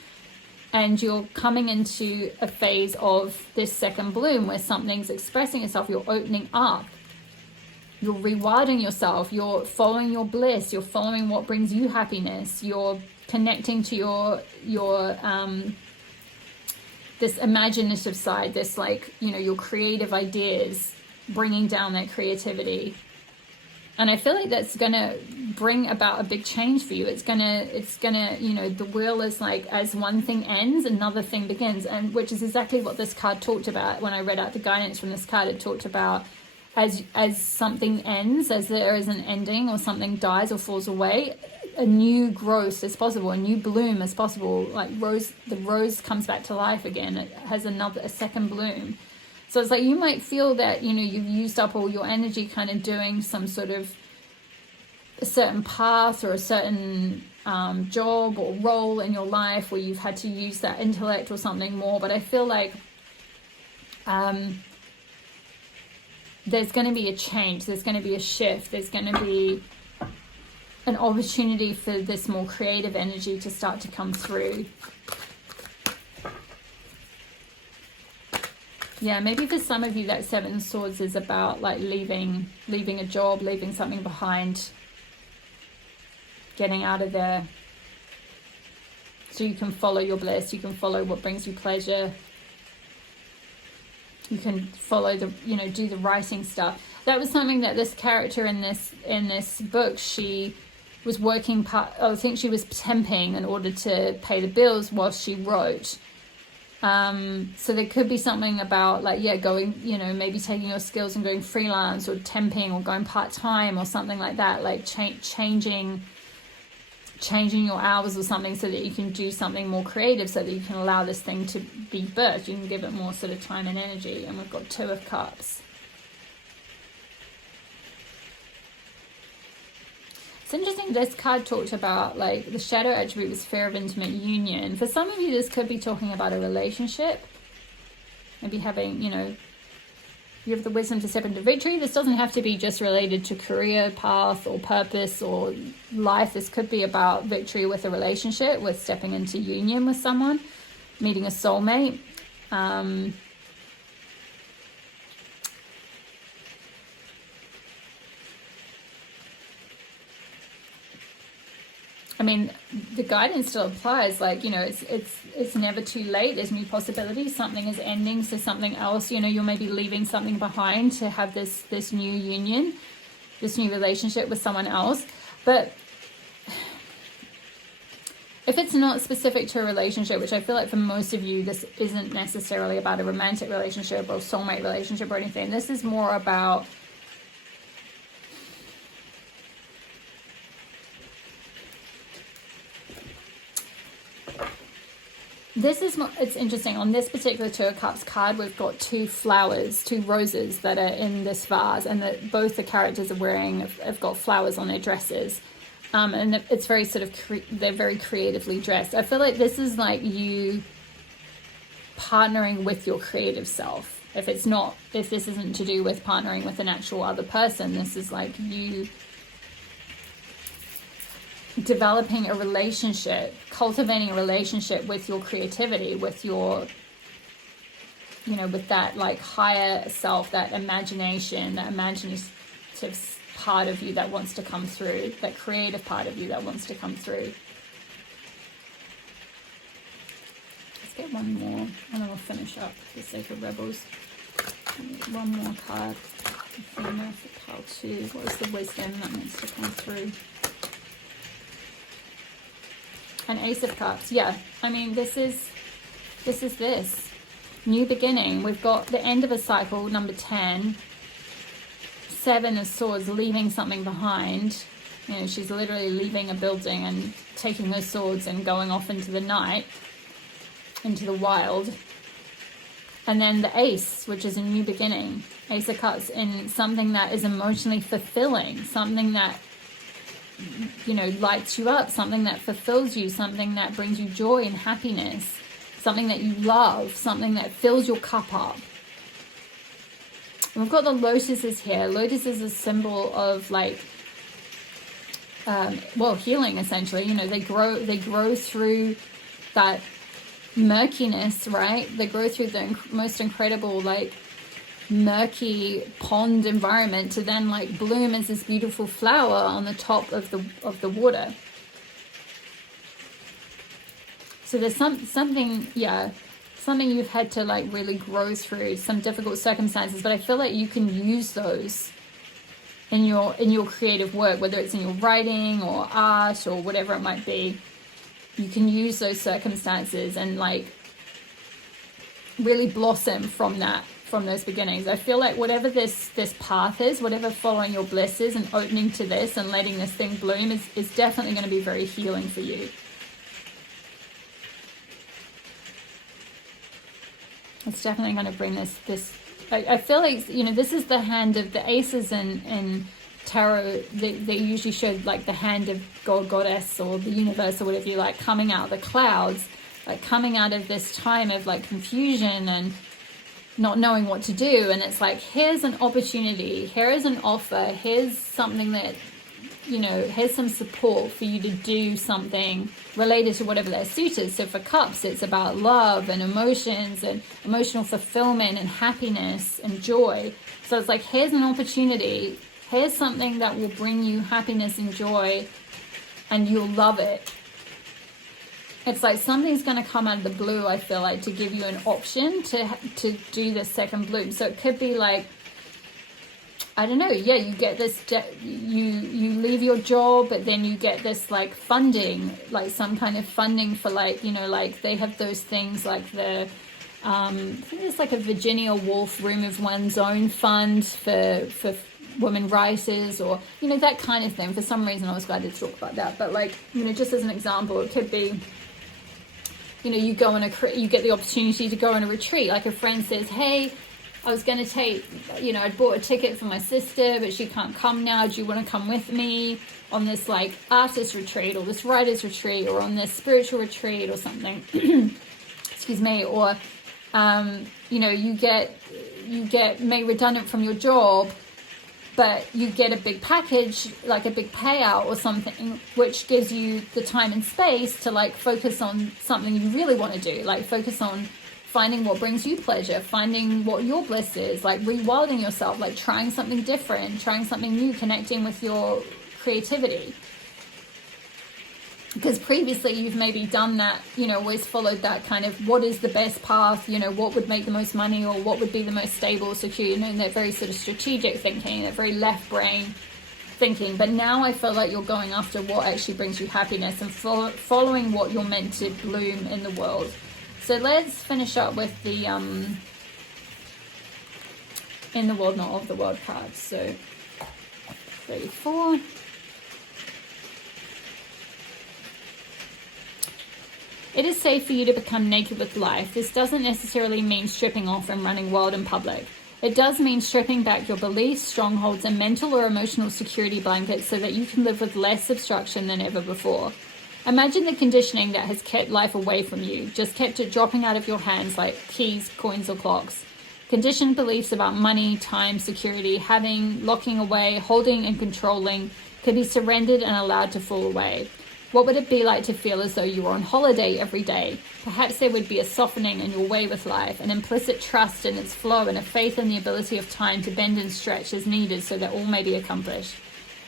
And you're coming into a phase of this second bloom where something's expressing itself, you're opening up. You're rewilding yourself, you're following your bliss, you're following what brings you happiness, you're connecting to your this imaginative side, this, like, you know, your creative ideas, bringing down that creativity. And I feel like that's gonna bring about a big change for you. It's gonna, you know, the wheel is like, as one thing ends, another thing begins, and which is exactly what this card talked about. When I read out the guidance from this card, it talked about as something ends, as there is an ending, or something dies or falls away, a new growth is possible, a new bloom is possible. Like the rose comes back to life again. It has a second bloom. So it's like you might feel that, you know, you've used up all your energy kind of doing some sort of a certain path or a certain job or role in your life where you've had to use that intellect or something more. But I feel like there's going to be a change, there's going to be a shift, there's going to be an opportunity for this more creative energy to start to come through. Yeah, maybe for some of you that 7 of Swords is about like leaving a job, leaving something behind, getting out of there so you can follow your bliss, you can follow what brings you pleasure. You can follow the, you know, do the writing stuff. That was something that this character in this book, she was working I think she was temping in order to pay the bills whilst she wrote. So there could be something about like, yeah, going, you know, maybe taking your skills and going freelance or temping or going part-time or something like that, like changing your hours or something so that you can do something more creative, so that you can allow this thing to be birthed. You can give it more sort of time and energy. And we've got 2 of Cups. It's interesting, this card talked about like the shadow attribute was fear of intimate union. For some of you, this could be talking about a relationship. Maybe having, you know, you have the wisdom to step into victory. This doesn't have to be just related to career path or purpose or life. This could be about victory with a relationship, with stepping into union with someone, meeting a soulmate. I mean, the guidance still applies. Like, you know, it's never too late. There's new possibilities. Something is ending, so something else, you know, you're maybe leaving something behind to have this new union, this new relationship with someone else. But if it's not specific to a relationship, which I feel like for most of you, this isn't necessarily about a romantic relationship or soulmate relationship or anything. This is more about it's interesting. On this particular 2 of Cups card, we've got 2 flowers, 2 roses that are in this vase, and that both the characters are wearing, have got flowers on their dresses. And it's very sort of, they're very creatively dressed. I feel like this is like you partnering with your creative self. If this isn't to do with partnering with an actual other person, this is like you developing a relationship, cultivating a relationship with your creativity, with your you know, with that like higher self, that imagination, that imaginative part of you that wants to come through, that creative part of you that wants to come through. Let's get one more and then we'll finish up for the sake of rebels. One more card. Athena for pile 2. What is the wisdom that needs to come through? An Ace of Cups. Yeah, I mean, this is new beginning. We've got the end of a cycle, number 10. 7 of Swords, leaving something behind. You know, she's literally leaving a building and taking her swords and going off into the night, into the wild. And then the Ace, which is a new beginning. Ace of Cups in something that is emotionally fulfilling, something that, you know, lights you up, something that fulfills you, something that brings you joy and happiness, something that you love, something that fills your cup up. And we've got the lotuses here. Lotus is a symbol of like, well, healing essentially. You know, they grow through that murkiness, right? They grow through the most incredible, like, murky pond environment to then like bloom as this beautiful flower on the top of the water. So there's something you've had to like really grow through, some difficult circumstances, but I feel like you can use those in your creative work, whether it's in your writing or art or whatever it might be. You can use those circumstances and like really blossom from those beginnings. I feel like whatever this path is, whatever following your bliss is and opening to this and letting this thing bloom is definitely going to be very healing for you. It's definitely going to bring this I feel like, you know, this is the hand of the aces in tarot. They usually show like the hand of God, goddess, or the universe, or whatever you like, coming out of the clouds, like coming out of this time of like confusion and not knowing what to do. And it's like, here's an opportunity, here is an offer, here's something that, you know, here's some support for you to do something related to whatever their suit is. So for cups, it's about love and emotions and emotional fulfillment and happiness and joy. So it's like, here's an opportunity, here's something that will bring you happiness and joy, and you'll love it. It's like something's going to come out of the blue, I feel like, to give you an option to do this second bloom. So it could be like, I don't know, yeah, you get this, you leave your job, but then you get this like funding, like some kind of funding for like, you know, like they have those things like the, I think there's like a Virginia Woolf Room of One's Own fund for women writers, or, you know, that kind of thing. For some reason I was glad to talk about that, but like, you know, just as an example, it could be, you know, you get the opportunity to go on a retreat. Like a friend says, hey, I was going to take, you know, I'd bought a ticket for my sister, but she can't come now. Do you want to come with me on this like artist retreat or this writer's retreat or on this spiritual retreat or something? Excuse me. Or, you know, you get made redundant from your job, but you get a big package, like a big payout or something, which gives you the time and space to like focus on something you really want to do, like focus on finding what brings you pleasure, finding what your bliss is, like rewilding yourself, like trying something different, trying something new, connecting with your creativity. Because previously you've maybe done that, you know, always followed that kind of what is the best path, you know, what would make the most money or what would be the most stable, secure, you know, and that very sort of strategic thinking, that very left brain thinking. But now I feel like you're going after what actually brings you happiness and following what you're meant to bloom in the world. So let's finish up with the in the world, not of the world cards. So 34. It is safe for you to become naked with life. This doesn't necessarily mean stripping off and running wild in public. It does mean stripping back your beliefs, strongholds, and mental or emotional security blankets so that you can live with less obstruction than ever before. Imagine the conditioning that has kept life away from you, just kept it dropping out of your hands like keys, coins, or clocks. Conditioned beliefs about money, time, security, having, locking away, holding, and controlling could be surrendered and allowed to fall away. What would it be like to feel as though you were on holiday every day? Perhaps there would be a softening in your way with life, an implicit trust in its flow, and a faith in the ability of time to bend and stretch as needed so that all may be accomplished.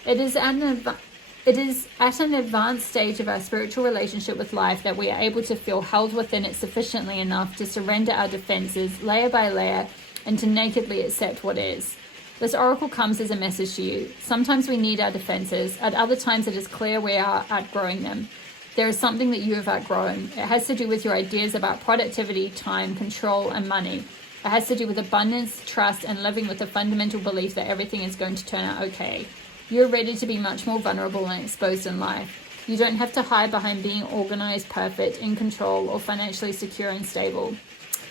It is at an advanced stage of our spiritual relationship with life that we are able to feel held within it sufficiently enough to surrender our defenses layer by layer and to nakedly accept what is. This oracle comes as a message to you. Sometimes we need our defenses. At other times it is clear we are outgrowing them. There is something that you have outgrown. It has to do with your ideas about productivity, time, control, and money. It has to do with abundance, trust, and living with the fundamental belief that everything is going to turn out okay. You're ready to be much more vulnerable and exposed in life. You don't have to hide behind being organized, perfect, in control, or financially secure and stable.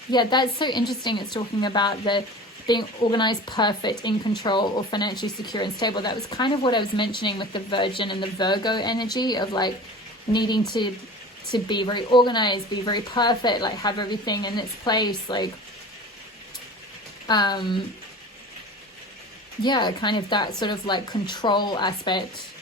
Yeah, that's so interesting. It's talking about the being organized, perfect, in control, or financially secure and stable. That was kind of what I was mentioning with the Virgin and the Virgo energy of like needing to be very organized, be very perfect, like have everything in its place, like yeah, kind of that sort of like control aspect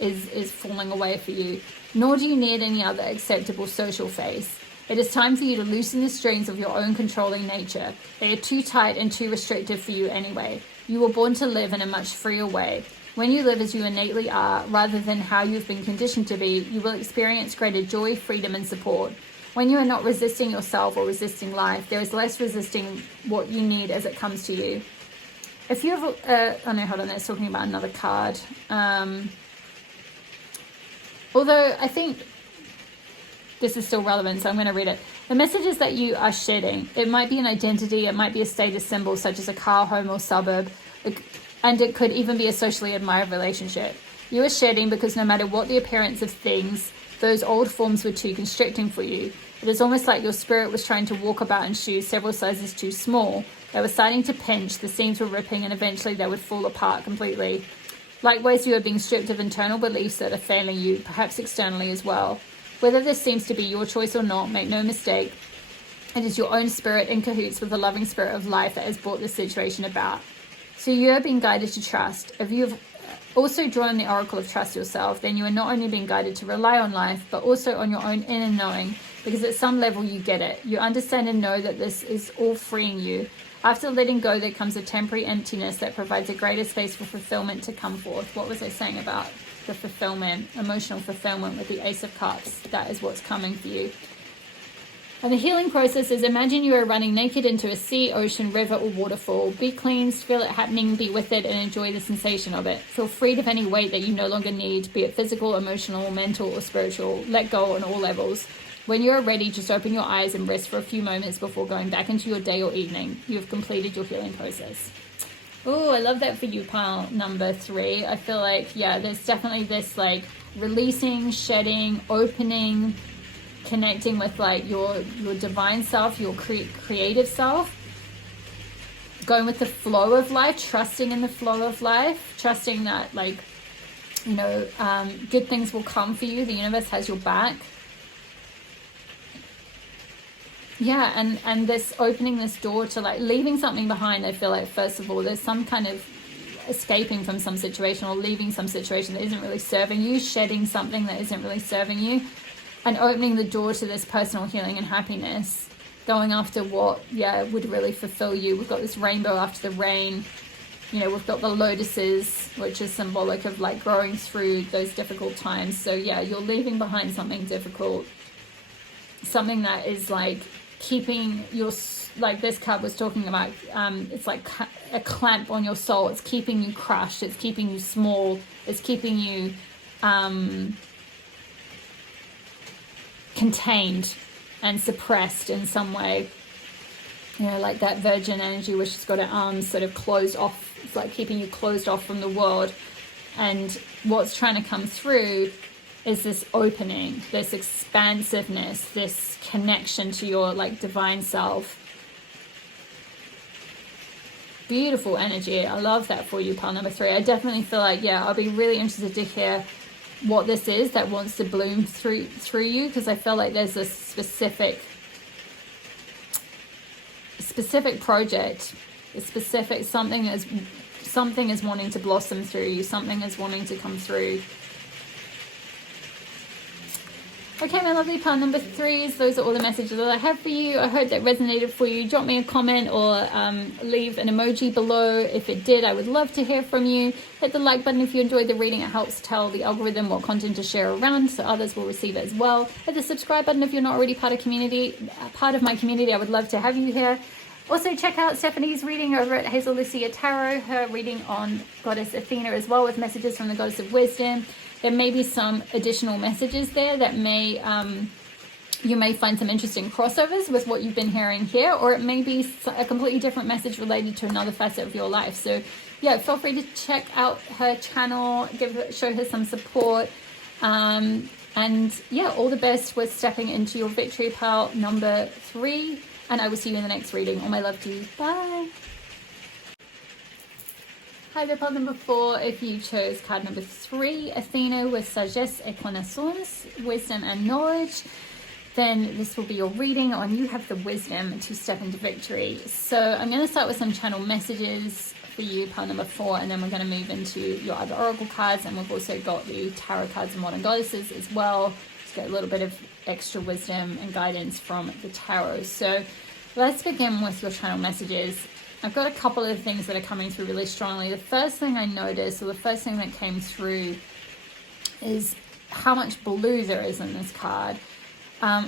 is falling away for you. Nor do you need any other acceptable social phase. It is time for you to loosen the strings of your own controlling nature. They are too tight and too restrictive for you anyway. You were born to live in a much freer way. When you live as you innately are, rather than how you've been conditioned to be, you will experience greater joy, freedom, and support. When you are not resisting yourself or resisting life, there is less resisting what you need as it comes to you. If you have, oh no, hold on, that's talking about another card. Although I think this is still relevant, so I'm going to read it. The message is that you are shedding. It might be an identity, it might be a status symbol such as a car, home, or suburb, and it could even be a socially admired relationship. You are shedding because no matter what the appearance of things, those old forms were too constricting for you. It is almost like your spirit was trying to walk about in shoes several sizes too small. They were starting to pinch, the seams were ripping, and eventually they would fall apart completely. Likewise, you are being stripped of internal beliefs that are failing you, perhaps externally as well. Whether this seems to be your choice or not, make no mistake, it is your own spirit in cahoots with the loving spirit of life that has brought this situation about. So you are being guided to trust. If you have also drawn the oracle of trust yourself, then you are not only being guided to rely on life, but also on your own inner knowing, because at some level you get it. You understand and know that this is all freeing you. After letting go, there comes a temporary emptiness that provides a greater space for fulfillment to come forth. What was I saying about the fulfillment, emotional fulfillment with the Ace of Cups? That is what's coming for you. And the healing process is, imagine you are running naked into a sea, ocean, river, or waterfall. Be cleansed, feel it happening, be with it, and enjoy the sensation of it. Feel freed of any weight that you no longer need, be it physical, emotional, mental, or spiritual. Let go on all levels. When you are ready, just open your eyes and rest for a few moments before going back into your day or evening. You have completed your healing process. Oh, I love that for you, pile number 3. I feel like, yeah, there's definitely this like releasing, shedding, opening, connecting with like your divine self, your creative self, going with the flow of life, trusting in the flow of life, trusting that like, you know, good things will come for you. The universe has your back. Yeah, and this opening this door to like leaving something behind. I feel like, first of all, there's some kind of escaping from some situation or leaving some situation that isn't really serving you, shedding something that isn't really serving you, and opening the door to this personal healing and happiness, going after what, yeah, would really fulfill you. We've got this rainbow after the rain. You know, we've got the lotuses, which is symbolic of like growing through those difficult times. So yeah, you're leaving behind something difficult, something that is like keeping your, like this card was talking about, it's like a clamp on your soul. It's keeping you crushed, it's keeping you small, it's keeping you contained and suppressed in some way. You know, like that virgin energy which has got her arms sort of closed off. It's like keeping you closed off from the world. And what's trying to come through is this opening, this expansiveness, this connection to your like divine self. Beautiful energy. I love that for you, pile number 3. I definitely feel like, yeah, I'll be really interested to hear what this is that wants to bloom through you, because I feel like there's a specific project, a specific something is wanting to blossom through you, something is wanting to come through. Okay, my lovely pile number 3s, those are all the messages that I have for you. I hope that resonated for you. Drop me a comment or leave an emoji below. If it did, I would love to hear from you. Hit the like button if you enjoyed the reading. It helps tell the algorithm what content to share around so others will receive it as well. Hit the subscribe button if you're not already part of my community. I would love to have you here. Also, check out Stephanie's reading over at Hazel Lucia Tarot, her reading on Goddess Athena as well, with messages from the Goddess of Wisdom. There may be some additional messages there that may you may find some interesting crossovers with what you've been hearing here, or it may be a completely different message related to another facet of your life. So yeah, feel free to check out her channel, show her some support, and yeah, all the best with stepping into your victory pile number 3, and I will see you in the next reading. All my love to you. Bye. Hi there, pile number 4. If you chose card number 3, Athena with sagesse et connaissance, wisdom and knowledge, then this will be your reading on you have the wisdom to step into victory. So I'm going to start with some channel messages for you, pile number 4, and then we're going to move into your other oracle cards, and we've also got the tarot cards and modern goddesses as well. Just get a little bit of extra wisdom and guidance from the tarot. So let's begin with your channel messages. I've got a couple of things that are coming through really strongly. The first thing I noticed, or the first thing that came through, is how much blue there is in this card,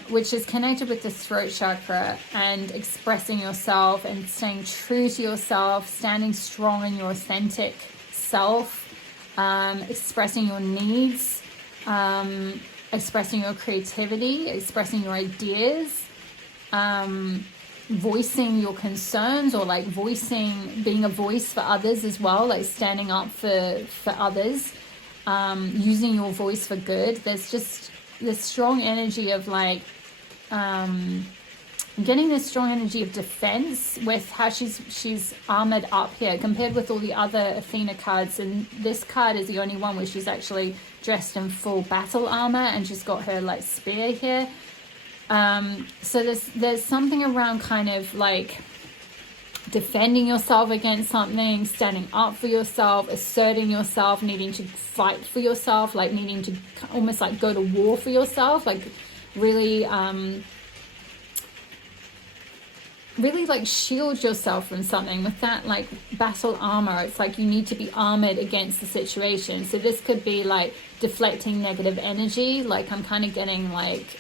which is connected with the throat chakra and expressing yourself and staying true to yourself, standing strong in your authentic self, expressing your needs, expressing your creativity, expressing your ideas, voicing your concerns, or like being a voice for others as well, like standing up for others, using your voice for good. There's just this strong energy of like getting this strong energy of defense with how she's armored up here compared with all the other Athena cards, and this card is the only one where she's actually dressed in full battle armor and she's got her like spear here. So there's something around kind of like defending yourself against something, standing up for yourself, asserting yourself, needing to fight for yourself, like needing to almost like go to war for yourself, like really like shield yourself from something with that like battle armor. It's like you need to be armored against the situation. So this could be like deflecting negative energy, like I'm kind of getting like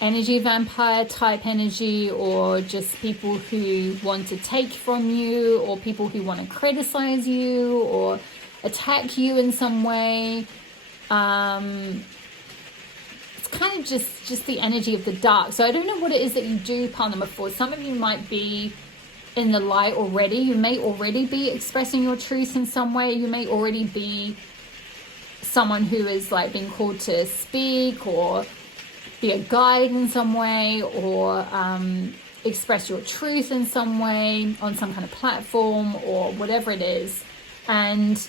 energy vampire type energy, or just people who want to take from you, or people who want to criticize you or attack you in some way. It's kind of just the energy of the dark. So I don't know what it is that you do, pile number 4. Some of you might be in the light already. You may already be expressing your truth in some way. You may already be someone who is like being called to speak or be a guide in some way, or express your truth in some way on some kind of platform or whatever it is. And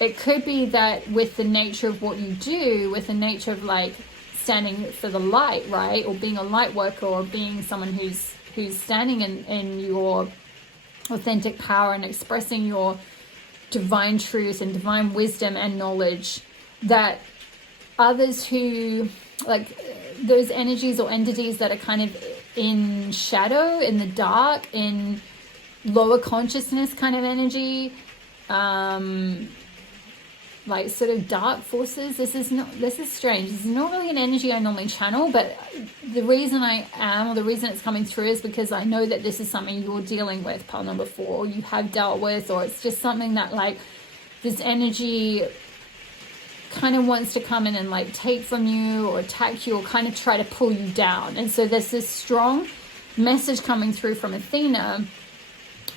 it could be that with the nature of what you do, with the nature of like standing for the light, right, or being a light worker, or being someone who's standing in your authentic power and expressing your divine truth and divine wisdom and knowledge, that others who like those energies or entities that are kind of in shadow, in the dark, in lower consciousness kind of energy, like sort of dark forces. This is strange. This is not really an energy I normally channel, but the reason the reason it's coming through is because I know that this is something you're dealing with, pile number 4, or you have dealt with, or it's just something that like this energy kind of wants to come in and like take from you or attack you or kind of try to pull you down. And so there's this strong message coming through from Athena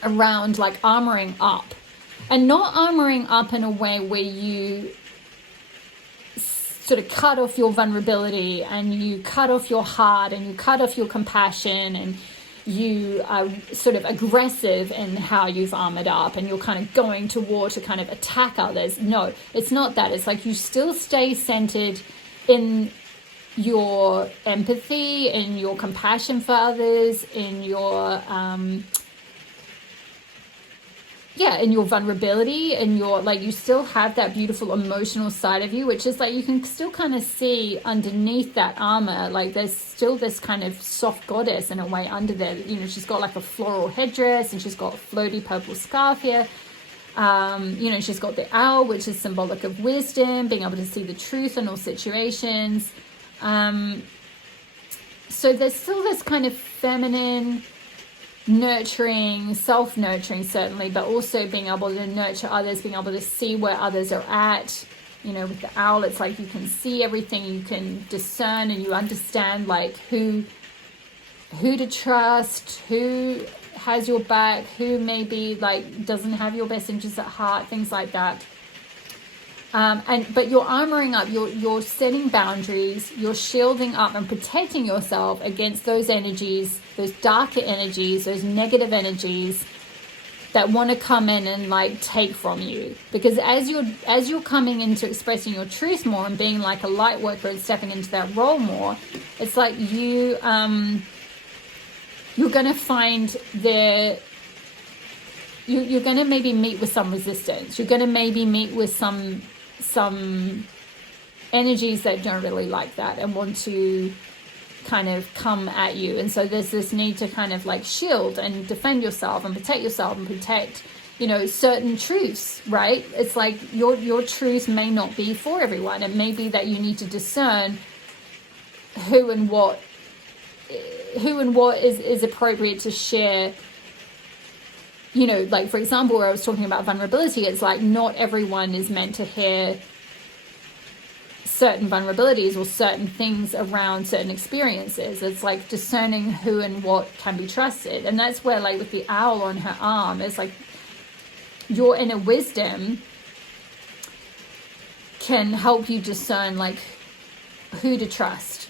around like armoring up, and not armoring up in a way where you sort of cut off your vulnerability and you cut off your heart and you cut off your compassion and you are sort of aggressive in how you've armored up and you're kind of going to war to kind of attack others. No, it's not that. It's like you still stay centered in your empathy, in your compassion for others, in your yeah, in your vulnerability, and your, like, you still have that beautiful emotional side of you, which is like, you can still kind of see underneath that armor, like there's still this kind of soft goddess in a way under there. You know, she's got like a floral headdress, and she's got a floaty purple scarf here. You know, she's got the owl, which is symbolic of wisdom, being able to see the truth in all situations. So there's still this kind of feminine, nurturing, self-nurturing certainly, but also being able to nurture others, being able to see where others are at. You know, with the owl, it's like you can see everything, you can discern, and you understand like who to trust, who has your back, who maybe like doesn't have your best interests at heart, things like that. But you're armoring up, you're setting boundaries, you're shielding up and protecting yourself against those energies, those darker energies, those negative energies that want to come in and like take from you. Because as you're coming into expressing your truth more and being like a light worker and stepping into that role more, it's like you're going to find you're going to maybe meet with some resistance. You're going to maybe meet with some energies that don't really like that and want to kind of come at you. And so there's this need to kind of like shield and defend yourself and protect, you know, certain truths, right? It's like your truth may not be for everyone. It may be that you need to discern who and what is appropriate to share. You know, like for example, where I was talking about vulnerability, it's like not everyone is meant to hear certain vulnerabilities or certain things around certain experiences. It's like discerning who and what can be trusted. And that's where, like with the owl on her arm, it's like your inner wisdom can help you discern like who to trust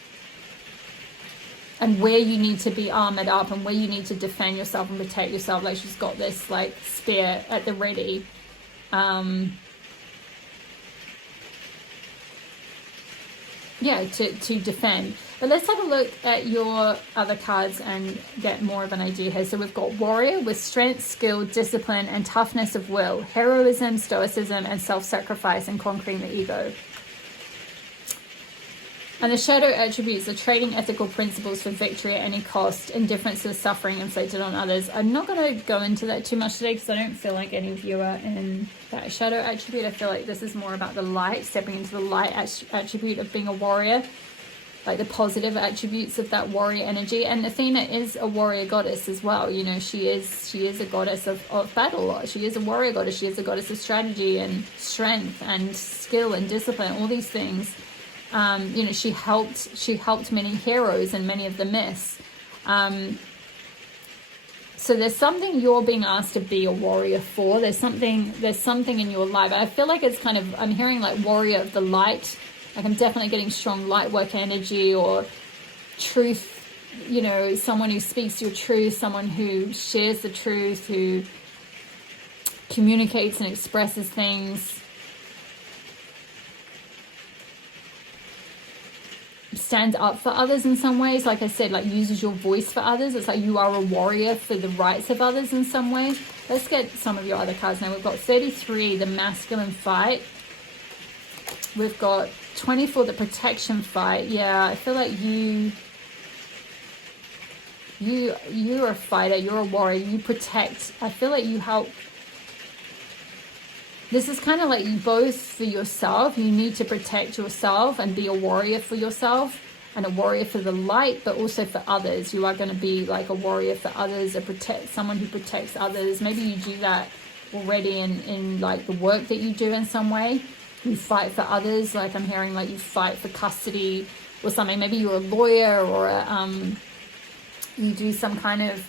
and where you need to be armored up and where you need to defend yourself and protect yourself. Like she's got this like spear at the ready. To defend. But let's have a look at your other cards and get more of an idea here. So we've got warrior with strength, skill, discipline, and toughness of will, heroism, stoicism, and self-sacrifice, and conquering the ego. And the shadow attributes are trading ethical principles for victory at any cost, indifference to the suffering inflicted on others. I'm not going to go into that too much today because I don't feel like any of you are in that shadow attribute. I feel like this is more about the light, stepping into the light attribute of being a warrior, like the positive attributes of that warrior energy. And Athena is a warrior goddess as well. You know, she is a goddess of battle. She is a warrior goddess. She is a goddess of strategy and strength and skill and discipline, all these things. You know, she helped many heroes in many of the myths. So there's something you're being asked to be a warrior for. There's something in your life. I feel like it's kind of, I'm hearing like warrior of the light. Like I'm definitely getting strong light work energy or truth, you know, someone who speaks your truth, someone who shares the truth, who communicates and expresses things. Stands up for others in some ways, like I said, like uses your voice for others. It's like you are a warrior for the rights of others in some ways. Let's get some of your other cards now. We've got 33, the masculine fight. We've got 24, the protection fight. Yeah, I feel like you're a fighter, you're a warrior, you protect. I feel like you help. This is kind of like you both for yourself. You need to protect yourself and be a warrior for yourself and a warrior for the light, but also for others. You are going to be like a warrior for others, someone who protects others. Maybe you do that already in like the work that you do in some way. You fight for others. Like I'm hearing like you fight for custody or something. Maybe you're a lawyer or you do some kind of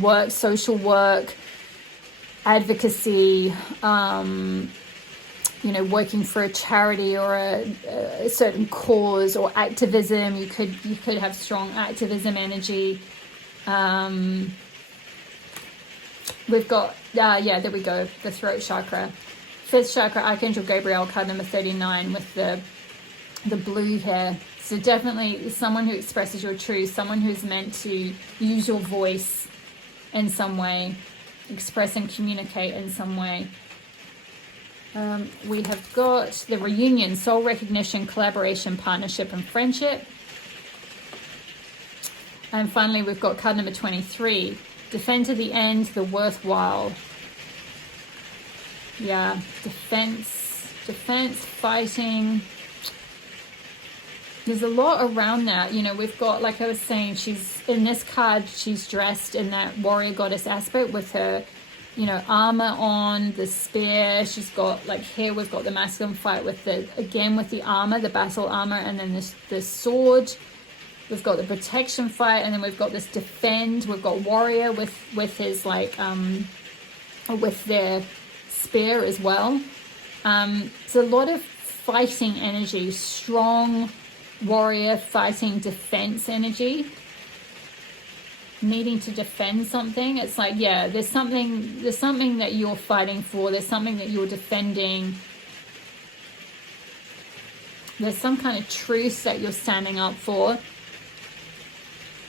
work, social work, advocacy, you know, working for a charity or a certain cause or activism. You could have strong activism energy. We've got there we go, the throat chakra, 5th chakra, Archangel Gabriel, card number 39 with the blue here. So definitely someone who expresses your truth, someone who's meant to use your voice in some way. express and communicate in some way. We have got the reunion, soul recognition, collaboration, partnership, and friendship. And finally, we've got card number 23, defend to the end, the worthwhile. Yeah, defense, fighting. There's a lot around that. You know, we've got, like I was saying, she's in this card, she's dressed in that warrior goddess aspect with her, you know, armor on, the spear. She's got, like, here we've got the masculine fight with the, again with the armor, the battle armor, and then the sword. We've got the protection fight, and then we've got this defend. We've got warrior with his, like, with their spear as well. It's a lot of fighting energy, strong warrior fighting defense energy, needing to defend something. It's like, yeah, there's something that you're fighting for, there's something that you're defending, there's some kind of truce that you're standing up for.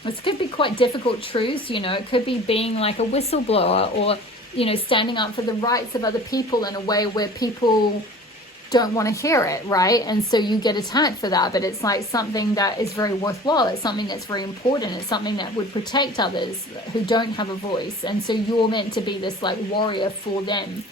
This could be quite difficult truths, you know. It could be being like a whistleblower, or, you know, standing up for the rights of other people in a way where people don't want to hear it, right? And so you get attacked for that, but it's like something that is very worthwhile. It's something that's very important. It's something that would protect others who don't have a voice. And so you're meant to be this, like, warrior for them.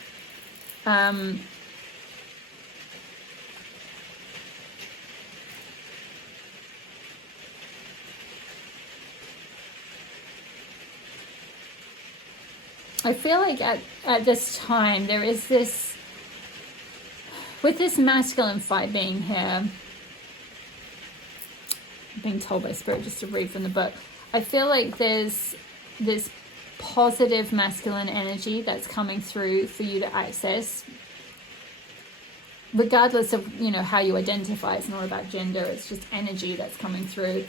I feel like at this time there is this, with this masculine fight being here, being told by Spirit just to read from the book, I feel like there's this positive masculine energy that's coming through for you to access, regardless of, you know, how you identify. It's not about gender, it's just energy that's coming through.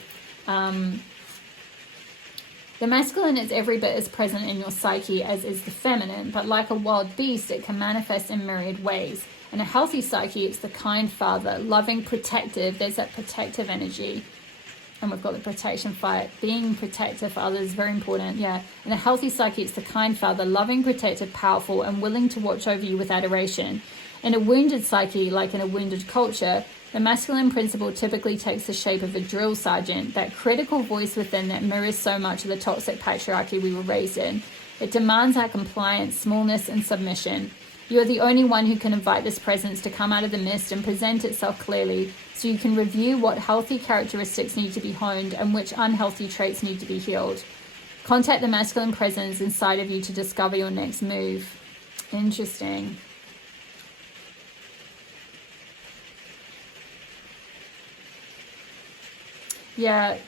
The masculine is every bit as present in your psyche as is the feminine, but like a wild beast, it can manifest in myriad ways. In a healthy psyche, it's the kind father, loving, protective. There's that protective energy. And we've got the protection fight. Being protective for others is very important, yeah. In a healthy psyche, it's the kind father, loving, protective, powerful, and willing to watch over you with adoration. In a wounded psyche, like in a wounded culture, the masculine principle typically takes the shape of a drill sergeant, that critical voice within that mirrors so much of the toxic patriarchy we were raised in. It demands our compliance, smallness, and submission. You are the only one who can invite this presence to come out of the mist and present itself clearly, so you can review what healthy characteristics need to be honed and which unhealthy traits need to be healed. Contact the masculine presence inside of you to discover your next move. Interesting. Yeah,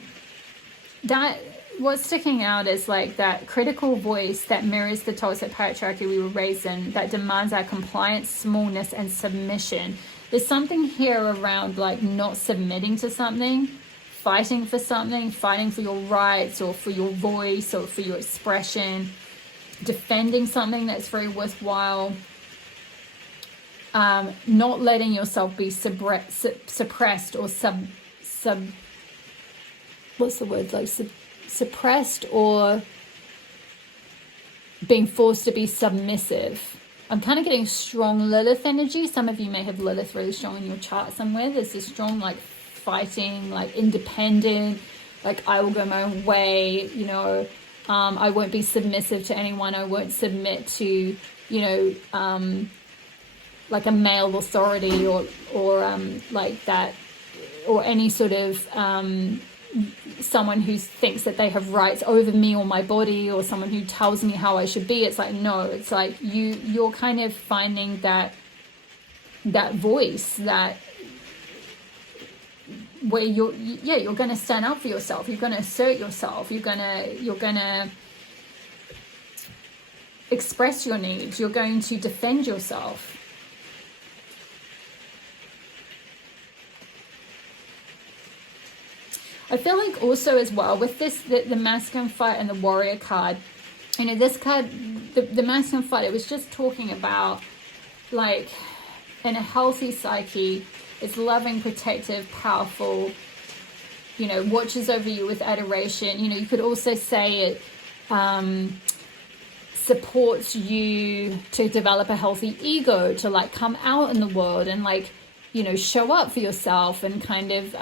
that what's sticking out is like that critical voice that mirrors the toxic patriarchy we were raised in, that demands our compliance, smallness, and submission. There's something here around like not submitting to something, fighting for something, fighting for your rights or for your voice or for your expression, defending something that's very worthwhile, not letting yourself be suppressed or what's the word, like suppressed or being forced to be submissive. I'm kind of getting strong Lilith energy. Some of you may have Lilith really strong in your chart somewhere. There's this strong like fighting, like independent, like I will go my own way, you know, I won't be submissive to anyone. I won't submit to, you know, like a male authority or like that, or any sort of someone who thinks that they have rights over me or my body, or someone who tells me how I should be. It's like, no, it's like you're kind of finding that voice, that where you're going to stand up for yourself, you're going to assert yourself, you're going to express your needs, you're going to defend yourself. I feel like also as well with this, the masculine fight and the warrior card, you know, this card, the masculine fight, it was just talking about like in a healthy psyche, it's loving, protective, powerful, you know, watches over you with adoration. You know, you could also say it supports you to develop a healthy ego, to like come out in the world and like, you know, show up for yourself, and kind of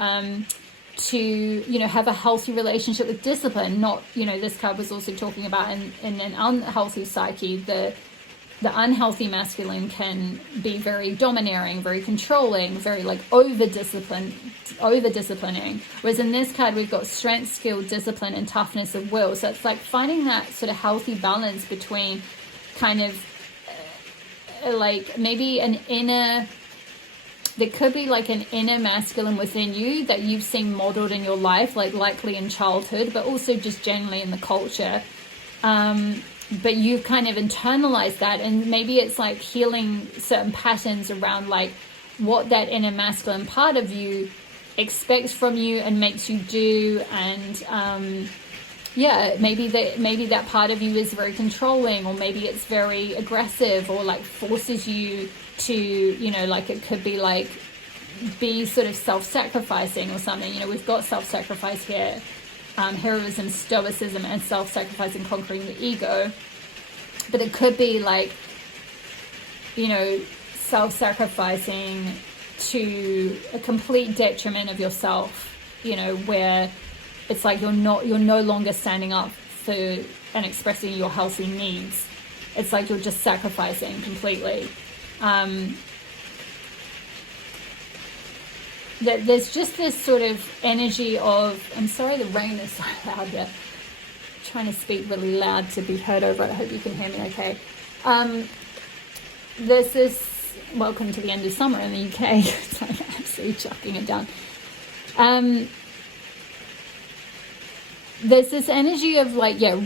to, you know, have a healthy relationship with discipline. Not, you know, this card was also talking about in an unhealthy psyche, the unhealthy masculine can be very domineering, very controlling, very like over disciplining. Whereas in this card, we've got strength, skill, discipline, and toughness of will. So it's like finding that sort of healthy balance between kind of like maybe an inner, there could be like an inner masculine within you that you've seen modeled in your life, like likely in childhood, but also just generally in the culture. But you've kind of internalized that, and maybe it's like healing certain patterns around like what that inner masculine part of you expects from you and makes you do. And yeah, maybe that part of you is very controlling, or maybe it's very aggressive, or like forces you to, you know, like it could be like be sort of self-sacrificing or something. You know, we've got self-sacrifice here. Heroism, stoicism, and self-sacrifice and conquering the ego. But it could be like, you know, self-sacrificing to a complete detriment of yourself, you know, where it's like you're no longer standing up for and expressing your healthy needs. It's like you're just sacrificing completely. There's just this sort of energy of, I'm sorry the rain is so loud here, I'm trying to speak really loud to be heard over it. I hope you can hear me okay. There's this, welcome to the end of summer in the UK. It's like absolutely chucking it down. There's this energy of like, yeah,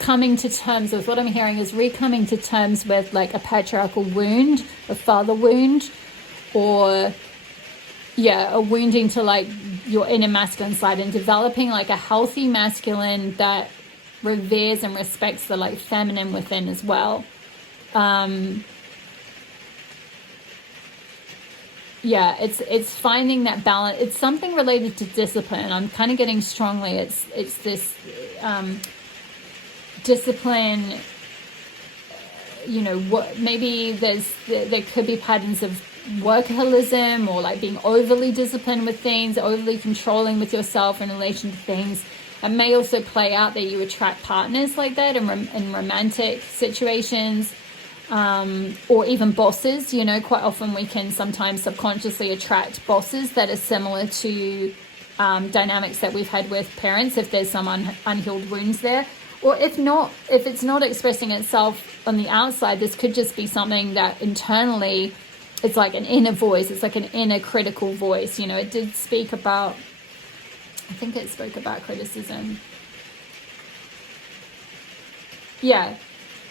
coming to terms with, what I'm hearing is coming to terms with like a patriarchal wound, a father wound, or yeah, a wounding to like your inner masculine side, and developing like a healthy masculine that reveres and respects the like feminine within as well. Yeah, it's finding that balance. It's something related to discipline. I'm kind of getting strongly. It's this discipline. You know, what maybe there could be patterns of workaholism, or like being overly disciplined with things, overly controlling with yourself in relation to things. It may also play out that you attract partners like that in romantic situations, or even bosses. You know, quite often we can sometimes subconsciously attract bosses that are similar to dynamics that we've had with parents, if there's some unhealed wounds there. Or if it's not expressing itself on the outside, this could just be something that internally, it's like an inner voice. It's like an inner critical voice. You know, it did speak about, I think it spoke about criticism. Yeah,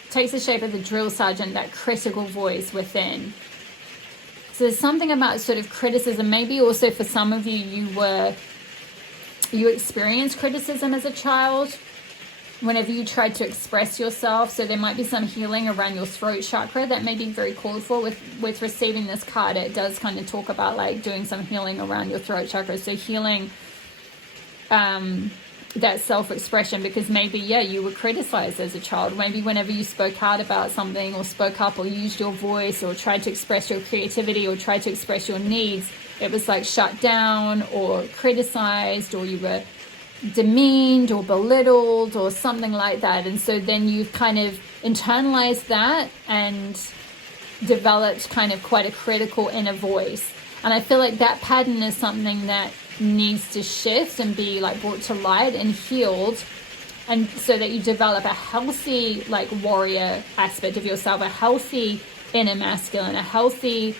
takes the shape of the drill sergeant, that critical voice within. So there's something about sort of criticism. Maybe also for some of you, you experienced criticism as a child whenever you tried to express yourself. So there might be some healing around your throat chakra that may be very called for with receiving this card. It does kind of talk about like doing some healing around your throat chakra. So healing that self-expression, because maybe, yeah, you were criticized as a child. Maybe whenever you spoke out about something, or spoke up, or used your voice, or tried to express your creativity, or tried to express your needs, it was like shut down or criticized, or you were demeaned or belittled or something like that. And so then you've kind of internalized that and developed kind of quite a critical inner voice. And I feel like that pattern is something that needs to shift and be like brought to light and healed, and so that you develop a healthy like warrior aspect of yourself, a healthy inner masculine, a healthy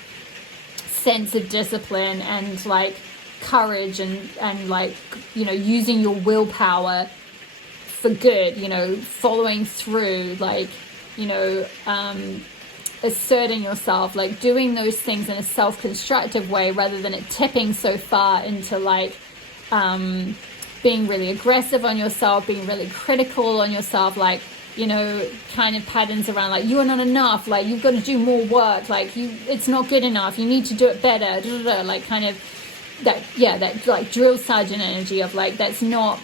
sense of discipline and like courage, and like, you know, using your willpower for good, you know, following through, like, you know, asserting yourself, like doing those things in a self-constructive way, rather than it tipping so far into like being really aggressive on yourself, being really critical on yourself, like, you know, kind of patterns around like, you are not enough, like you've got to do more work, like it's not good enough, you need to do it better, like kind of that, yeah, that like drill sergeant energy of like, that's not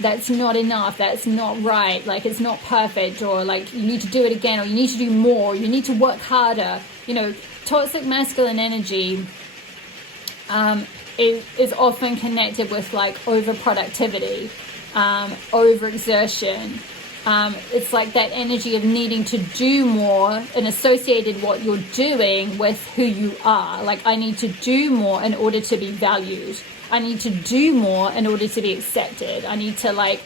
that's not enough, that's not right, like it's not perfect, or like you need to do it again, or you need to do more, you need to work harder. You know, toxic masculine energy is often connected with like overproductivity, overexertion. It's like that energy of needing to do more, and associated what you're doing with who you are. Like, I need to do more in order to be valued. I need to do more in order to be accepted. I need to like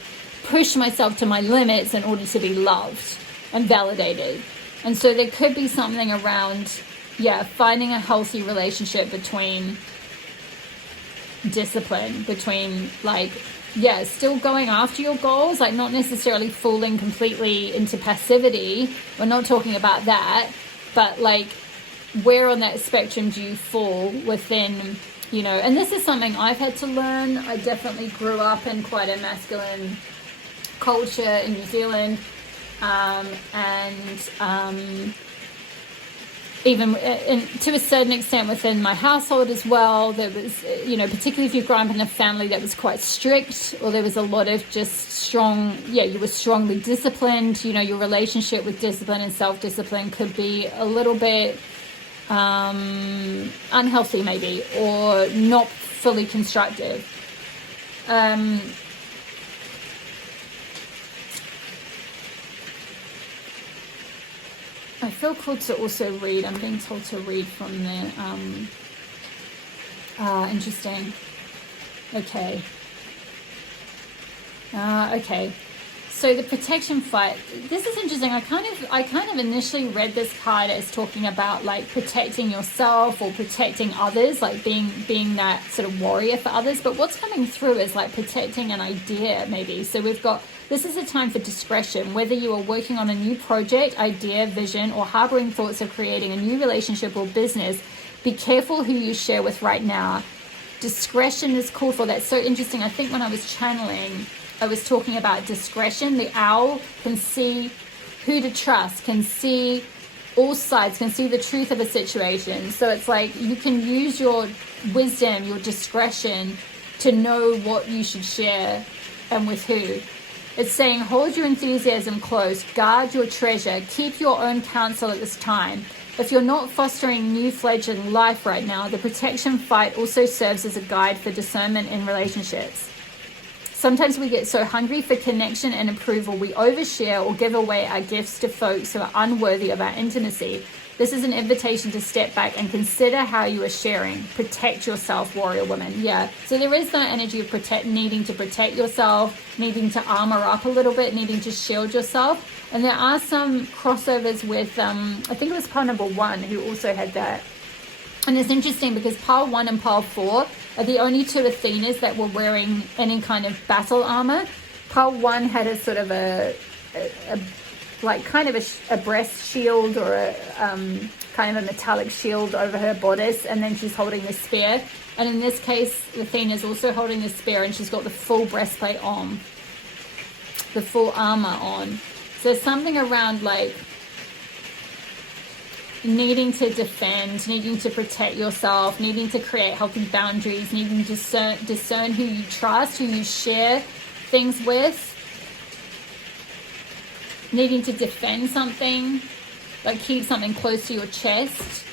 push myself to my limits in order to be loved and validated. And so there could be something around, yeah, finding a healthy relationship between discipline, between like, yeah, still going after your goals, like not necessarily falling completely into passivity. We're not talking about that, but like, where on that spectrum do you fall within, you know? And this is something I've had to learn. I definitely grew up in quite a masculine culture in New Zealand, even to a certain extent within my household as well. There was, you know, particularly if you grew up in a family that was quite strict, or there was a lot of just strong, yeah, you were strongly disciplined. You know, your relationship with discipline and self-discipline could be a little bit unhealthy maybe, or not fully constructive. I feel called to also read. I'm being told to read from the interesting. Okay. Okay. So the protection fight. This is interesting. I kind of initially read this card as talking about like protecting yourself or protecting others, like being that sort of warrior for others. But what's coming through is like protecting an idea, maybe. So we've got, this is a time for discretion, whether you are working on a new project, idea, vision, or harboring thoughts of creating a new relationship or business. Be careful who you share with right now. Discretion is called for. That's so interesting. I think when I was channeling, I was talking about discretion. The owl can see who to trust, can see all sides, can see the truth of a situation. So it's like you can use your wisdom, your discretion to know what you should share and with who. It's saying, hold your enthusiasm close, guard your treasure, keep your own counsel at this time. If you're not fostering new fledgling life right now, the protection fight also serves as a guide for discernment in relationships. Sometimes we get so hungry for connection and approval, we overshare or give away our gifts to folks who are unworthy of our intimacy. This is an invitation to step back and consider how you are sharing. Protect yourself, warrior woman. Yeah. So there is that energy of needing to protect yourself, needing to armor up a little bit, needing to shield yourself. And there are some crossovers with, I think it was pile number 1 who also had that. And it's interesting because pile 1 and pile 4 are the only two Athenas that were wearing any kind of battle armor. Pile 1 had a sort of a breast shield, or a kind of a metallic shield over her bodice, and then she's holding the spear. And in this case, Athena's also holding the spear, and she's got the full breastplate on, the full armor on. So something around like needing to defend, needing to protect yourself, needing to create healthy boundaries, needing to discern who you trust, who you share things with, needing to defend something, like keep something close to your chest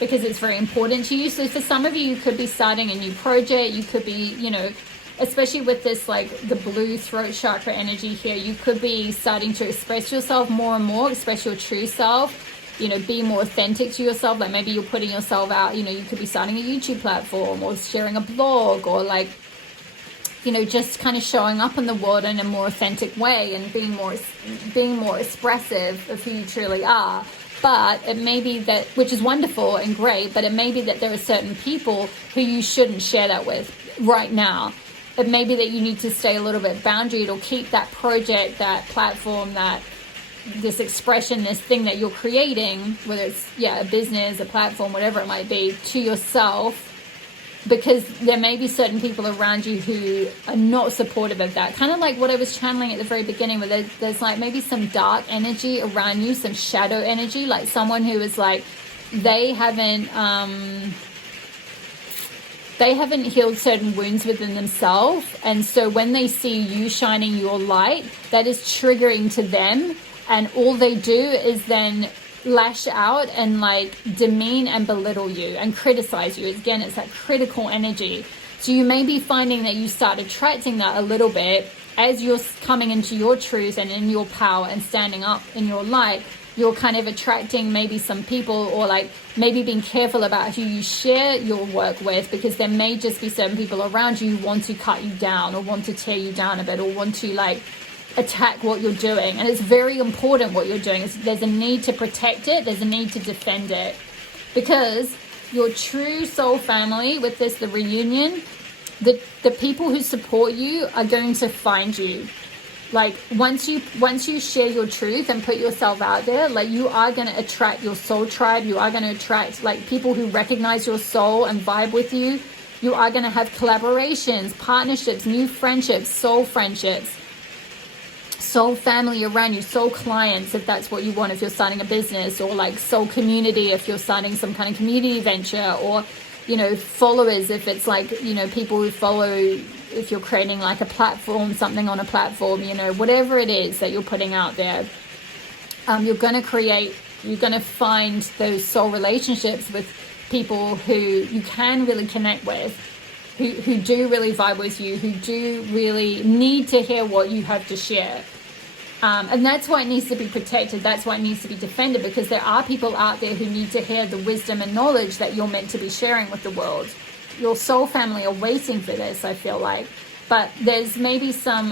because it's very important to you. So for some of you could be starting a new project. You could be, you know, especially with this like the blue throat chakra energy here, you could be starting to express yourself more and more, express your true self, you know, be more authentic to yourself. Like maybe you're putting yourself out, you know, you could be starting a YouTube platform or sharing a blog, or like, you know, just kind of showing up in the world in a more authentic way and being more expressive of who you truly are. But it may be that, which is wonderful and great, but it may be that there are certain people who you shouldn't share that with right now. It may be that you need to stay a little bit boundaried, or keep that project, that platform, that this expression, this thing that you're creating, whether it's, yeah, a business, a platform, whatever it might be, to yourself, because there may be certain people around you who are not supportive of that. Kind of like what I was channeling at the very beginning, where there's like maybe some dark energy around you, some shadow energy, like someone who is like, they haven't they haven't healed certain wounds within themselves. And so when they see you shining your light, that is triggering to them. And all they do is then lash out and like demean and belittle you and criticize you. Again, it's that critical energy. So you may be finding that you start attracting that a little bit as you're coming into your truth and in your power and standing up in your light. You're kind of attracting maybe some people, or like maybe being careful about who you share your work with, because there may just be certain people around you who want to cut you down or want to tear you down a bit or want to like attack what you're doing. And it's very important what you're doing. There's a need to protect it. There's a need to defend it, because your true soul family with this, the reunion, the people who support you are going to find you. Like once you share your truth and put yourself out there, like you are going to attract your soul tribe. You are going to attract like people who recognize your soul and vibe with you. You are going to have collaborations, partnerships, new friendships, soul friendships, soul family around you, soul clients if that's what you want, if you're starting a business, or like soul community if you're starting some kind of community venture, or you know, followers if it's like, you know, people who follow, if you're creating like a platform, something on a platform, you know, whatever it is that you're putting out there, you're going to find those soul relationships with people who you can really connect with, who do really vibe with you, who do really need to hear what you have to share. And that's why it needs to be protected. That's why it needs to be defended, because there are people out there who need to hear the wisdom and knowledge that you're meant to be sharing with the world. Your soul family are waiting for this, I feel like. But there's maybe some,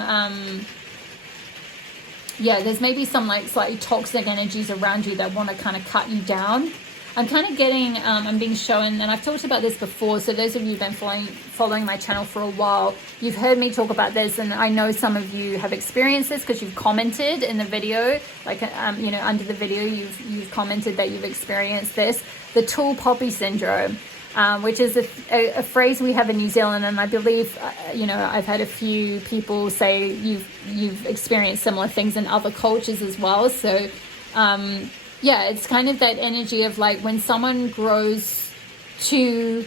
there's maybe some like slightly toxic energies around you that want to kind of cut you down. I'm kind of getting, I'm being shown, and I've talked about this before, so those of you who've been following my channel for a while, you've heard me talk about this, and I know some of you have experienced this because you've commented in the video, like, you know, under the video, you've commented that you've experienced this, the tall poppy syndrome, which is a phrase we have in New Zealand, and I believe, you know, I've had a few people say you've experienced similar things in other cultures as well, so, yeah, it's kind of that energy of like when someone grows too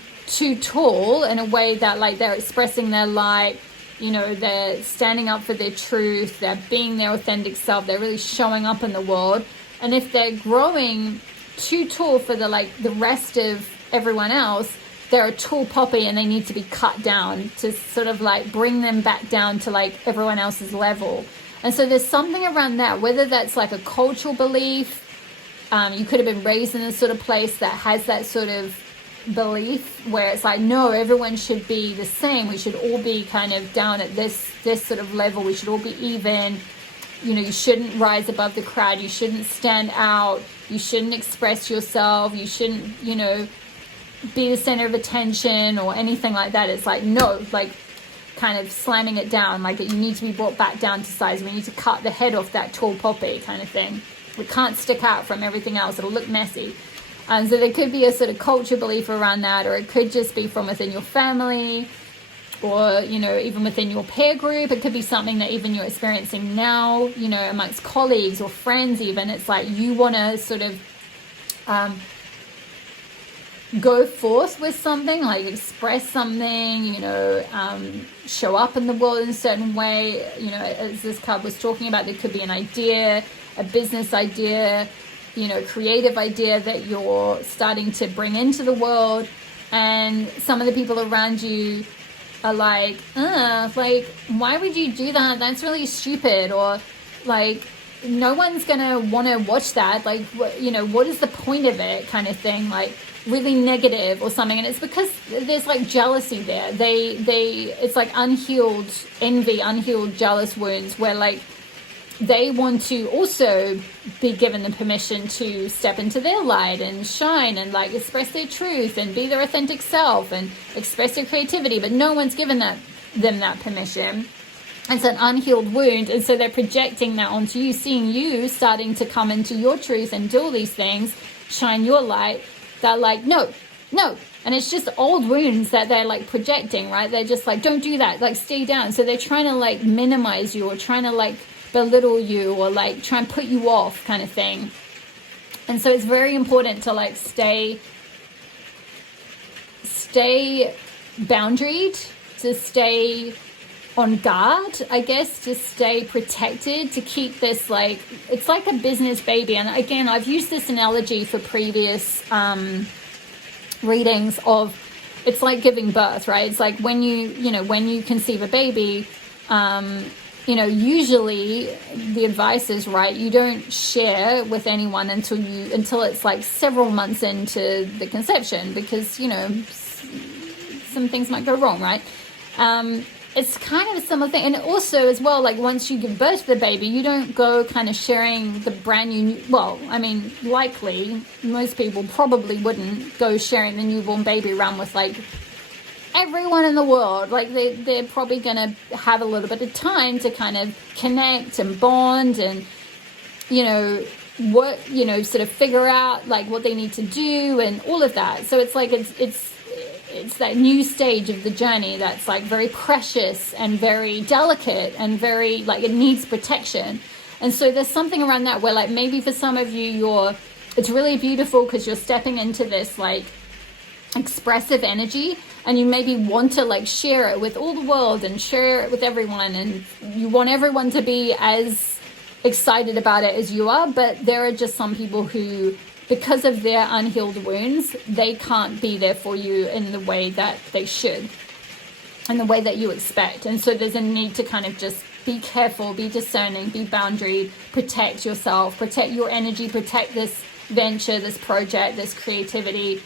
tall in a way that like they're expressing their light, you know, they're standing up for their truth, they're being their authentic self, they're really showing up in the world. And if they're growing too tall for the rest of everyone else, they're a tall poppy and they need to be cut down to sort of like bring them back down to like everyone else's level. And so there's something around that, whether that's like a cultural belief. You could have been raised in a sort of place that has that sort of belief where it's like, no, everyone should be the same. We should all be kind of down at this sort of level. We should all be even. You know, you shouldn't rise above the crowd. You shouldn't stand out. You shouldn't express yourself. You shouldn't, you know, be the center of attention or anything like that. It's like, no, like kind of slamming it down. Like you need to be brought back down to size. We need to cut the head off that tall poppy kind of thing. We can't stick out from everything else. It'll look messy. And so there could be a sort of culture belief around that, or it could just be from within your family, or, you know, even within your peer group. It could be something that even you're experiencing now, you know, amongst colleagues or friends even. It's like you want to sort of go forth with something, like express something, you know, show up in the world in a certain way. You know, as this card was talking about, there could be an idea, a business idea, you know, creative idea that you're starting to bring into the world, and some of the people around you are like, why would you do that? That's really stupid. Or like, no one's gonna want to watch that. Like, you know, what is the point of it, kind of thing, like really negative or something. And it's because there's like jealousy there. It's like unhealed envy, unhealed jealous wounds, where like they want to also be given the permission to step into their light and shine and like express their truth and be their authentic self and express their creativity, but no one's given them that permission. It's an unhealed wound, and so they're projecting that onto you, seeing you starting to come into your truth and do all these things, shine your light. They're like, no, and it's just old wounds that they're like projecting, right? They're just like, don't do that, like stay down. So they're trying to like minimize you, or trying to like belittle you, or like try and put you off, kind of thing. And so it's very important to like stay boundaried, to stay on guard, I guess, to stay protected, to keep this like, it's like a business baby. And again, I've used this analogy for previous readings of, it's like giving birth, right? It's like when you conceive a baby, usually the advice is, right, you don't share with anyone until it's like several months into the conception, because, some things might go wrong, right? It's kind of a similar thing. And also as well, like once you give birth to the baby, you don't go kind of sharing the brand new, well, I mean, likely most people probably wouldn't go sharing the newborn baby around with like everyone in the world. Like they're probably going to have a little bit of time to kind of connect and bond and, what, sort of figure out like what they need to do and all of that. So it's like, it's that new stage of the journey that's like very precious and very delicate and very like, it needs protection. And so there's something around that where like maybe for some of you it's really beautiful because you're stepping into this like expressive energy, and you maybe want to like share it with all the world and share it with everyone, and you want everyone to be as excited about it as you are. But there are just some people who, because of their unhealed wounds, they can't be there for you in the way that they should, in the way that you expect. And so there's a need to kind of just be careful, be discerning, be boundary, protect yourself, protect your energy, protect this venture, this project, this creativity,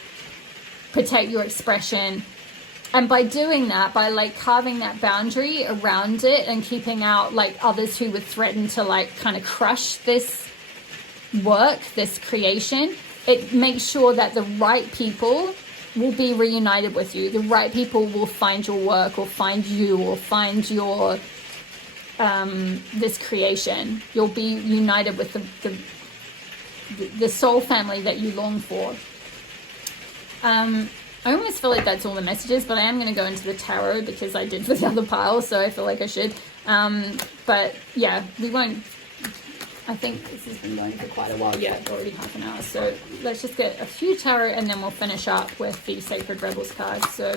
protect your expression. And by doing that, by like carving that boundary around it and keeping out like others who would threaten to like kind of crush this work, this creation, it makes sure that the right people will be reunited with you. The right people will find your work or find you or find your this creation. You'll be united with the soul family that you long for. I almost feel like that's all the messages, but I am going to go into the tarot because I did for the other pile, so I feel like I should. But yeah, we won't. I think this has been going for quite a while. Yeah, already half an hour. So let's just get a few tarot and then we'll finish up with the Sacred Rebels card. So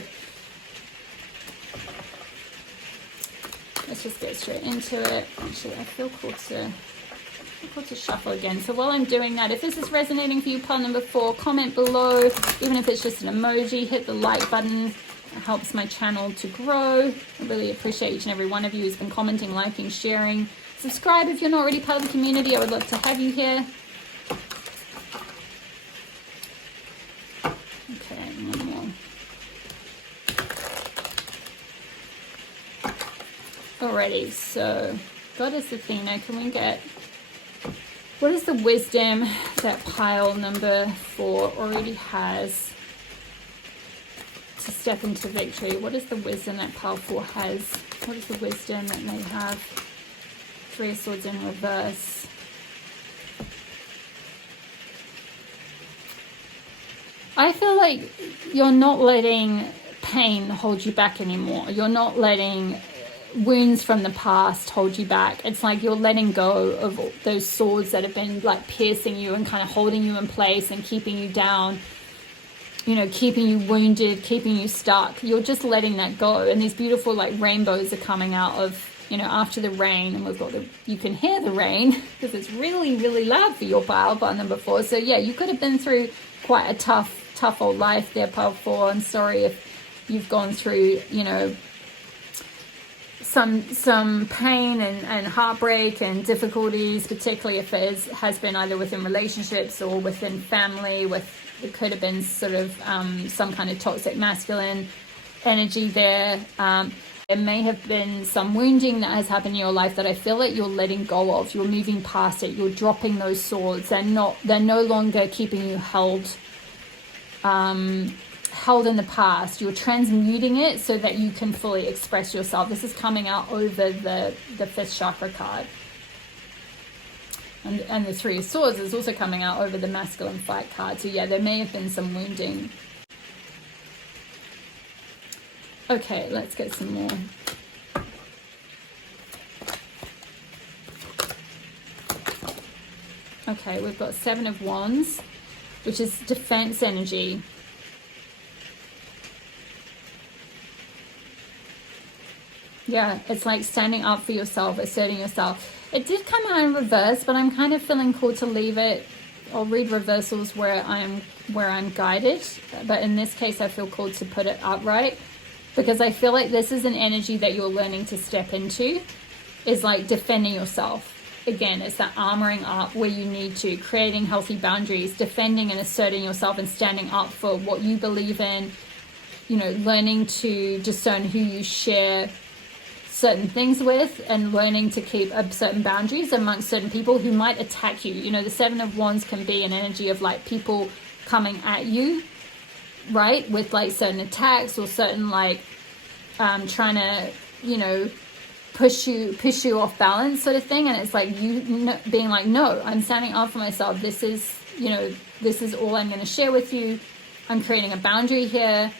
let's just get straight into it. Actually, I feel called to shuffle again. So while I'm doing that, if this is resonating for you, pile number 4, comment below. Even if it's just an emoji, hit the like button. It helps my channel to grow. I really appreciate each and every one of you who's been commenting, liking, sharing. Subscribe if you're not already part of the community. I would love to have you here. Okay, one more. Alrighty, so Goddess Athena, can we get, what is the wisdom that pile number 4 already has to step into victory? What is the wisdom that pile 4 has? What is the wisdom that they have? 3 of Swords in reverse. I feel like you're not letting pain hold you back anymore. You're not letting wounds from the past hold you back. It's like you're letting go of those swords that have been like piercing you and kind of holding you in place and keeping you down, keeping you wounded, keeping you stuck. You're just letting that go. And these beautiful like rainbows are coming out of, after the rain, and we've got you can hear the rain because it's really, really loud for your pile number 4. So yeah, you could have been through quite a tough old life there, pile 4. I'm sorry if you've gone through, some pain and heartbreak and difficulties, particularly if it has been either within relationships or within family. It could have been sort of some kind of toxic masculine energy there. There may have been some wounding that has happened in your life that I feel that you're letting go of. You're moving past it. You're dropping those swords. They're no longer keeping you held in the past. You're transmuting it so that you can fully express yourself. This is coming out over the 5th chakra card. And the 3 of Swords is also coming out over the masculine fight card. So yeah, there may have been some wounding. Okay, let's get some more. Okay, we've got 7 of Wands, which is defense energy. Yeah, it's like standing up for yourself, asserting yourself. It did come out in reverse, but I'm kind of feeling called to leave it. I'll read reversals where I'm guided, but in this case I feel called to put it upright, because I feel like this is an energy that you're learning to step into, is like defending yourself. Again, it's that armoring up where you need to, creating healthy boundaries, defending and asserting yourself and standing up for what you believe in, you know, learning to discern who you share certain things with, and learning to keep certain boundaries amongst certain people who might attack you. You know, the Seven of Wands can be an energy of like people coming at you, right, with like certain attacks or certain like trying to, you know, push you off balance sort of thing. And it's like you being like, no, I'm standing up for myself. This is, you know, this is all I'm going to share with you. I'm creating a boundary here.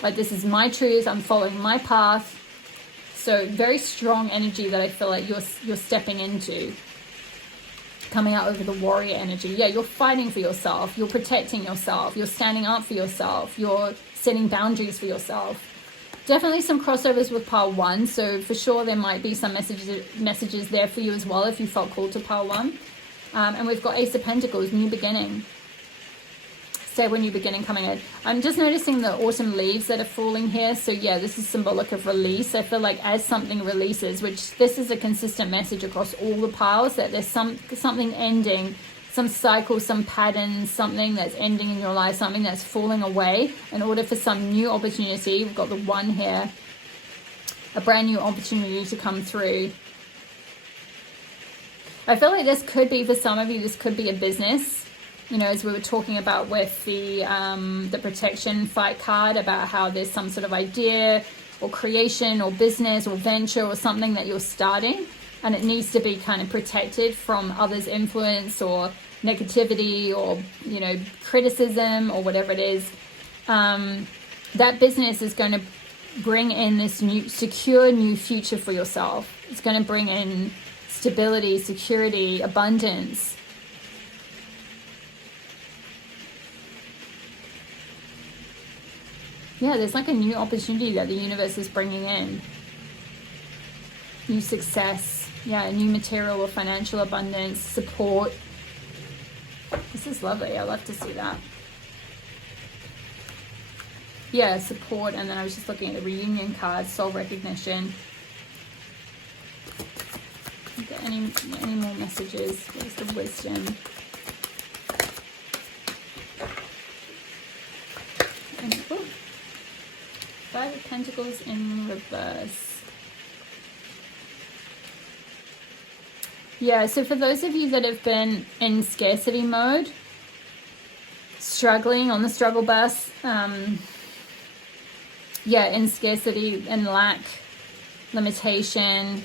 Like, this is my truth. I'm following my path. So very strong energy that I feel like you're stepping into, coming out over the warrior energy. Yeah, you're fighting for yourself. You're protecting yourself. You're standing up for yourself. You're setting boundaries for yourself. Definitely some crossovers with pile 1. So for sure there might be some messages there for you as well if you felt called to pile 1. And we've got Ace of Pentacles, new beginning. Stable new beginning coming in. I'm just noticing the autumn leaves that are falling here. So yeah, this is symbolic of release. I feel like as something releases, which this is a consistent message across all the piles, that there's something ending, some cycle, some pattern, something that's ending in your life, something that's falling away in order for some new opportunity. We've got the 1 here, a brand new opportunity to come through. I feel like this could be, for some of you, this could be a business. You know, as we were talking about with the protection fight card, about how there's some sort of idea or creation or business or venture or something that you're starting, and it needs to be kind of protected from others' influence or negativity or, you know, criticism or whatever it is. That business is going to bring in this new, secure new future for yourself. It's going to bring in stability, security, abundance. Yeah, there's like a new opportunity that the universe is bringing in. New success. Yeah, new material or financial abundance, support. This is lovely. I love to see that. Yeah, support. And then I was just looking at the reunion card, soul recognition. Okay, any more messages? Where's the wisdom? And, oh, 5 of Pentacles in reverse. Yeah, so for those of you that have been in scarcity mode, struggling on the struggle bus, yeah, in scarcity and lack, limitation,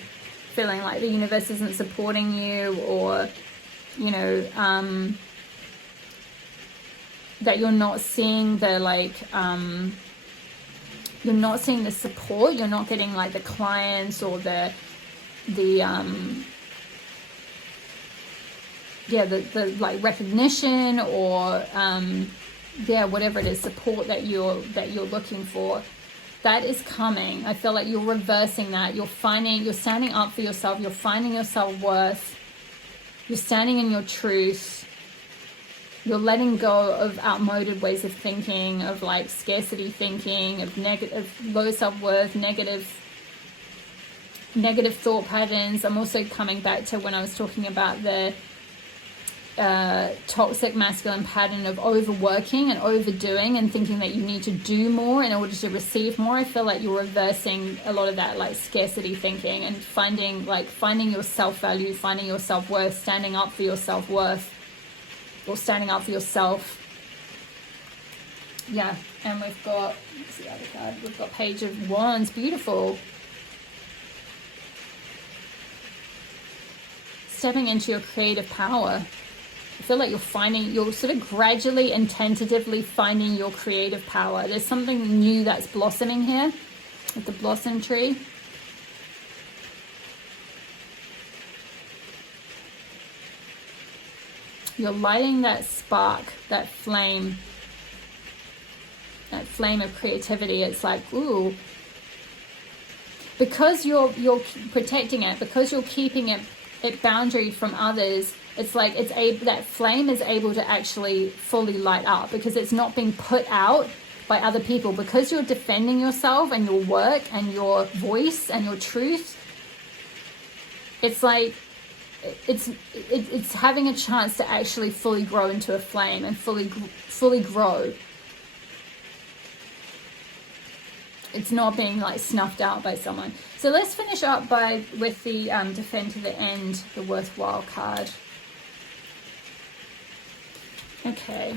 feeling like the universe isn't supporting you, or, you know, that you're not seeing the, like, you're not seeing the support, you're not getting like the clients or the like recognition or yeah, whatever it is, support that you're looking for, that is coming. I feel like you're reversing that. You're standing up for yourself, you're finding your self-worth, you're standing in your truth. You're letting go of outmoded ways of thinking, of like scarcity thinking, of low self-worth, negative thought patterns. I'm also coming back to when I was talking about the toxic masculine pattern of overworking and overdoing and thinking that you need to do more in order to receive more. I feel like you're reversing a lot of that like scarcity thinking and finding your self-value, finding your self-worth, standing up for your self-worth, or standing up for yourself. Yeah, and we've got, what's the other card? We've got Page of Wands, beautiful. Stepping into your creative power. I feel like you're sort of gradually and tentatively finding your creative power. There's something new that's blossoming here with the blossom tree. You're lighting that spark, that flame of creativity. It's like, ooh, because you're protecting it, because you're keeping it boundary from others, it's like that flame is able to actually fully light up, because it's not being put out by other people, because you're defending yourself and your work and your voice and your truth. It's like it's having a chance to actually fully grow into a flame and fully grow. It's not being like snuffed out by someone. So let's finish up with the defend to the end, the worthwhile card. Okay.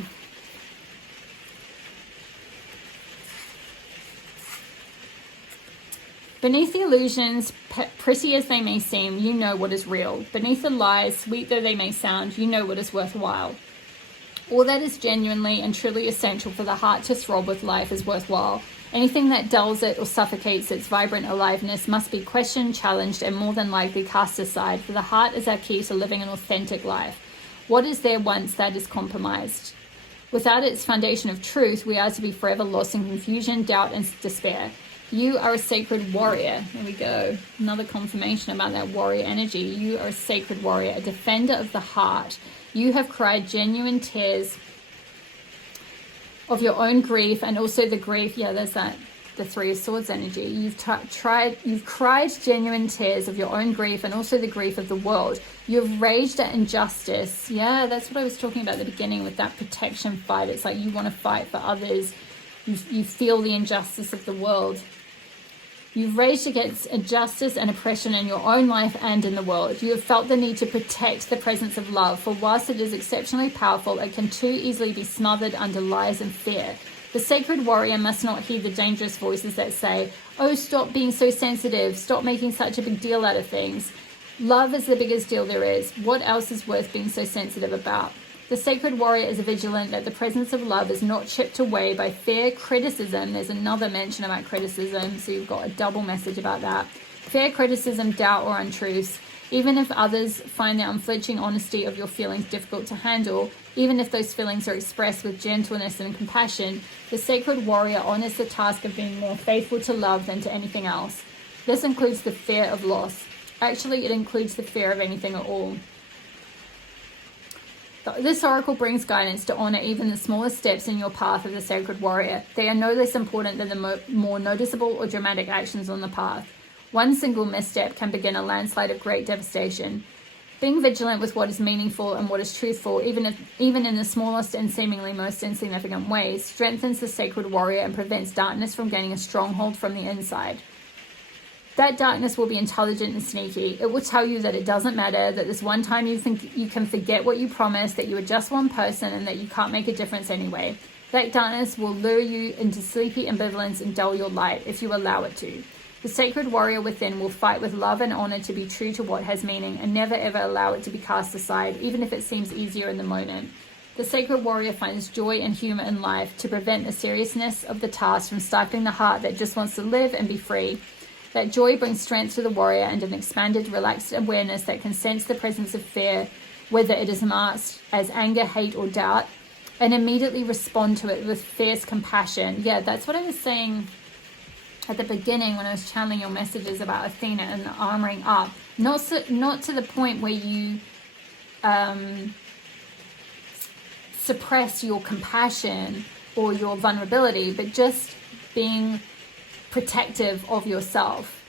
Beneath the illusions, pretty as they may seem, you know what is real. Beneath the lies, sweet though they may sound, you know what is worthwhile. All that is genuinely and truly essential for the heart to throb with life is worthwhile. Anything that dulls it or suffocates its vibrant aliveness must be questioned, challenged, and more than likely cast aside, for the heart is our key to living an authentic life. What is there once that is compromised? Without its foundation of truth, we are to be forever lost in confusion, doubt, and despair. You are a sacred warrior. There we go. Another confirmation about that warrior energy. You are a sacred warrior, a defender of the heart. You have cried genuine tears of your own grief, and also the grief. Yeah, there's that. The Three of Swords energy. You've cried genuine tears of your own grief, and also the grief of the world. You've raged at injustice. Yeah, that's what I was talking about at the beginning with that protection fight. It's like you want to fight for others. You feel the injustice of the world. You've raged against injustice and oppression in your own life and in the world. You have felt the need to protect the presence of love, for whilst it is exceptionally powerful, it can too easily be smothered under lies and fear. The sacred warrior must not heed the dangerous voices that say, oh, stop being so sensitive, stop making such a big deal out of things. Love is the biggest deal there is. What else is worth being so sensitive about? The sacred warrior is vigilant that the presence of love is not chipped away by fear, criticism. There's another mention about criticism, so you've got a double message about that. Fear, criticism, doubt, or untruths. Even if others find the unflinching honesty of your feelings difficult to handle, even if those feelings are expressed with gentleness and compassion, the sacred warrior honors the task of being more faithful to love than to anything else. This includes the fear of loss. Actually, it includes the fear of anything at all. This oracle brings guidance to honor even the smallest steps in your path of the sacred warrior. They are no less important than the more noticeable or dramatic actions on the path. One single misstep can begin a landslide of great devastation. Being vigilant with what is meaningful and what is truthful, even in the smallest and seemingly most insignificant ways, strengthens the sacred warrior and prevents darkness from gaining a stronghold from the inside. That darkness will be intelligent and sneaky. It will tell you that it doesn't matter, that this one time you think you can forget what you promised, that you are just one person and that you can't make a difference anyway. That darkness will lure you into sleepy ambivalence and dull your light if you allow it to. The sacred warrior within will fight with love and honor to be true to what has meaning and never ever allow it to be cast aside, even if it seems easier in the moment. The sacred warrior finds joy and humor in life to prevent the seriousness of the task from stifling the heart that just wants to live and be free. That joy brings strength to the warrior and an expanded, relaxed awareness that can sense the presence of fear, whether it is masked as anger, hate, or doubt, and immediately respond to it with fierce compassion. Yeah, that's what I was saying at the beginning when I was channeling your messages about Athena and the armoring up. Not to the point where you suppress your compassion or your vulnerability, but just being protective of yourself.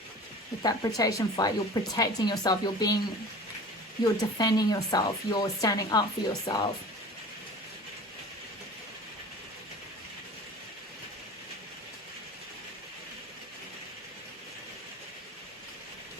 With that protection fight, you're protecting yourself, you're defending yourself, you're standing up for yourself.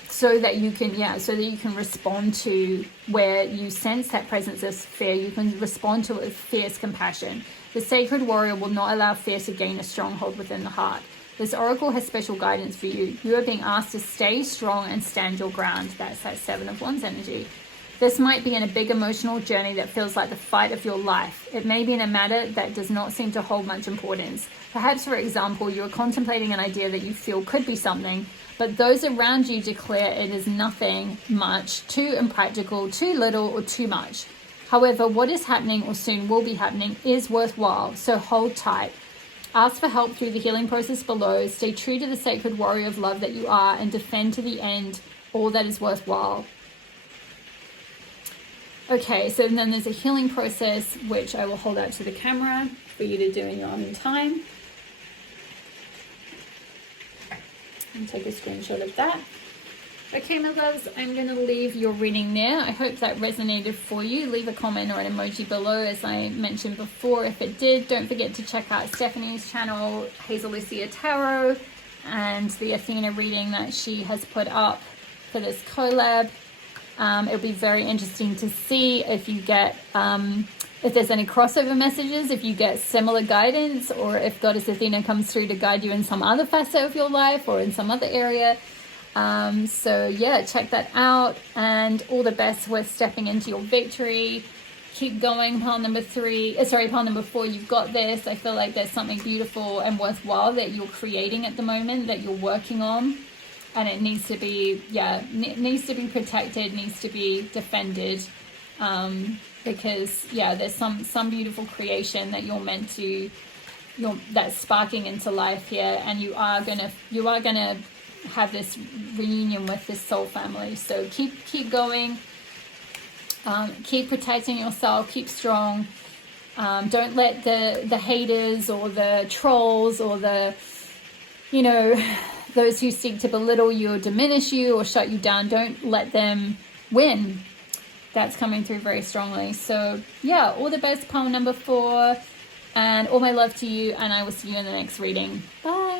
So that you can respond to where you sense that presence of fear. You can respond to it with fierce compassion. The sacred warrior will not allow fear to gain a stronghold within the heart. This oracle has special guidance for you. You are being asked to stay strong and stand your ground. That's that Seven of Wands energy. This might be in a big emotional journey that feels like the fight of your life. It may be in a matter that does not seem to hold much importance. Perhaps, for example, you are contemplating an idea that you feel could be something, but those around you declare it is nothing much, too impractical, too little, or too much. However, what is happening or soon will be happening is worthwhile, so hold tight. Ask for help through the healing process below. Stay true to the sacred warrior of love that you are and defend to the end all that is worthwhile. Okay, so then there's a healing process, which I will hold out to the camera for you to do in your own time. And take a screenshot of that. Okay, my loves, I'm going to leave your reading there. I hope that resonated for you. Leave a comment or an emoji below, as I mentioned before. If it did, don't forget to check out Stephanie's channel, Hazel Lucia Tarot, and the Athena reading that she has put up for this collab. It'll be very interesting to see if you get, if there's any crossover messages, if you get similar guidance, or if Goddess Athena comes through to guide you in some other facet of your life or in some other area. So yeah, check that out, and all the best with stepping into your victory. Keep going. Pile number 4, you've got this. I feel like there's something beautiful and worthwhile that you're creating at the moment, that you're working on. And it needs to be, needs to be protected, needs to be defended, because there's some beautiful creation that you're meant to, that's sparking into life here, and you are gonna have this reunion with this soul family. So keep going, keep protecting yourself, keep strong. Don't let the haters or the trolls or the, those who seek to belittle you or diminish you or shut you down, don't let them win. That's coming through very strongly. So yeah, all the best, pile number 4, and all my love to you, and I will see you in the next reading. Bye.